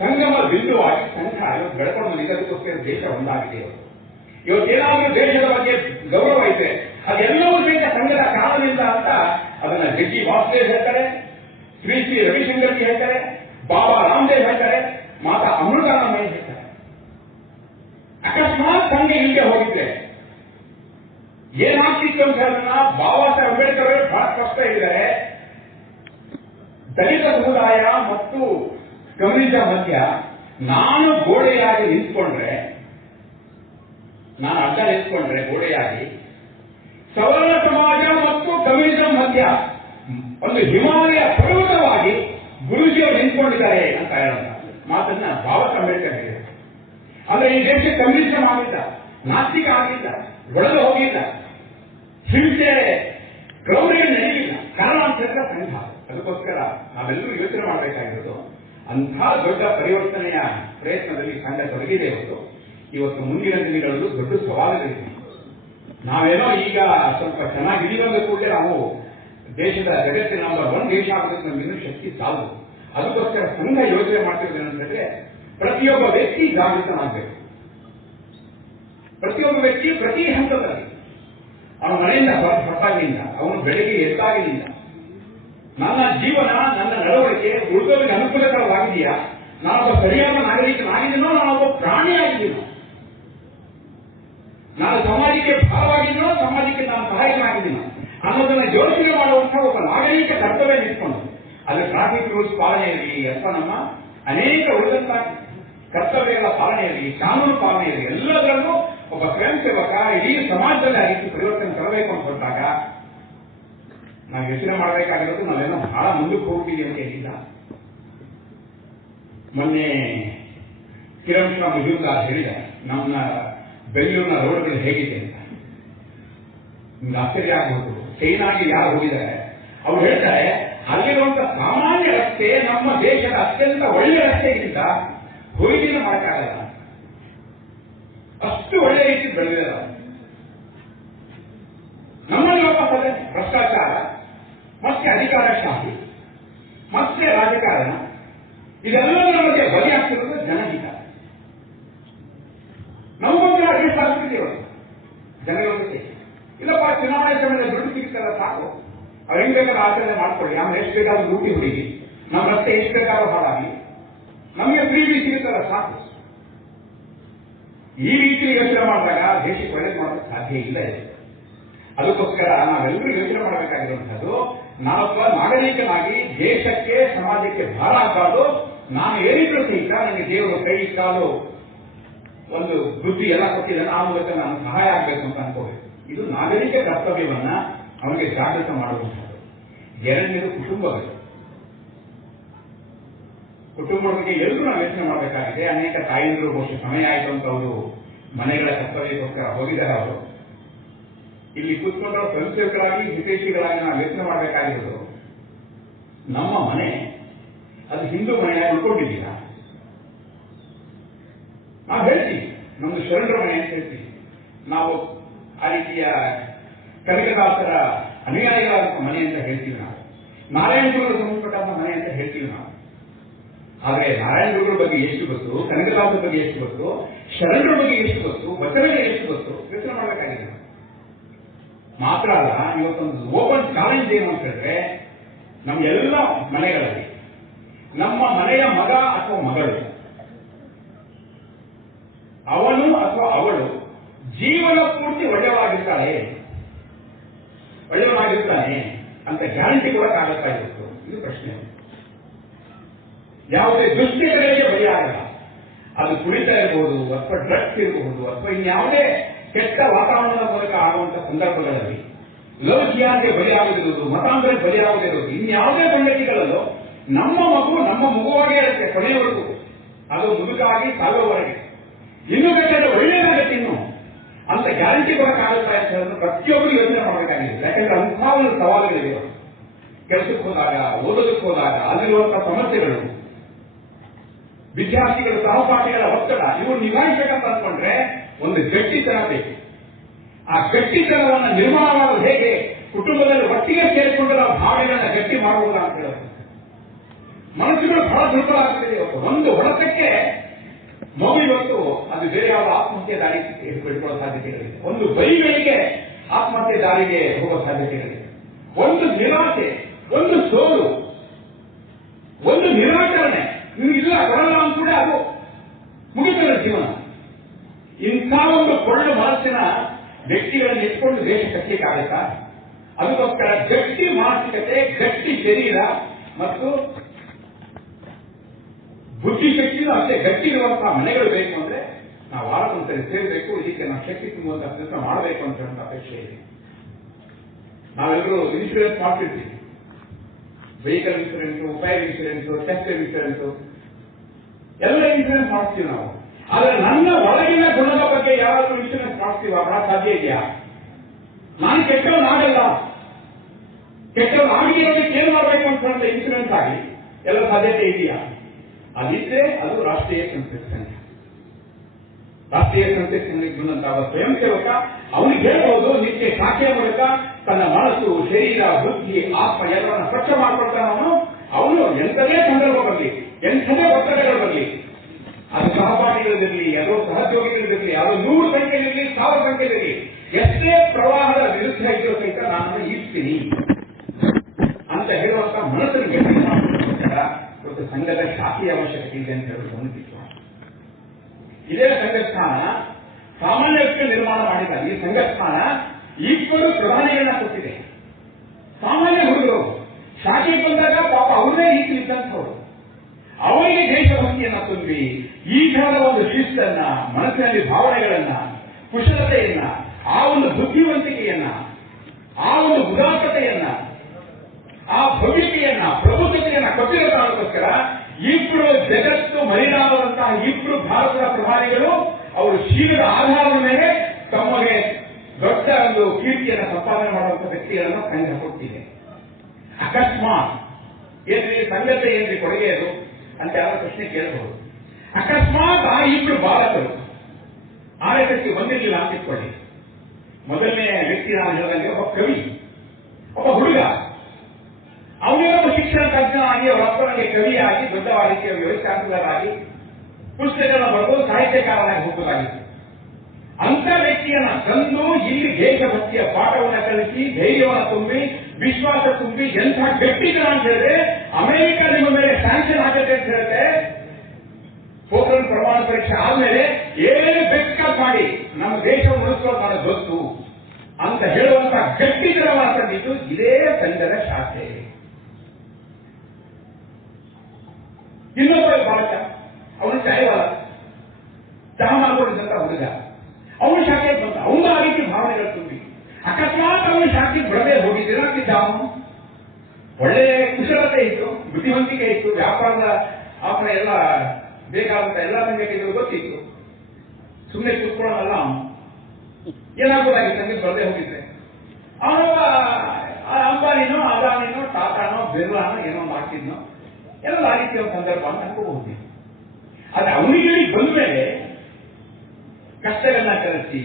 ಸಂಗಮ ಬಿಂದುವಾಗಿ ಸಂಘ ಇವತ್ತು ಬೆಳ್ಕೊಂಡು ಬಂದಿದೆ. ಅದಕ್ಕೋಸ್ಕರ ದೇಶ ಒಂದಾಗಿದೆ. ಇವತ್ತೇನಾದ್ರೂ ದೇಶದ ಬಗ್ಗೆ ಗೌರವ ಇದೆ, ಅದೆಲ್ಲವೂ ಸಹಿತ ಸಂಘದ ಕಾರಣದಿಂದ ಅಂತ ಅದನ್ನ ಜಗ್ಗಿ ವಾಸುದೇವ್ ಹೇಳ್ತಾರೆ, ಶ್ರೀ ರವಿಶಂಕರ್ ಜಿ ಹೇಳ್ತಾರೆ, ಬಾಬಾ ರಾಮದೇವ್ ಹೇಳ್ತಾರೆ, ಮಾತಾ ಅಮೃತಾನಂದಮಯಿ ಹೇಳ್ತಾರೆ. ಅಕಸ್ಮಾತ್ ಸಂಘ ಇಲ್ಲಿಗೆ ಹೋಗಿದ್ರೆ ಏನಾಗ್ತಿತ್ತು ಅಂತ ಹೇಳೋಣ. ಬಾಬಾ ಸಾಹೇಬ್ ಅಂಬೇಡ್ಕರ್ ಅವರು ಬಹಳ ಸ್ಪಷ್ಟ ಇದ್ದಾರೆ, ದಲಿತ ಸಮುದಾಯ ಮತ್ತು ಕಮ್ಯುನಿಸಂ ಮಧ್ಯ ನಾನು ಗೋಡೆಯಾಗಿ ನಿಂತ್ಕೊಂಡ್ರೆ, ನಾನು ಅಡ್ಡ ನಿಂತ್ಕೊಂಡ್ರೆ ಗೋಡೆಯಾಗಿ ಸವರ್ಣ ಸಮಾಜ ಮತ್ತು ಕಮ್ಯುನಿಸಂ ಮಧ್ಯ ಒಂದು ಹಿಮಾಲಯ ಪರ್ವತವಾಗಿ ಗುರೂಜಿಯವರು ನಿಂತ್ಕೊಂಡಿದ್ದಾರೆ ಅಂತ ಹೇಳೋಣ ಮಾತನ್ನ ಬಾಬಾ ಅಂಬೇಡ್ಕರ್ ಹೇಳಿದರು. ಅಂದ್ರೆ ಈ ದೇಶ ಕಮ್ಯುನಿಸಂ ಆಗಿಲ್ಲ, ನಾಸ್ತಿಕ ಆಗಿಲ್ಲ, ಒಡೆದು ಹೋಗಿಲ್ಲ, ಹಿಂಸೆ ಕ್ರೌರ್ಯ ನಡೆಯಿಲ್ಲ. ಕಾರಣ ಅಂತ ಹೇಳಿದ್ರೆ ಸಂಘ. ಅದಕ್ಕೋಸ್ಕರ ನಾವೆಲ್ಲರೂ ಯೋಚನೆ ಮಾಡಬೇಕಾಗಿರೋದು ಅಂತಹ ದೊಡ್ಡ ಪರಿವರ್ತನೆಯ ಪ್ರಯತ್ನದಲ್ಲಿ ಸಂಘ ತೊಡಗಿದೆ. ಇವತ್ತು ಮುಂದಿನ ದಿನಗಳಲ್ಲೂ ದೊಡ್ಡ ಸವಾಲುಗಳಿವೆ. ನಾವೇನೋ ಈಗ ಸ್ವಲ್ಪ ಚೆನ್ನಾಗಿದ್ದೀವಂದ ಕೂಡಲೇ ನಾವು ದೇಶದ ಜಗತ್ತಿನ ನಂಬರ್ 1 ದೇಶ ಆಗೋದಕ್ಕೆ ನಮ್ಗೆ ಇನ್ನೂ ಶಕ್ತಿ ಸಾಲದು. ಅದಕ್ಕೋಸ್ಕರ ಸಂಘ ಯೋಚನೆ ಮಾಡ್ತಿರೋದೇನಂತಂದ್ರೆ ಪ್ರತಿಯೊಬ್ಬ ವ್ಯಕ್ತಿ ಜಾಗೃತನಾಗಬೇಕು. ಪ್ರತಿಯೊಬ್ಬ ವ್ಯಕ್ತಿ ಪ್ರತಿ ಹಂತದಲ್ಲಿ ಅವನ ಮನೆಯಿಂದ ಹೊರಟಾಗಿನಿಂದ, ಅವನು ಬೆಳಗ್ಗೆ ಎದ್ದಾಗಿನಿಂದ ನನ್ನ ಜೀವನ, ನನ್ನ ನಡವಳಿಕೆ ಉಳಿದವರಿಗೆ ಅನುಕೂಲಕರವಾಗಿದೆಯಾ, ನಾನೊಬ್ಬ ಸರಿಯಾದ ನಾಗರಿಕನಾಗಿದ್ದೀನೋ, ನಾನೊಬ್ಬ ಪ್ರಾಣಿಯಾಗಿದ್ದೀನೋ, ನಾನು ಸಮಾಜಕ್ಕೆ ಭಾರವಾಗಿದ್ದೀನೋ, ಸಮಾಜಕ್ಕೆ ನಾನು ಸಹಾಯಕನಾಗಿದ್ದೀನೋ ಅನ್ನೋದನ್ನ ಯೋಚನೆ ಮಾಡುವಂತಹ ಒಬ್ಬ ನಾಗರಿಕ ಕರ್ತವ್ಯ ನಿಂತ್ಕೊಂಡು ಅದು ಟ್ರಾಫಿಕ್ ರೂಲ್ಸ್ ಪಾಲನೆ ಇರಲಿ ಅಥವಾ ನಮ್ಮ ಅನೇಕ ಉಳಿದಂತ ಕರ್ತವ್ಯಗಳ ಪಾಲನೆ ಇರಲಿ, ಕಾನೂನು ಪಾಲನೆ ಇರಲಿ, ಎಲ್ಲದರಲ್ಲೂ ಒಬ್ಬ ಸ್ವಯಂ ಸೇವಕ ಇಡೀ ಸಮಾಜದಲ್ಲಿ ಆ ರೀತಿ ಪರಿವರ್ತನೆ ತರಬೇಕು ಅಂತ ಹೊರಟಾಗ ನಾವು ಯೋಚನೆ ಮಾಡಬೇಕಾಗಿರೋದು ನಾವೇನೋ ಬಹಳ ಮುಂದಕ್ಕೆ ಹೋಗ್ತೀವಿ ಅಂತ ಹೇಳಿಲ್ಲ. ಮೊನ್ನೆ ಕಿರಣ್ ಶಾ ಮಜುಮ್ದಾರ್ ಹೇಳಿದ್ದಾರೆ ನಮ್ಮ ಬೆಂಗಳೂರಿನ ರೋಡ್ಗಳು ಹೇಗಿದೆ ಅಂತ. ನಿಮ್ಗೆ ಆಶ್ಚರ್ಯ ಆಗಬಹುದು. ಚೈನಾಗೆ ಯಾರು ಹೋಗಿದ್ದಾರೆ ಅವ್ರು ಹೇಳ್ತಾರೆ ಅಲ್ಲಿರುವಂತಹ ಸಾಮಾನ್ಯ ರಸ್ತೆ ನಮ್ಮ ದೇಶದ ಅತ್ಯಂತ ಒಳ್ಳೆಯ ರಸ್ತೆಗಿಂತ ಹೋಯ್ದಿನ ಮಾಡಕ್ಕಾಗಲ್ಲ, ಅಷ್ಟು ಒಳ್ಳೆಯ ರೀತಿ ಬೆಳೆದಿದ್ದಾರೆ. ನಮ್ಮಲ್ಲಿ ವಾಪಸ್ ಭ್ರಷ್ಟಾಚಾರ ಮತ್ತೆ ಅಧಿಕಾರಶಾಹಿ ಮತ್ತೆ ರಾಜಕಾರಣ ಇದೆಲ್ಲದರ ಮಧ್ಯೆ ಬಲಿಯಾಗ್ತಿರೋದು ಜನಹಿತ. ನಮಗೊಂದು ಅಡ್ಜಸ್ಟ್ ಆಗ್ತಿದ್ದೇವೆ ಜನಗಳಿಗೆ. ಇಲ್ಲಪ್ಪ ಚುನಾವಣೆ ಸಮಯದಲ್ಲಿ ದುಡ್ಡು ಸಿಗ್ತಲ್ಲ ಸಾಕು, ಅವ್ರು ಹೆಂಗ್ ಬೇಕಾದ್ರೂ ಆಚರಣೆ ಮಾಡ್ಕೊಳ್ಳಿ, ನಮ್ಗೆ ಎಷ್ಟು ಬೇಕಾದ್ರೂ ಲೂಟಿ ಹುಡುಗಿ, ನಮ್ಮ ರಸ್ತೆ ಎಷ್ಟು ಬೇಕಾದ್ರೂ ಹಾಳಾಗಿ, ನಮಗೆ ಫ್ರೀ ಬಿ ಸಿಗುತ್ತಲ್ಲ ಸಾಕು. ಈ ರೀತಿ ಯೋಚನೆ ಮಾಡಿದಾಗ ದೇಶಕ್ಕೆ ಒಳ್ಳೇದು ಮಾಡೋದಕ್ಕೆ ಸಾಧ್ಯ ಇಲ್ಲ ಇದೆ. ಅದಕ್ಕೋಸ್ಕರ ನಾವೆಲ್ಲರೂ ಯೋಚನೆ ಮಾಡಬೇಕಾಗಿರುವಂತದ್ದು ನಾನೊಬ್ಬ ನಾಗರಿಕನಾಗಿ ದೇಶಕ್ಕೆ ಸಮಾಜಕ್ಕೆ ಭಾರ ಆಗಬಾರ್ದು. ನಾನು ಏನಿದ್ರು ಸಹಿತ ನನಗೆ ದೇವರು ಕೈ ಕಾಲು ಒಂದು ಬುದ್ಧಿ ಎಲ್ಲ ಕೊಟ್ಟಿದ್ದಾನೆ, ಆ ಮೂಲಕ ನಾನು ಸಹಾಯ ಆಗಬೇಕು ಅಂತ ಅನ್ಕೋಬೇಕು. ಇದು ನಾಗರಿಕ ಕರ್ತವ್ಯವನ್ನ ಅವನಿಗೆ ಜಾಗೃತ ಮಾಡುವಂಥದ್ದು. ಎರಡನೇದು ಕುಟುಂಬಗಳು. ಕುಟುಂಬದ ಬಗ್ಗೆ ಎಲ್ಲರೂ ನಾವು ಯೋಚನೆ ಮಾಡಬೇಕಾಗಿದೆ. ಅನೇಕ ತಾಯಂದಿರು ಬಹುಶಃ ಸಮಯ ಆಯಿತು ಅಂತ ಅವರು ಮನೆಗಳ ಕರ್ತವ್ಯಕ್ಕೋಸ್ಕರ ಹೋಗಿದ್ದಾರೆ. ಅವರು ಇಲ್ಲಿ ಕೂತ್ಕೊಂಡ್ರೆ ಸ್ವಯಂಸೇವಕರಾಗಿ ಹಿತೈಷಿಗಳಾಗಿ ನಾವು ಯೋಚನೆ ಮಾಡಬೇಕಾಗಿರೋದು ನಮ್ಮ ಮನೆ ಅದು ಹಿಂದೂ ಮನೆಯಾಗಿ ಉಳ್ಕೊಂಡಿದ್ದೀರಾ. ನಾವು ಹೇಳ್ತೀವಿ ನಮ್ದು ಶರಣರ ಮನೆ ಅಂತ ಹೇಳ್ತೀವಿ. ನಾವು ಆ ರೀತಿಯ ಕನಕದಾಸರ ಅನುಯಾಯಿಗಳ ಮನೆ ಅಂತ ಹೇಳ್ತೀವಿ. ನಾವು ನಾರಾಯಣ ಗುರುಗಳು ಸಂಬಂಧಪಟ್ಟಂತ ಮನೆ ಅಂತ ಹೇಳ್ತೀವಿ ನಾವು. ಆದ್ರೆ ನಾರಾಯಣ ಗುರುಗಳ ಬಗ್ಗೆ ಎಷ್ಟು ಗೊತ್ತು, ಕನಕದಾಸರ ಬಗ್ಗೆ ಎಷ್ಟು ಗೊತ್ತು, ಶರಣರ ಬಗ್ಗೆ ಎಷ್ಟು ಗೊತ್ತು, ವಚನಗಳು ಎಷ್ಟು ಗೊತ್ತು ಯೋಚನೆ ಮಾಡಬೇಕಾಗಿದೆ. ಮಾತ್ರ ಅಲ್ಲ, ಇವತ್ತೊಂದು ಓಪನ್ ಚಾಲೆಂಜ್ ಏನು ಅಂತ ಹೇಳಿದ್ರೆ ನಮ್ಗೆಲ್ಲ ಮನೆಗಳಲ್ಲಿ ನಮ್ಮ ಮನೆಯ ಮಗ ಅಥವಾ ಮಗಳು, ಅವನು ಅಥವಾ ಅವಳು ಜೀವನ ಪೂರ್ತಿ ಒಳ್ಳೆಯವಾಗಿರ್ತಾನೆ ಅಂತ ಗ್ಯಾರಂಟಿ ಕೊಡಕ್ಕಾಗತ್ತಾ ಇವತ್ತು? ಇದು ಪ್ರಶ್ನೆ. ಯಾವುದೇ ದುಶ್ಚಟಗಳಿಗೆ ಬಲಿಯಾಗಲ್ಲ. ಅದು ಕುಡಿತ ಇರಬಹುದು ಅಥವಾ ಡ್ರಗ್ಸ್ ಇರಬಹುದು ಅಥವಾ ಇನ್ಯಾವುದೇ ಕೆಟ್ಟ ವಾತಾವರಣದ ಮೂಲಕ ಆಗುವಂತಹ ಸಂದರ್ಭಗಳಲ್ಲಿ ಲೌಕಿಯಾಗೆ ಬಲಿಯಾಗದಿರುವುದು, ಮತಾಂತರಕ್ಕೆ ಬಲಿಯಾಗದಿರುವುದು, ಇನ್ಯಾವುದೇ ಸಂಗತಿಗಳಲ್ಲೂ ನಮ್ಮ ಮಗುವಾಗೇ ಇರುತ್ತೆ ಕೊನೆಯವರೆಗೂ. ಅದು ಮುದುಕಾಗಿ ಸಾಗುವವರೆಗೆ ಇನ್ನೂ ಬೇಕಾದ್ರೆ ಒಳ್ಳೆಯದಾಗತ್ತೆ ಇನ್ನು ಅಂತ ಗ್ಯಾರಂಟಿ ಕೊಡಕ್ಕಾಗುತ್ತಾ ಅಂತ ಹೇಳಿದ್ರೆ ಪ್ರತಿಯೊಬ್ಬರು ಯೋಚನೆ ಮಾಡಬೇಕಾಗಿದೆ. ಯಾಕಂದ್ರೆ ಅಂತಹ ಒಂದು ಸವಾಲುಗಳಿವೆ. ಕೆಲಸಕ್ಕೆ ಹೋದಾಗ, ಓದೋದಕ್ಕೆ ಹೋದಾಗ ಅಲ್ಲಿರುವಂತಹ ಸಮಸ್ಯೆಗಳು, ವಿದ್ಯಾರ್ಥಿಗಳ ಸಹಪಾಠಿಗಳ ಒತ್ತಡ, ಇವು ನಿಭಾಯಿಸಬೇಕಂತ ಅಂದ್ಕೊಂಡ್ರೆ ಒಂದು ಗಟ್ಟಿತನ ಬೇಕು. ಆ ಗಟ್ಟಿತನವನ್ನು ನಿರ್ಮಾಣ ಮಾಡೋದು ಹೇಗೆ? ಕುಟುಂಬದಲ್ಲಿ ಒಟ್ಟಿಗೆ ಸೇರಿಕೊಂಡು ನಾವು ಭಾವನೆಗಳನ್ನ ಗಟ್ಟಿ ಮಾಡಬಹುದು ಅಂತ ಹೇಳೋದು. ಮನಸ್ಸುಗಳು ಬಹಳ ದುರ್ಬಲ ಆಗ್ತಿದೆ ಇವತ್ತು. ಒಂದು ಹೊಡೆತಕ್ಕೆ ಮಗು ಇವತ್ತು ಅದು ಬೇರೆ ಯಾವ ಆತ್ಮಹತ್ಯೆ ದಾರಿ ಬಿಟ್ಕೊಳ್ಳೋ ಸಾಧ್ಯತೆಗಳಿದೆ. ಒಂದು ಬೈಗಳಿಗೆ ಆತ್ಮಹತ್ಯೆ ದಾರಿಗೆ ಹೋಗೋ ಸಾಧ್ಯತೆಗಳಿದೆ. ಒಂದು ನಿರಾಸೆ, ಒಂದು ಸೋಲು, ಒಂದು ನಿರಾಕರಣೆ, ಇಲ್ಲ ಕೊಡಲ್ಲ ಅಂದ್ಕೂಡ ಅದು ಮುಗಿತದ ಜೀವನ. ಇಂಥ ಒಂದು ಕೊಳ್ಳು ಮನಸ್ಸಿನ ವ್ಯಕ್ತಿಗಳನ್ನು ಇಟ್ಕೊಂಡು ದೇಶ ಕಟ್ಟಲಿಕ್ಕಾಗತ್ತಾ? ಅದಕ್ಕೋಸ್ಕರ ಗಟ್ಟಿ ಮಾನಸಿಕತೆ, ಗಟ್ಟಿ ಶರೀರ ಮತ್ತು ಬುದ್ಧಿಶಕ್ತಿನೂ ಅಷ್ಟೇ ಗಟ್ಟಿ ಇರುವಂತಹ ಮನೆಗಳು ಬೇಕು ಅಂದ್ರೆ ನಾವು ವಾರಕ್ಕೊಂದ್ಸರಿ ಸೇರಬೇಕು. ಇದಕ್ಕೆ ನಾವು ಶಕ್ತಿ ತುಂಬುವಂತಹ ಕೆಲಸ ಮಾಡಬೇಕು ಅಂತ ಹೇಳುವಂತ ಅಪೇಕ್ಷೆ ಇದೆ. ನಾವೆಲ್ಲರೂ ಇನ್ಶೂರೆನ್ಸ್ ಮಾಡ್ತಿರ್ತೀವಿ. Vehicle insurance, fire insurance, textile insurance ಎಲ್ಲ ಇನ್ಶೂರೆನ್ಸ್ ಮಾಡ್ತೀವಿ ನಾವು. ಆದ್ರೆ ನನ್ನ ಒಳಗಿನ ಗುಣದ ಬಗ್ಗೆ ಯಾರಾದ್ರೂ ಇನ್ಶೂರೆನ್ಸ್ ಮಾಡ್ತೀವ? ಮಾಡಕ್ ಸಾಧ್ಯ ಇದೆಯಾ? ನಾನು ಕೆಟ್ಟವನಾಗಲ್ಲ, ಕೆಟ್ಟವನಾಗಿರೋದಕ್ಕೆ ಏನ್ ಮಾಡ್ಬೇಕು ಅಂತ ಇನ್ಶೂರೆನ್ಸ್ ಆಗಿ ಎಲ್ಲ ಸಾಧ್ಯತೆ ಇದೆಯಾ? ಅದಿದ್ರೆ ಅದು ರಾಷ್ಟ್ರೀಯ ಸಂಸ್ಥೆ ಸಂಘ. ರಾಷ್ಟ್ರೀಯ ಸಂಸ್ಥೆ ಸಂಘಕ್ಕೆ ಬಂದಂತಹ ಸ್ವಯಂ ಸೇವಕ ಅವನಿಗೆ ಹೇಳ್ಬಹುದು, ನಿತ್ಯ ಶಾಖೆಯ ಮೂಲಕ ತನ್ನ ಮನಸ್ಸು, ಶರೀರ, ಬುದ್ಧಿ, ಆತ್ಮ ಎಲ್ಲವನ್ನ ಸ್ವಚ್ಛ ಮಾಡ್ಕೊಳ್ತಾನವನು. ಅವನು ಎಂಥದೇ ಸಂದರ್ಭ ಬರಲಿ, ಎಂಥದೇ ಒತ್ತಡಗಳು ಬರಲಿ, ಅದು ಸಹಪಾಠಿಗಳಿರಲಿ, ಯಾರೋ ಸಹೋದ್ಯೋಗಿಗಳಿರಲಿ, ಯಾರೋ 100 ಸಂಖ್ಯೆಯಲ್ಲಿ 1000 ಸಂಖ್ಯೆಯಲ್ಲಿ ಎಷ್ಟೇ ಪ್ರವಾಹದ ವಿರುದ್ಧ ಇದ್ರೂ ಸಹಿತ ನಾನು ಈಡ್ತೀನಿ ಅಂತ ಹೇಳುವಂತ ಮನಸ್ಸನ್ನು ಗಟ್ಟಿ ಮಾಡೋದಕ್ಕೋಸ್ಕರ ಇವತ್ತು ಸಂಘದ ಶಾಖೆಯ ಅವಶ್ಯಕತೆ ಇದೆ ಅಂತ ಹೇಳಿ ಗಮನಿಸಿತ್ತು. ಇದೇ ಸಂಘಸ್ಥಾನ ಸಾಮಾನ್ಯ ವ್ಯಕ್ತಿ ನಿರ್ಮಾಣ ಮಾಡಿದ್ದಾರೆ. ಈ ಸಂಘಸ್ಥಾನ ಇಬ್ಬರು ಪ್ರಧಾನಿಗಳನ್ನ ಕೊಟ್ಟಿದೆ. ಸಾಮಾನ್ಯ ಹುಡುಗರು ಶಾಖೆಗೆ ಬಂದಾಗ ಪಾಪ ಅವರೇ ಈಗಿದ್ದಂಥವ್ರು. ಅವರಿಗೆ ದೇಶಭಕ್ತಿಯನ್ನ ತುಂಬಿ ಈ ತರದ ಒಂದು ಶಿಸ್ತನ್ನ, ಮನಸ್ಸಿನಲ್ಲಿ ಭಾವನೆಗಳನ್ನ, ಕುಶಲತೆಯನ್ನ, ಆ ಒಂದು ಬುದ್ಧಿವಂತಿಕೆಯನ್ನ, ಆ ಒಂದು ಉದಾತ್ತತೆಯನ್ನ, ಆ ಭವ್ಯತೆಯನ್ನ, ಪ್ರಬುದ್ಧತೆಯನ್ನ ಕೊಟ್ಟಿರೋ ಕಾರಣಕ್ಕೋಸ್ಕರ ಇಬ್ಬರು ಜಗತ್ತು ಮರಿಲಾರದಂತಹ ಇಬ್ಬರು ಭಾರತದ ಪ್ರಧಾನಿಗಳು ಅವರು ಶೀಲದ ಆಧಾರದ ಮೇಲೆ ತಮಗೆ ದೊಡ್ಡ ಒಂದು ಕೀರ್ತಿಯನ್ನು ಸಂಪಾದನೆ ಮಾಡುವಂತಹ ವ್ಯಕ್ತಿಗಳನ್ನು ಸಂಘ ಕೊಟ್ಟಿದೆ. ಅಕಸ್ಮಾತ್ ಏನ್ರಿ ಸಂಘತೆ ಏನ್ರಿ ಕೊಡುಗೆ ಅದು ಅಂತ ಯಾವ ಪ್ರಶ್ನೆ ಕೇಳಬಹುದು. ಅಕಸ್ಮಾತ್ ಆ ಇಬ್ಬರು ಬಾಲಕರು ಆಡಳಿತಕ್ಕೆ ಬಂದಿರಲಿಲ್ಲ ಅಂತ ಇಟ್ಕೊಳ್ಳಿ. ಮೊದಲನೇ ವ್ಯಕ್ತಿ ನಾನು ಹೇಳಿದಂಗೆ ಒಬ್ಬ ಕವಿ, ಒಬ್ಬ ಹುಡುಗ, ಅವನೇನೋ ಶಿಕ್ಷಣ ತಜ್ಞನಾಗಿ ಅವರ ಅಪ್ಪನಿಗೆ ಕವಿಯಾಗಿ ದೊಡ್ಡ ರೀತಿಯ ವ್ಯವಸ್ಥಾಪಕರಾಗಿ ಪುಸ್ತಕಗಳನ್ನು ಬರೆದು ಸಾಹಿತ್ಯಕಾರನಾಗಿ ಹೋಗಲಾಗಿತ್ತು. ಅಂತ ವ್ಯಕ್ತಿಯನ್ನ ತಂದು ಇಲ್ಲಿ ದೇಶಭಕ್ತಿಯ ಪಾಠವನ್ನು ಕಲಿಸಿ, ಧೈರ್ಯವನ್ನು ತುಂಬಿ, ವಿಶ್ವಾಸ ತುಂಬಿ, ಎಂಥ ಗಟ್ಟಿಗಳ ಅಂತ ಹೇಳಿದ್ರೆ ಅಮೆರಿಕ ನಿಮ್ಮ ಮೇಲೆ ಸ್ಯಾಂಕ್ಷನ್ ಆಗುತ್ತೆ ಅಂತ ಹೇಳಿದ್ರೆ, ಪೋಖರಣ್ ಪ್ರಮಾಣ ಪರೀಕ್ಷೆ ಆದ್ಮೇಲೆ ಏನೇ ಬೇಕಾದ್ ಮಾಡಿ ನಮ್ಮ ದೇಶವನ್ನು ಉಳಿಸ್ಕೊಂಡು ನನಗೆ ಗೊತ್ತು ಅಂತ ಹೇಳುವಂತ ಗಟ್ಟಿತನವನ್ನು ತಂದಿದ್ದು ಇದೇ ಸಂಘದ ಶಾಖೆ. ಇನ್ನೊಬ್ಬ ಬಾಲಕ, ಅವನು ಚಾಯವಾಲ, ಚಹಾ ಮಾಡ್ಕೊಂಡಿದ್ದಂತ ಹುಡುಗ, ಅವನು ಶಾಖೆಗೆ ಬಂದ. ಅವನು ಆ ರೀತಿ ಭಾವನೆಗಳು ತುಂಬಿ ಅಕಸ್ಮಾತ್ ಅವನು ಶಾಖೆಗೆ ಬರದೇ ಹೋಗಿದ್ದಿರಾಗಿದ್ದ. ಅವನು ಒಳ್ಳೆ ಕುಶಲತೆ ಇತ್ತು, ಬುದ್ಧಿವಂತಿಕೆ ಇತ್ತು, ವ್ಯಾಪಾರದ ಆಪರ ಎಲ್ಲ ಬೇಕಾದಂತ ಎಲ್ಲ ಸಂಗತಿಗಳು ಗೊತ್ತಿತ್ತು. ಸುಮ್ಮನೆ ಕೂತ್ಕೊಳ್ಳೋಲ್ಲ ಅವನು. ಏನಾಗ್ಬೋದಾಗಿತ್ತು ಸಂಗೀತ ಬರದೇ ಹೋಗಿದ್ರೆ? ಅವನೊಬ್ಬ ಅಂಬಾನಿನೋ, ಅದಾನಿನೋ, ಟಾಟಾನೋ, ಬಿರ್ಲಾನೋ ಏನೋ ಮಾಡ್ತಿದ್ನೋ, ಎಲ್ಲ ಆ ರೀತಿಯ ಒಂದು ಸಂದರ್ಭ ಅಂತ ಅನ್ಕೋಬಹುದು. ಆದ್ರೆ ಅವನಿಗೆ ಬಂದ ಮೇಲೆ ಕಷ್ಟಗಳನ್ನ ಕಲಿಸಿ,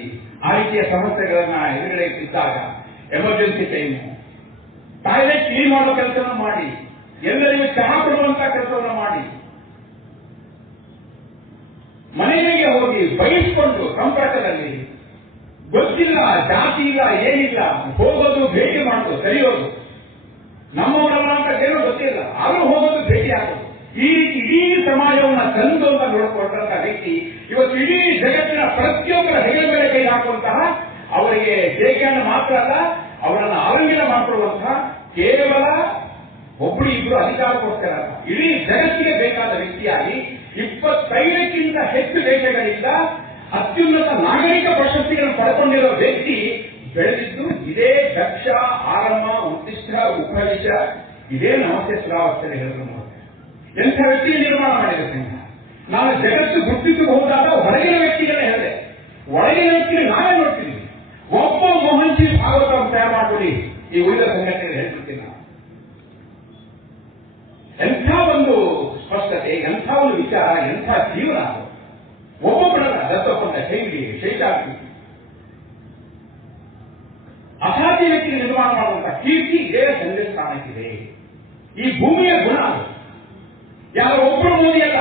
ಆ ರೀತಿಯ ಸಮಸ್ಯೆಗಳನ್ನ ಎದುರುಗಡೆ ಇದ್ದಾಗ ಎಮರ್ಜೆನ್ಸಿ ಟೈಮು ಟಾಯ್ಲೆಟ್ ಕ್ಲೀನ್ ಮಾಡೋ ಕೆಲಸವನ್ನು ಮಾಡಿ, ಎಲ್ಲರಿಗೂ ಚಹಾ ಕೊಡುವಂತ ಕೆಲಸವನ್ನು ಮಾಡಿ, ಮನೆಗೆ ಹೋಗಿ ಬಯಸ್ಕೊಂಡು ಸಂಪರ್ಕದಲ್ಲಿ ಗೊತ್ತಿಲ್ಲ, ಜಾತಿ ಇಲ್ಲ, ಏನಿಲ್ಲ, ಹೋಗೋದು ಭೇಟಿ ಮಾಡೋದು, ಕರೆಯೋದು, ನಮ್ಮವರಲ್ಲ ಅಂತ ಏನೋ ಗೊತ್ತಿಲ್ಲ, ಆದ್ರೂ ಹೋಗೋದು ಭೇಟಿ ಆಗೋದು, ಈ ರೀತಿ ಇಡೀ ಸಮಾಜವನ್ನು ತಂದು ಅಂತ ನೋಡಿಕೊಂಡಂತಹ ವ್ಯಕ್ತಿ ಇವತ್ತು ಇಡೀ ಜಗತ್ತಿನ ಪ್ರತಿಯೊಬ್ಬರ ಹೆಗಲ ಮೇಲೆ ಕೈ ಹಾಕುವಂತಹ, ಅವರಿಗೆ ಜೇಕೆಯನ್ನು ಮಾತ್ರ ಅಲ್ಲ ಅವರನ್ನು ಆಲಿಂಗನ ಮಾಡಿಕೊಳ್ಳುವಂತಹ ಕೇವಲ ಒಬ್ಬರು ಇಬ್ಬರು ಅಧಿಕಾರಕ್ಕೋಸ್ಕರ ಇಡೀ ಜಗತ್ತಿಗೆ ಬೇಕಾದ ವ್ಯಕ್ತಿಯಾಗಿ 25ಕ್ಕಿಂತ ಹೆಚ್ಚು ದೇಶಗಳಿಂದ ಅತ್ಯುನ್ನತ ನಾಗರಿಕ ಪ್ರಶಸ್ತಿಗಳನ್ನು ಪಡ್ಕೊಂಡಿರೋ ವ್ಯಕ್ತಿ ಬೆಳೆದಿದ್ದು ಇದೇ ದಕ್ಷ, ಆರಮ, ಉತ್ತಿಷ್ಠ, ಉಪನಿಷ, ಇದೇ ನಮಸ್ತೆ ಶ್ರಾವಸ್ಥೆ ಹೇಳಿದ್ರು ನೋಡುತ್ತೆ. ಎಂಥ ವ್ಯಕ್ತಿಯ ನಿರ್ಮಾಣ ಮಾಡಿದೆ ಸಂಘ. ನಾನು ಜಗತ್ತು ಗುರುತಿಸಬಹುದಾದ ಹೊರಗಿನ ವ್ಯಕ್ತಿಗಳೇ ಹೇಳಿದೆ, ಒಳಗಿನ ವ್ಯಕ್ತಿಗಳು ನಾವೇ ನೋಡ್ತೀವಿ. ಒಬ್ಬ ಮೋಹನ್ ಜಿ ಭಾಗವತ ತಯಾರು ಮಾಡಿಕೊಡಿ, ಈ ಉಳಿದ ಸಂಘಟನೆ ಹೇಳ್ತಿರ್ತೀನಿ ನಾನು. ಎಂಥ ಒಂದು ಸ್ಪಷ್ಟತೆ, ಎಂಥ ಒಂದು ವಿಚಾರ, ಎಂಥ ಜೀವನ. ಒಬ್ಬೊಬ್ಬರನ್ನ ದತ್ತೊಪ್ಪಂದ ಶೈಲಿ, ಶೈಲಾಗ್ತಿ, ಅಸಾಧ್ಯ ವ್ಯಕ್ತಿಗೆ ನಿರ್ಮಾಣ ಮಾಡುವಂತಹ ಕೀರ್ತಿ ಇದೇ ಸಂಘ ಸ್ಥಾನಕ್ಕಿದೆ. ಈ ಭೂಮಿಯ ಗುಣ ಅದು. ಯಾರೋ ಒಬ್ಬರು ಮೋದಿ ಅಲ್ಲ,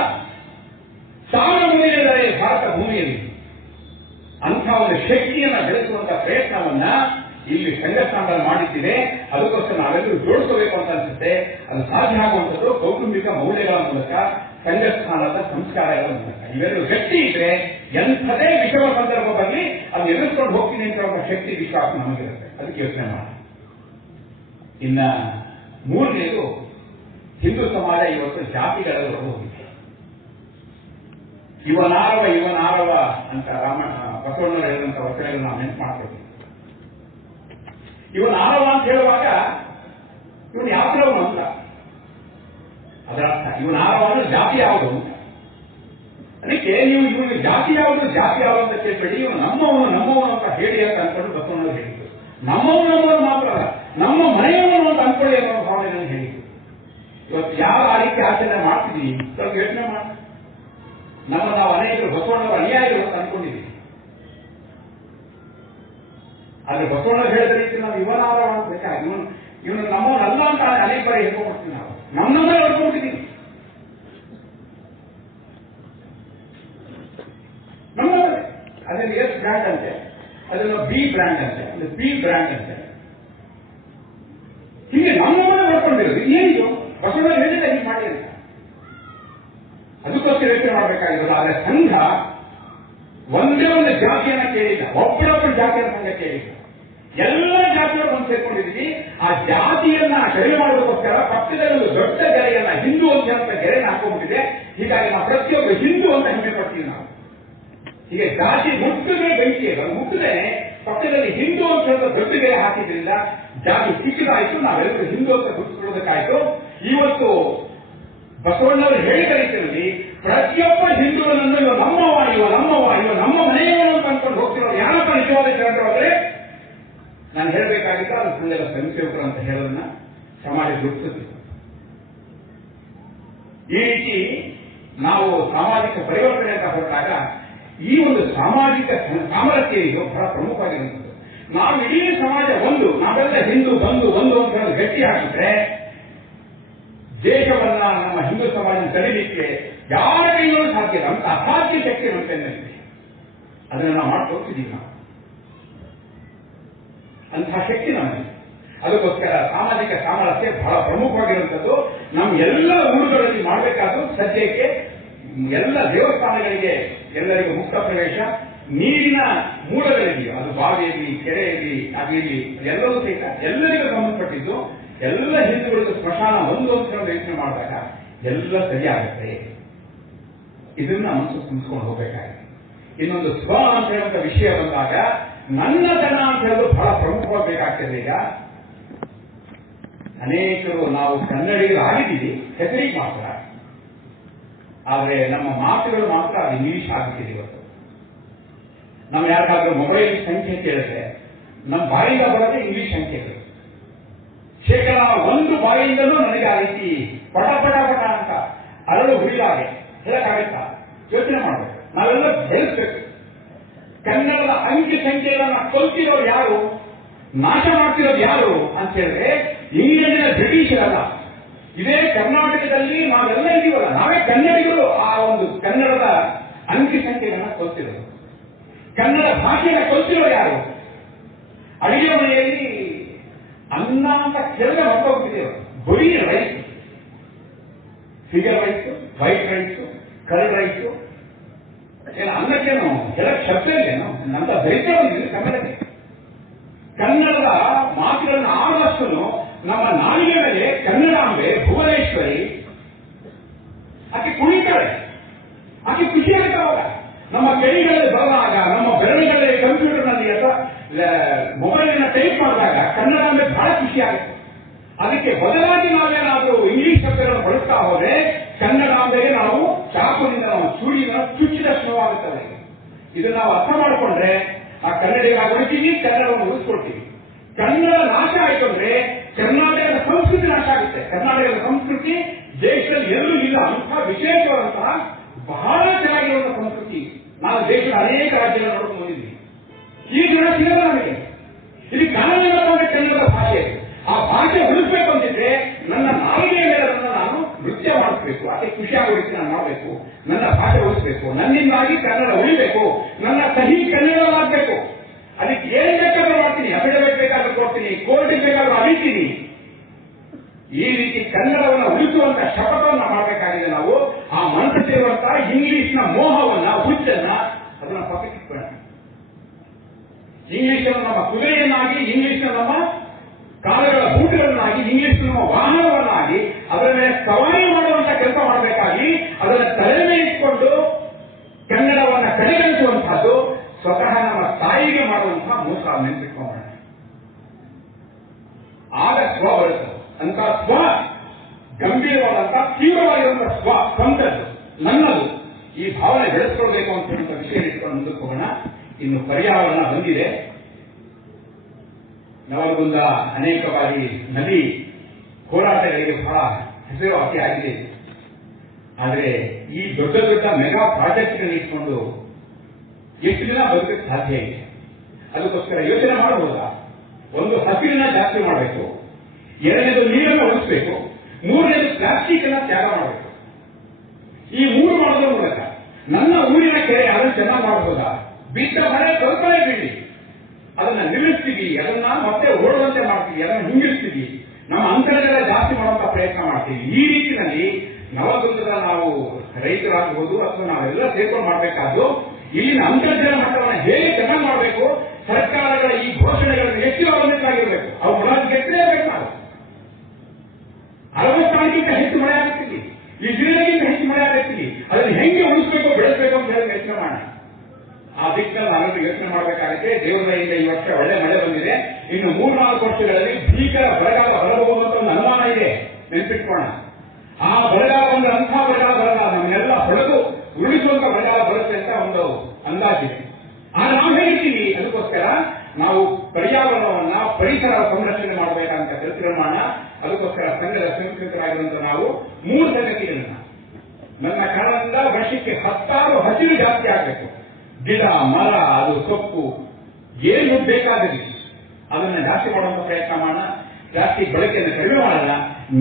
1000 ಮೋದಿಗಳಿದ್ದಾರೆ ಭಾರತ ಭೂಮಿಯಲ್ಲಿ. ಅಂಥ ಒಂದು ಶಕ್ತಿಯನ್ನ ಬೆಳೆಸುವಂತಹ ಪ್ರಯತ್ನವನ್ನ ಇಲ್ಲಿ ಸಂಘಸ್ಥಾನದಲ್ಲಿ ಮಾಡಿದ್ದಿದೆ. ಅದಕ್ಕೋಸ್ಕರ ನಾವೆಲ್ಲರೂ ಜೋಡಿಸಬೇಕು ಅಂತ ಅನ್ಸುತ್ತೆ. ಅದು ಸಾಧ್ಯ ಆಗುವಂಥದ್ದು ಕೌಟುಂಬಿಕ ಮೌಲ್ಯಗಳ ಮೂಲಕ, ಸಂಘಸ್ಥಾನದ ಸಂಸ್ಕಾರಗಳ ಮೂಲಕ. ಇವೆರಡು ಗಟ್ಟಿ ಇದ್ರೆ ಎಂಥದೇ ವಿಷಮ ಸಂದರ್ಭ ಬರಲಿ ಅದು ಎದುರಿಸ್ಕೊಂಡು ಹೋಗ್ತೀನಿ ಅಂತ ಹೇಳುವ ಶಕ್ತಿ, ವಿಶ್ವಾಸ ನಮಗಿರುತ್ತೆ. ಅದಕ್ಕೆ ಯೋಚನೆ ಮಾಡಿ. ಇನ್ನ ಮೂರನೇದು, ಹಿಂದೂ ಸಮಾಜ ಇವತ್ತು ಜಾತಿಗಳಲ್ಲಿ ಹೋಗಿದೆ. ಇವನಾರವ ಅಂತ ಬಸವಣ್ಣವರು ಹೇಳಿದಂತ ವಚನಗಳು ನಾವು ನೆನಪು ಮಾಡ್ಕೊಳ್ತೀವಿ. ಇವನು ಆರವ ಅಂತ ಹೇಳುವಾಗ ಇವನು ಯಾತ್ರವನು ಅಂತ ಅದರ ಅರ್ಥ. ಇವನು ಆರವ ಅಂದ್ರೆ ಜಾತಿ ಯಾವುದು ಅಂತ. ಅದಕ್ಕೆ ನೀವು ಇವನಿಗೆ ಜಾತಿ ಯಾವುದು ಅಂತ ಕೇಳ್ಬೇಡಿ. ಇವನು ನಮ್ಮವನು ಅಂತ ಹೇಳಿ ಅಂತ ಅನ್ಕೊಂಡು ಬಸವಣ್ಣವ್ರು ಹೇಳಿದ್ರು. ನಮ್ಮವನು ಮಾತ್ರ ಅಲ್ಲ, ನಮ್ಮ ಮನೆಯವನು ಅಂತ ಅನ್ಕೊಳ್ಳಿ ಅನ್ನೋ ಭಾವನೆ ಹೇಳಿದ್ರು. ಇವತ್ತು ಯಾವ ಆ ರೀತಿ ಆಚರಣೆ ಮಾಡ್ತಿದ್ದೀವಿ ಸ್ವಲ್ಪ ಯೋಚನೆ ಮಾಡಿ. ನಾವು ಅನೇಕರು ಬಸವಣ್ಣವರು ಅನ್ಯಾಯಗಳು ಅಂತ ಅನ್ಕೊಂಡಿದ್ದೀವಿ. ಆದ್ರೆ ಬಸವಣ್ಣವ್ರು ಹೇಳಿದ ರೀತಿ ನಾವು ಇವನಾರವ ಅಂತ ಬೇಕಾಗಿ ಇವನು ನಮ್ಮವನಲ್ಲ ಅಂತ ಅನೇಕ ಬಾರಿ ಹೇಳ್ಕೊಂಡ್ಬಿಡ್ತೀವಿ. ನಾವು ನಮ್ಮನ್ನೇ ಹೇಳ್ಕೊಂಡಿದ್ದೀವಿ. ಅದನ್ನು ಎಸ್ ಬ್ರ್ಯಾಂಡ್ ಅಂತೆ, ಅದನ್ನು ಬಿ ಬ್ರ್ಯಾಂಡ್ ಅಂತೆ, ಅದು ಬಿ ಬ್ರ್ಯಾಂಡ್ ಅಂತೆ. ಹೀಗೆ ನಮ್ಮನ್ನೇ ನೋಡ್ಕೊಂಡಿರೋದು ಏನಿದು ಬಸವಣ್ಣ ಹೇಳಿದ್ರೆ ಹೀಗೆ ಮಾಡಿ ಅಂತ. ಅದಕ್ಕೋಸ್ಕರ ಯೋಚನೆ ಮಾಡಬೇಕಾಗಿರೋದು. ಆದ್ರೆ ಸಂಘ ಒಂದೇ ಒಂದು ಜಾತಿಯನ್ನ ಕೇಳಿಲ್ಲ, ಒಬ್ಬರೊಬ್ಬರು ಜಾತಿಯನ್ನ ಸಂಘ ಕೇಳಿಲ್ಲ. ಎಲ್ಲ ಜಾತಿಯವರು ಒಂದು ಸೇರ್ಕೊಂಡಿದ್ದೀವಿ. ಆ ಜಾತಿಯನ್ನ ಕಡಿಮೆ ಮಾಡೋದಕ್ಕೋಸ್ಕರ ಪಕ್ಕದಲ್ಲಿ ಒಂದು ದೊಡ್ಡ ಗೆರೆಯನ್ನ ಹಿಂದೂ ಅಂತ ಗೆರೆನ ಹಾಕೊಂಡ್ಬಿಟ್ಟಿದೆ. ಹೀಗಾಗಿ ನಾವು ಪ್ರತಿಯೊಬ್ಬರು ಹಿಂದೂ ಅಂತ ಹೆಮ್ಮೆ ಪಡ್ತೀವಿ. ನಾವು ಹೀಗೆ ಜಾತಿ ಮುಟ್ಟಿದ್ರೆ ಬೆಂಕಿ ಅದು ಮುಟ್ಟಿದ್ರೆ ಪಕ್ಕದಲ್ಲಿ ಹಿಂದೂ ಅಂತ ಹೇಳಿದ ದೊಡ್ಡ ಗೆರೆ ಹಾಕಿದ್ರಿಂದ ಜಾತಿ ಚಿಕ್ಕದಾಯಿತು. ನಾವೆಲ್ಲರೂ ಹಿಂದೂ ಅಂತ ಗುರುತಿಸಿಕೊಳ್ಳೋದಕ್ಕಾಯ್ತು. ಇವತ್ತು ಬಸವಣ್ಣವರು ಹೇಳಿದ ರೀತಿಯಲ್ಲಿ ಪ್ರತಿಯೊಬ್ಬ ಹಿಂದೂಗಳನ್ನು ಇವ ನಮ್ಮ ಮನೆಯವನು ಅಂತ ಅನ್ಕೊಂಡು ಹೋಗ್ತಿರೋದು ಯಾರಪ್ಪ ನಿಜವಾದ ಹೇಳಿದ್ರೆ ನಾನು ಹೇಳಬೇಕಾಗಿತ್ತು. ಅದು ಸಂಘದ ಸ್ವಯಂ ಸೇವಕರು ಅಂತ ಹೇಳೋದನ್ನ ಸಮಾಜ ಗುರುತಿಸುತ್ತೆ. ಈ ರೀತಿ ನಾವು ಸಾಮಾಜಿಕ ಪರಿವರ್ತನೆ ಅಂತ ಹೊರಟಾಗ ಈ ಒಂದು ಸಾಮಾಜಿಕ ಸಾಮರಸ್ಯ ಇದು ಬಹಳ ಪ್ರಮುಖವಾಗಿರುತ್ತದೆ. ನಾವು ಇಡೀ ಸಮಾಜ ಒಂದು, ನಾವೆಲ್ಲ ಹಿಂದೂ ಒಂದು ಅಂತ ಹೇಳೋದು ಗಟ್ಟಿ ಹಾಕಿದ್ರೆ ದೇಶವನ್ನ ನಮ್ಮ ಹಿಂದೂ ಸಮಾಜ ತಡಿಲಿಕ್ಕೆ ಯಾರ ಕೈಗಳೂ ಸಾಧ್ಯ ಇಲ್ಲ. ಅಂತ ಅಸಾಧ್ಯ ಶಕ್ತಿ ನಮ್ಮ ಕೈನಲ್ಲಿ ಅದನ್ನು ನಾವು ಮಾಡ್ಕೊಳ್ತಿದ್ದೀವಿ. ನಾವು ಅಂತಹ ಶಕ್ತಿ ನಮಗೆ. ಅದಕ್ಕೋಸ್ಕರ ಸಾಮಾಜಿಕ ಸಾಮರಸ್ಯ ಬಹಳ ಪ್ರಮುಖವಾಗಿರುವಂಥದ್ದು. ನಮ್ಮ ಎಲ್ಲ ಊರುಗಳಲ್ಲಿ ಮಾಡಬೇಕಾದ್ರೂ ಸದ್ಯಕ್ಕೆ ಎಲ್ಲ ದೇವಸ್ಥಾನಗಳಿಗೆ ಎಲ್ಲರಿಗೂ ಮುಕ್ತ ಪ್ರವೇಶ, ನೀರಿನ ಮೂಲಗಳಿದೆಯೋ ಅದು ಬಾವಿಯಲ್ಲಿ, ಕೆರೆಯಲ್ಲಿ, ನದಿಯಲ್ಲಿ ಎಲ್ಲವೂ ಸಹಿತ ಎಲ್ಲರಿಗೂ ಸಂಬಂಧಪಟ್ಟಿದ್ದು. ಎಲ್ಲ ಹಿಂದೂಗಳಿಗೂ ಸ್ಮಶಾನ ಒಂದು ಅಂತ ಯೋಚನೆ ಮಾಡಿದಾಗ ಎಲ್ಲ ಸರಿಯಾಗುತ್ತೆ. ಇದನ್ನ ಮನಸ್ಸು ತುಂಬಿಸ್ಕೊಂಡು ಹೋಗಬೇಕಾಗಿದೆ. ಇನ್ನೊಂದು ಸ್ವ ಅಂತ ಹೇಳುವಂತ ವಿಷಯ ಬಂದಾಗ ನನ್ನತನ ಅಂತ ಹೇಳೋದು ಬಹಳ ಪ್ರಮುಖವಾಗಬೇಕಾಗ್ತದೆ. ಈಗ ಅನೇಕರು ನಾವು ಕನ್ನಡಿಗರಾಗಿದ್ದೀವಿ ಹೆಸರಿಗೆ ಮಾತ್ರ, ಆದ್ರೆ ನಮ್ಮ ಮಾತುಗಳು ಮಾತ್ರ ಅದು ಇಂಗ್ಲಿಷ್ ಆಗುತ್ತಿದೆ. ಇವತ್ತು ನಾವು ಯಾರಿಗಾದ್ರೂ ಮೊಬೈಲ್ ಸಂಖ್ಯೆ ಕೇಳಿದ್ರೆ ನಮ್ಮ ಬಾಯಿಂದ ಬರೋದೇ ಇಂಗ್ಲಿಷ್ ಸಂಖ್ಯೆಗಳು. ಶೇಕಡ 1 ಬಾಯಿಂದಲೂ ನನಗೆ ಆ ರೀತಿ ಪಟ ಅಂತ ಅರಳು ಹುರಿದಾಗೆ ಹೇಳಕ್ಕಾಗುತ್ತಾ? ಯೋಚನೆ ಮಾಡಬೇಕು. ನಾವೆಲ್ಲ ಬೆಳೆಸಬೇಕು. ಕನ್ನಡದ ಅಂಕಿ ಸಂಖ್ಯೆಗಳನ್ನ ಕೊಲ್ತಿರೋರು ಯಾರು, ನಾಶ ಮಾಡ್ತಿರೋದು ಯಾರು ಅಂತ ಹೇಳಿದ್ರೆ ಇಂಗ್ಲೆಂಡಿನ ಬ್ರಿಟಿಷರಲ್ಲ. ಇದೇ ಕರ್ನಾಟಕದಲ್ಲಿ ನಾವೆಲ್ಲ ಇದೀವಲ್ಲ, ನಾವೇ ಕನ್ನಡಿಗರು ಆ ಒಂದು ಕನ್ನಡದ ಅಂಕಿ ಸಂಖ್ಯೆಗಳನ್ನ ಕೊಲ್ತಿರೋದು. ಕನ್ನಡ ಭಾಷೆಯನ್ನ ಕೊಲ್ತಿರೋ ಯಾರು? ಅಡಿಗೆ ಮನೆಯಲ್ಲಿ ಅನ್ನ ಅಂತ ಕೆಳಗೆ ಹೊರಟೋಗ್ತಿದ್ದೇವೆ. ಬರೀ ರೈಸ್, ಫಿಗರ್ rice, white rice, curd rice, ಏನು ಅನ್ನಕ್ಕೇನು ಕೆಲ ಶಬ್ದ ಇಲ್ಲೇನು? ನಮ್ಮ ದೈತ್ಯ ಬಂದಿದೆ ಕನ್ನಡಕ್ಕೆ. ಕನ್ನಡದ ಮಾತುಗಳನ್ನು ಆದಷ್ಟು ನಮ್ಮ ನಾಲಿಗೆ ಮೇಲೆ ಕನ್ನಡಾಂಬೆ ಭುವನೇಶ್ವರಿ ಆಕೆ ಕುಣಿತಾಳೆ, ಆಕೆ ಖುಷಿ ಆಗ್ತಾವಾಗ. ನಮ್ಮ ಕೈಗಳಲ್ಲಿ ಬರೆದಾಗ, ನಮ್ಮ ಬೆರಳುಗಳಲ್ಲಿ ಕಂಪ್ಯೂಟರ್ನಲ್ಲಿ ಅಥವಾ ಮೊಬೈಲಿನ ಟೈಪ್ ಮಾಡಿದಾಗ ಕನ್ನಡಾಂಬೆ ಬಹಳ ಖುಷಿ ಆಗುತ್ತೆ. ಅದಕ್ಕೆ ಬದಲಾಗಿ ನಾವೇನಾದ್ರೂ ಇಂಗ್ಲಿಷ್ ಶಬ್ದಗಳನ್ನು ಬಳಸ್ತಾ ಹೋದ್ರೆ ಕನ್ನಡಾಂಬೆಗೆ ನಾವು ಚಾಕುನಿಂದ ನಾವು ಚೂಡಿನ ಚುಚ್ಚಿದಷ್ಟು ನೋವಾಗುತ್ತದೆ. ಇದನ್ನ ನಾವು ಅರ್ಥ ಮಾಡಿಕೊಂಡ್ರೆ ಆ ಕನ್ನಡಿಗರಾಗಿ ಉಳಿತೀವಿ, ಕನ್ನಡವನ್ನು ಉಳಿಸ್ಕೊಳ್ತೀವಿ. ಕನ್ನಡ ನಾಶ ಆಯ್ತು ಅಂದ್ರೆ ಕರ್ನಾಟಕದ ಸಂಸ್ಕೃತಿ ನಾಶ ಆಗುತ್ತೆ. ಕರ್ನಾಟಕದ ಸಂಸ್ಕೃತಿ ದೇಶದಲ್ಲಿ ಎಲ್ಲೂ ಇಲ್ಲ. ಅಂತಹ ವಿಶೇಷವಾದಂತಹ ಬಹಳ ಚೆನ್ನಾಗಿರುವಂತಹ ಸಂಸ್ಕೃತಿ ನಾವು ದೇಶದ ಅನೇಕ ರಾಜ್ಯಗಳನ್ನು ನೋಡ್ಕೊಂಡು ಬಂದಿದ್ದೀವಿ. ಈ ಜನ ಸಿಗಲ್ಲ ನಮಗೆ. ಇಲ್ಲಿ ಕಾನೂನಿನ ಕನ್ನಡದ ಭಾಷೆ, ಆ ಭಾಷೆ ಉಳಿಸ್ಬೇಕು ಅಂತಿದ್ರೆ ನನ್ನ ನಾಲಿಗೆಯ ಮೇಲೆ ಅದನ್ನು ನಾನು ನೃತ್ಯ ಮಾಡಿಸ್ಬೇಕು, ಅದೇ ಖುಷಿಯಾಗಿ ರೀತಿ ನಾನು ಮಾಡಬೇಕು. ನನ್ನ ಭಾಷೆ ಉಳಿಸ್ಬೇಕು, ನನ್ನಿಂದಾಗಿ ಕನ್ನಡ ಉಳಿಬೇಕು, ನನ್ನ ಕಹಿ ಕನ್ನಡವಾಗಬೇಕು. ಅದಕ್ಕೆ ಏನ್ ಬೇಕಾದ್ರೂ ಮಾಡ್ತೀನಿ, ಅಫಿಡವಿಟ್ ಬೇಕಾದ್ರೂ ಕೊಡ್ತೀನಿ, ಕೋರ್ಟಿಗೆ ಬೇಕಾದ್ರೂ ಅಳಿತೀನಿ. ಈ ರೀತಿ ಕನ್ನಡವನ್ನು ಉಳಿಸುವಂತ ಶಪಥವನ್ನ ಮಾಡಬೇಕಾಗಿದೆ ನಾವು. ಆ ಮನಸ್ಸಿರುವಂತಹ ಇಂಗ್ಲಿಷ್ನ ಮೋಹವನ್ನ, ಹುಚ್ಚನ್ನ ಅದನ್ನ ಪಕ್ಕಕ್ಕಿಟ್ಕೊಳ್ಳೋಣ. ಇಂಗ್ಲಿಷ್ ನಮ್ಮ ಕುದುರೆಯನ್ನಾಗಿ, ಇಂಗ್ಲಿಷ್ ನಮ್ಮ ಕಾಲುಗಳ ಬೂಟುಗಳನ್ನಾಗಿ, ಇಂಗ್ಲಿಷ್ ನಮ್ಮ ವಾಹನವನ್ನಾಗಿ ಅದರ ಮೇಲೆ ಸವಾರಿ ಮಾಡುವಂತ ಕೆಲಸ ಮಾಡಬೇಕಾಗಿ ಅದನ್ನು ತಲೆ ಮೇಲೆ ಇಟ್ಕೊಂಡು ಕನ್ನಡವನ್ನ ಕಡೆಗಣಿಸುವಂತಹದ್ದು ಸ್ವತಃ ನಮ್ಮ ತಾಯಿಗೆ ಮಾಡುವಂತಹ ಮೋಸ ನೆನಪಿಟ್ಕೊಂಡ. ಅಂತ ಗಂಭೀರವಾದಂತಹ ತೀವ್ರವಾಗಿರುವಂತಹ ಸ್ವಂತದ್ದು ನನ್ನದು ಈ ಭಾವನೆ ಬೆಳೆಸ್ಕೊಳ್ಬೇಕು ಅಂತ ಹೇಳುವಂತ ವಿಷಯ ಇಟ್ಕೊಂಡು ಮುಂದಕ್ಕೆ ಹೋಗೋಣ. ಇನ್ನು ಪರ್ಯಾವರಣ ಬಂದಿದೆ. ನವಲಗುಂದ ಅನೇಕ ಬಾರಿ ನದಿ ಹೋರಾಟಗಳಿಗೆ ಬಹಳ ಹೆಸರುವಾಸಿ ಆಗಿದೆ. ಆದರೆ ಈ ದೊಡ್ಡ ದೊಡ್ಡ ಮೆಗಾ ಪ್ರಾಜೆಕ್ಟ್ಗಳನ್ನ ಇಟ್ಕೊಂಡು ಎಷ್ಟು ದಿನ ಬದುಕಕ್ಕೆ ಸಾಧ್ಯ ಇದೆ? ಅದಕ್ಕೋಸ್ಕರ ಯೋಚನೆ ಮಾಡಬಹುದಾ? ಒಂದು, ಹಸಿರನ್ನ ಜಾಸ್ತಿ ಮಾಡಬೇಕು. ಎರಡನೇದು, ನೀರನ್ನು ಉಳಿಸಬೇಕು. ಮೂರನೇದು, ಪ್ಲಾಸ್ಟಿಕ್ ಅನ್ನ ತ್ಯಾಗ ಮಾಡಬೇಕು. ಈ ಮೂರು ಮಾಡೋದ್ರ ಮೂಲಕ ನನ್ನ ಊರಿನ ಕೆರೆ ಅದನ್ನು ಚೆನ್ನಾಗಿ ಮಾಡಬಹುದಾ? ಬಿದ್ದ ಮಳೆ ಸ್ವಲ್ಪನೇ ಬೀಳಿ ಅದನ್ನ ನಿಲ್ಲಿಸ್ತೀವಿ, ಅದನ್ನ ಮತ್ತೆ ಓಡುವಂತೆ ಮಾಡ್ತೀವಿ, ಅದನ್ನು ಹಿಂಗಿಳಿಸ್ತೀವಿ, ನಮ್ಮ ಅಂತರ್ಜಲ ಜಾಸ್ತಿ ಮಾಡುವಂತ ಪ್ರಯತ್ನ ಮಾಡ್ತೀವಿ. ಈ ರೀತಿಯಲ್ಲಿ ನವಲಗುಂದದ ನಾವು ರೈತರಾಗಬಹುದು ಅಥವಾ ನಾವೆಲ್ಲ ಸೇರ್ಕೊಂಡು ಮಾಡಬೇಕಾದ್ದು ಇಲ್ಲಿನ ಅಂತರ್ಜಲ ಮಟ್ಟವನ್ನು ಹೇಗೆ ಚೆನ್ನಾಗಿ ಮಾಡಬೇಕು. ಸರ್ಕಾರಗಳ ಈ ಘೋಷಣೆಗಳನ್ನು ಎಷ್ಟು ಅವಲಂಬಿತರಾಗಿರಬೇಕು, ಅವು ಮುಳಾಗಿ ಎತ್ತಲೇಬೇಕು. ನಾವು 60 ಸ್ಥಾನಕ್ಕಿಂತ ಹೆಚ್ಚು ಮಳೆ ಆಗುತ್ತೀವಿ, ಈ ಜಿಲ್ಲೆಗಿಂತ ಹೆಚ್ಚು ಮಳೆ ಆಗುತ್ತೀವಿ. ಅದನ್ನು ಹೆಂಗೆ ಉಳಿಸಬೇಕು, ಬೆಳೆಸಬೇಕು ಅಂತ ಹೇಳಿ ಯೋಚನೆ ಮಾಡೋಣ. ಆ ದಿಕ್ಕಿನಲ್ಲಿ ನಾವೆಲ್ಲರೂ ಯೋಚನೆ ಮಾಡಬೇಕಾಗುತ್ತೆ. ದೇವರ ದಯೆಯಿಂದ ಈ ವರ್ಷ ಒಳ್ಳೆ ಮಳೆ ಬಂದಿದೆ. ಇನ್ನು 3-4 ವರ್ಷಗಳಲ್ಲಿ ಭೀಕರ ಬರಗಾಲ ಬರಬಹುದು ಅಂತ ಒಂದು ಅನುಮಾನ ಇದೆ, ನೆನಪಿಟ್ಕೋಣ. ಆ ಬರಗಾಲ ಬಂದ ಅಂಥ ಬರಗಾಲ ಬರಲ್ಲ, ನಮ್ಮನ್ನೆಲ್ಲ ಹೊಡೆದು ಉರುಳಿಸುವಂತ ಬರಗಾಲ ಬರುತ್ತೆ ಅಂತ ಒಂದು ಅಂದಾಜಿದೆ. ಆದ್ರೆ ನಾವು ಹೇಳ್ತೀವಿ, ಅದಕ್ಕೋಸ್ಕರ ನಾವು ಪರ್ಯಾವರಣವನ್ನ, ಪರಿಸರ ಸಂರಕ್ಷಣೆ ಮಾಡಬೇಕಂತ ತೀರ್ಮಾನ. ಅದಕ್ಕೋಸ್ಕರ ಸಂಘದ ಸಂಸ್ಕೃತರಾಗಿರುವಂತ ನಾವು 3 ಸಂಗತಿಗಳನ್ನ, ನನ್ನ ಕಾರಣದಿಂದ ವರ್ಷಕ್ಕೆ 10 ಹಸಿರು ಜಾಸ್ತಿ ಆಗಬೇಕು. ಗಿಡ, ಮರ, ಅದು ಸೊಪ್ಪು ಏನು ಬೇಕಾದಲ್ಲಿ ಅದನ್ನ ಜಾಸ್ತಿ ಮಾಡುವಂತ ಪ್ರಯತ್ನ ಮಾಡೋಣ. ಪ್ಲಾಸ್ಟಿಕ್ ಬಳಕೆಯನ್ನು ಕಡಿಮೆ ಮಾಡೋಣ,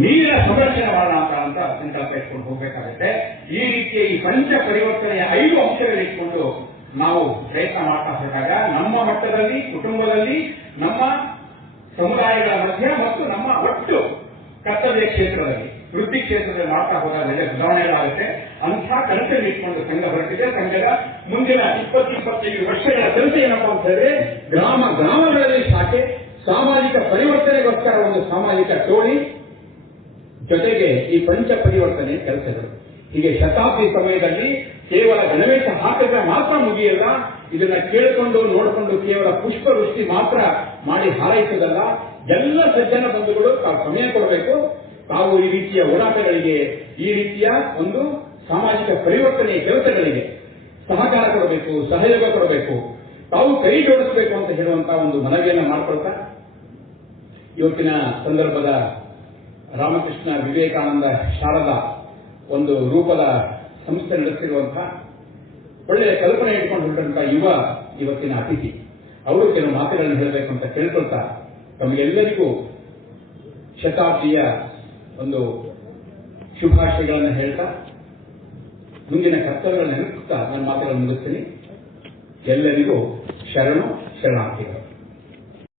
ನೀರಿನ ಸಂರಕ್ಷಣೆ ಮಾಡೋಣ ಅಂತ ಸಂಕಲ್ಪ ಇಟ್ಕೊಂಡು ಹೋಗಬೇಕಾಗುತ್ತೆ. ಈ ರೀತಿಯ ಈ ಪಂಚ ಪರಿವರ್ತನೆಯ 5 ಅಂಶಗಳಿಟ್ಕೊಂಡು ನಾವು ಪ್ರಯತ್ನ ಮಾಡ್ತಾ ಹೊರಟಾಗ ನಮ್ಮ ಮಟ್ಟದಲ್ಲಿ, ಕುಟುಂಬದಲ್ಲಿ, ನಮ್ಮ ಸಮುದಾಯಗಳ ಮಧ್ಯ ಮತ್ತು ನಮ್ಮ ಒಟ್ಟು ಕರ್ತವ್ಯ ಕ್ಷೇತ್ರದಲ್ಲಿ, ವೃತ್ತಿ ಕ್ಷೇತ್ರದಲ್ಲಿ ಮಾಡ್ತಾ ಹೋದಾಗ ಒಳ್ಳೆ ಬದಲಾವಣೆಗಳಾಗುತ್ತೆ. ಅಂಥ ಕನಸನ್ನು ಇಟ್ಕೊಂಡು ಸಂಘ ಹೊರಟಿದೆ. ಸಂಘದ ಮುಂದಿನ 20-25 ವರ್ಷಗಳ ಕನಸು ಏನಪ್ಪಾ ಅಂತ ಹೇಳಿದ್ರೆ, ಗ್ರಾಮಗಳಲ್ಲಿ ಶಾಖೆ, ಸಾಮಾಜಿಕ ಪರಿವರ್ತನೆಗೋಸ್ಕರ ಒಂದು ಸಾಮಾಜಿಕ ಟೋಳಿ, ಜೊತೆಗೆ ಈ ಪಂಚ ಪರಿವರ್ತನೆ ಕೆಲಸಗಳು. ಹೀಗೆ ಶತಾಬ್ದಿ ಸಮಯದಲ್ಲಿ ಕೇವಲ ಗಣವೇಶ ಹಾಕಿದ್ರೆ ಮಾತ್ರ ಮುಗಿಯಲ್ಲ. ಇದನ್ನ ಕೇಳಿಕೊಂಡು ನೋಡಿಕೊಂಡು ಕೇವಲ ಪುಷ್ಪವೃಷ್ಟಿ ಮಾತ್ರ ಮಾಡಿ ಹಾರೈಸೋದಲ್ಲ. ಎಲ್ಲ ಸಜ್ಜನ ಬಂಧುಗಳು ತಾವು ಸಮಯ ಕೊಡಬೇಕು. ತಾವು ಈ ರೀತಿಯ ಹೋರಾಟಗಳಿಗೆ, ಈ ರೀತಿಯ ಒಂದು ಸಾಮಾಜಿಕ ಪರಿವರ್ತನೆಯ ಕೆಲಸಗಳಿಗೆ ಸಹಕಾರ ಕೊಡಬೇಕು, ಸಹಯೋಗ ಕೊಡಬೇಕು, ತಾವು ಕೈ ಜೋಡಿಸಬೇಕು ಅಂತ ಹೇಳುವಂತಹ ಒಂದು ಮನವಿಯನ್ನ ಮಾಡಿಕೊಳ್ತಾ, ಇವತ್ತಿನ ಸಂದರ್ಭದ ರಾಮಕೃಷ್ಣ ವಿವೇಕಾನಂದ ಶಾರದಾ ಒಂದು ರೂಪದ ಸಂಸ್ಥೆ ನಡೆಸಿರುವಂತಹ ಒಳ್ಳೆಯ ಕಲ್ಪನೆ ಇಟ್ಕೊಂಡು ಹೊರಟಂತಹ ಇವತ್ತಿನ ಅತಿಥಿ ಅವರು ಕೆಲವು ಮಾತುಗಳನ್ನು ಹೇಳಬೇಕು ಅಂತ ಕೇಳ್ಕೊಳ್ತಾ, ತಮಗೆಲ್ಲರಿಗೂ ಶತಾಬ್ದಿಯ ಒಂದು ಶುಭಾಶಯಗಳನ್ನು ಹೇಳ್ತಾ, ಮುಂದಿನ ಕರ್ತವ್ಯಗಳನ್ನು ನೆನಪಿಸ್ತಾ ನನ್ನ ಮಾತುಗಳನ್ನು ಮುಗಿಸ್ತೀನಿ. ಎಲ್ಲರಿಗೂ ಶರಣು ಶರಣಾರ್ಥಿಗಳು.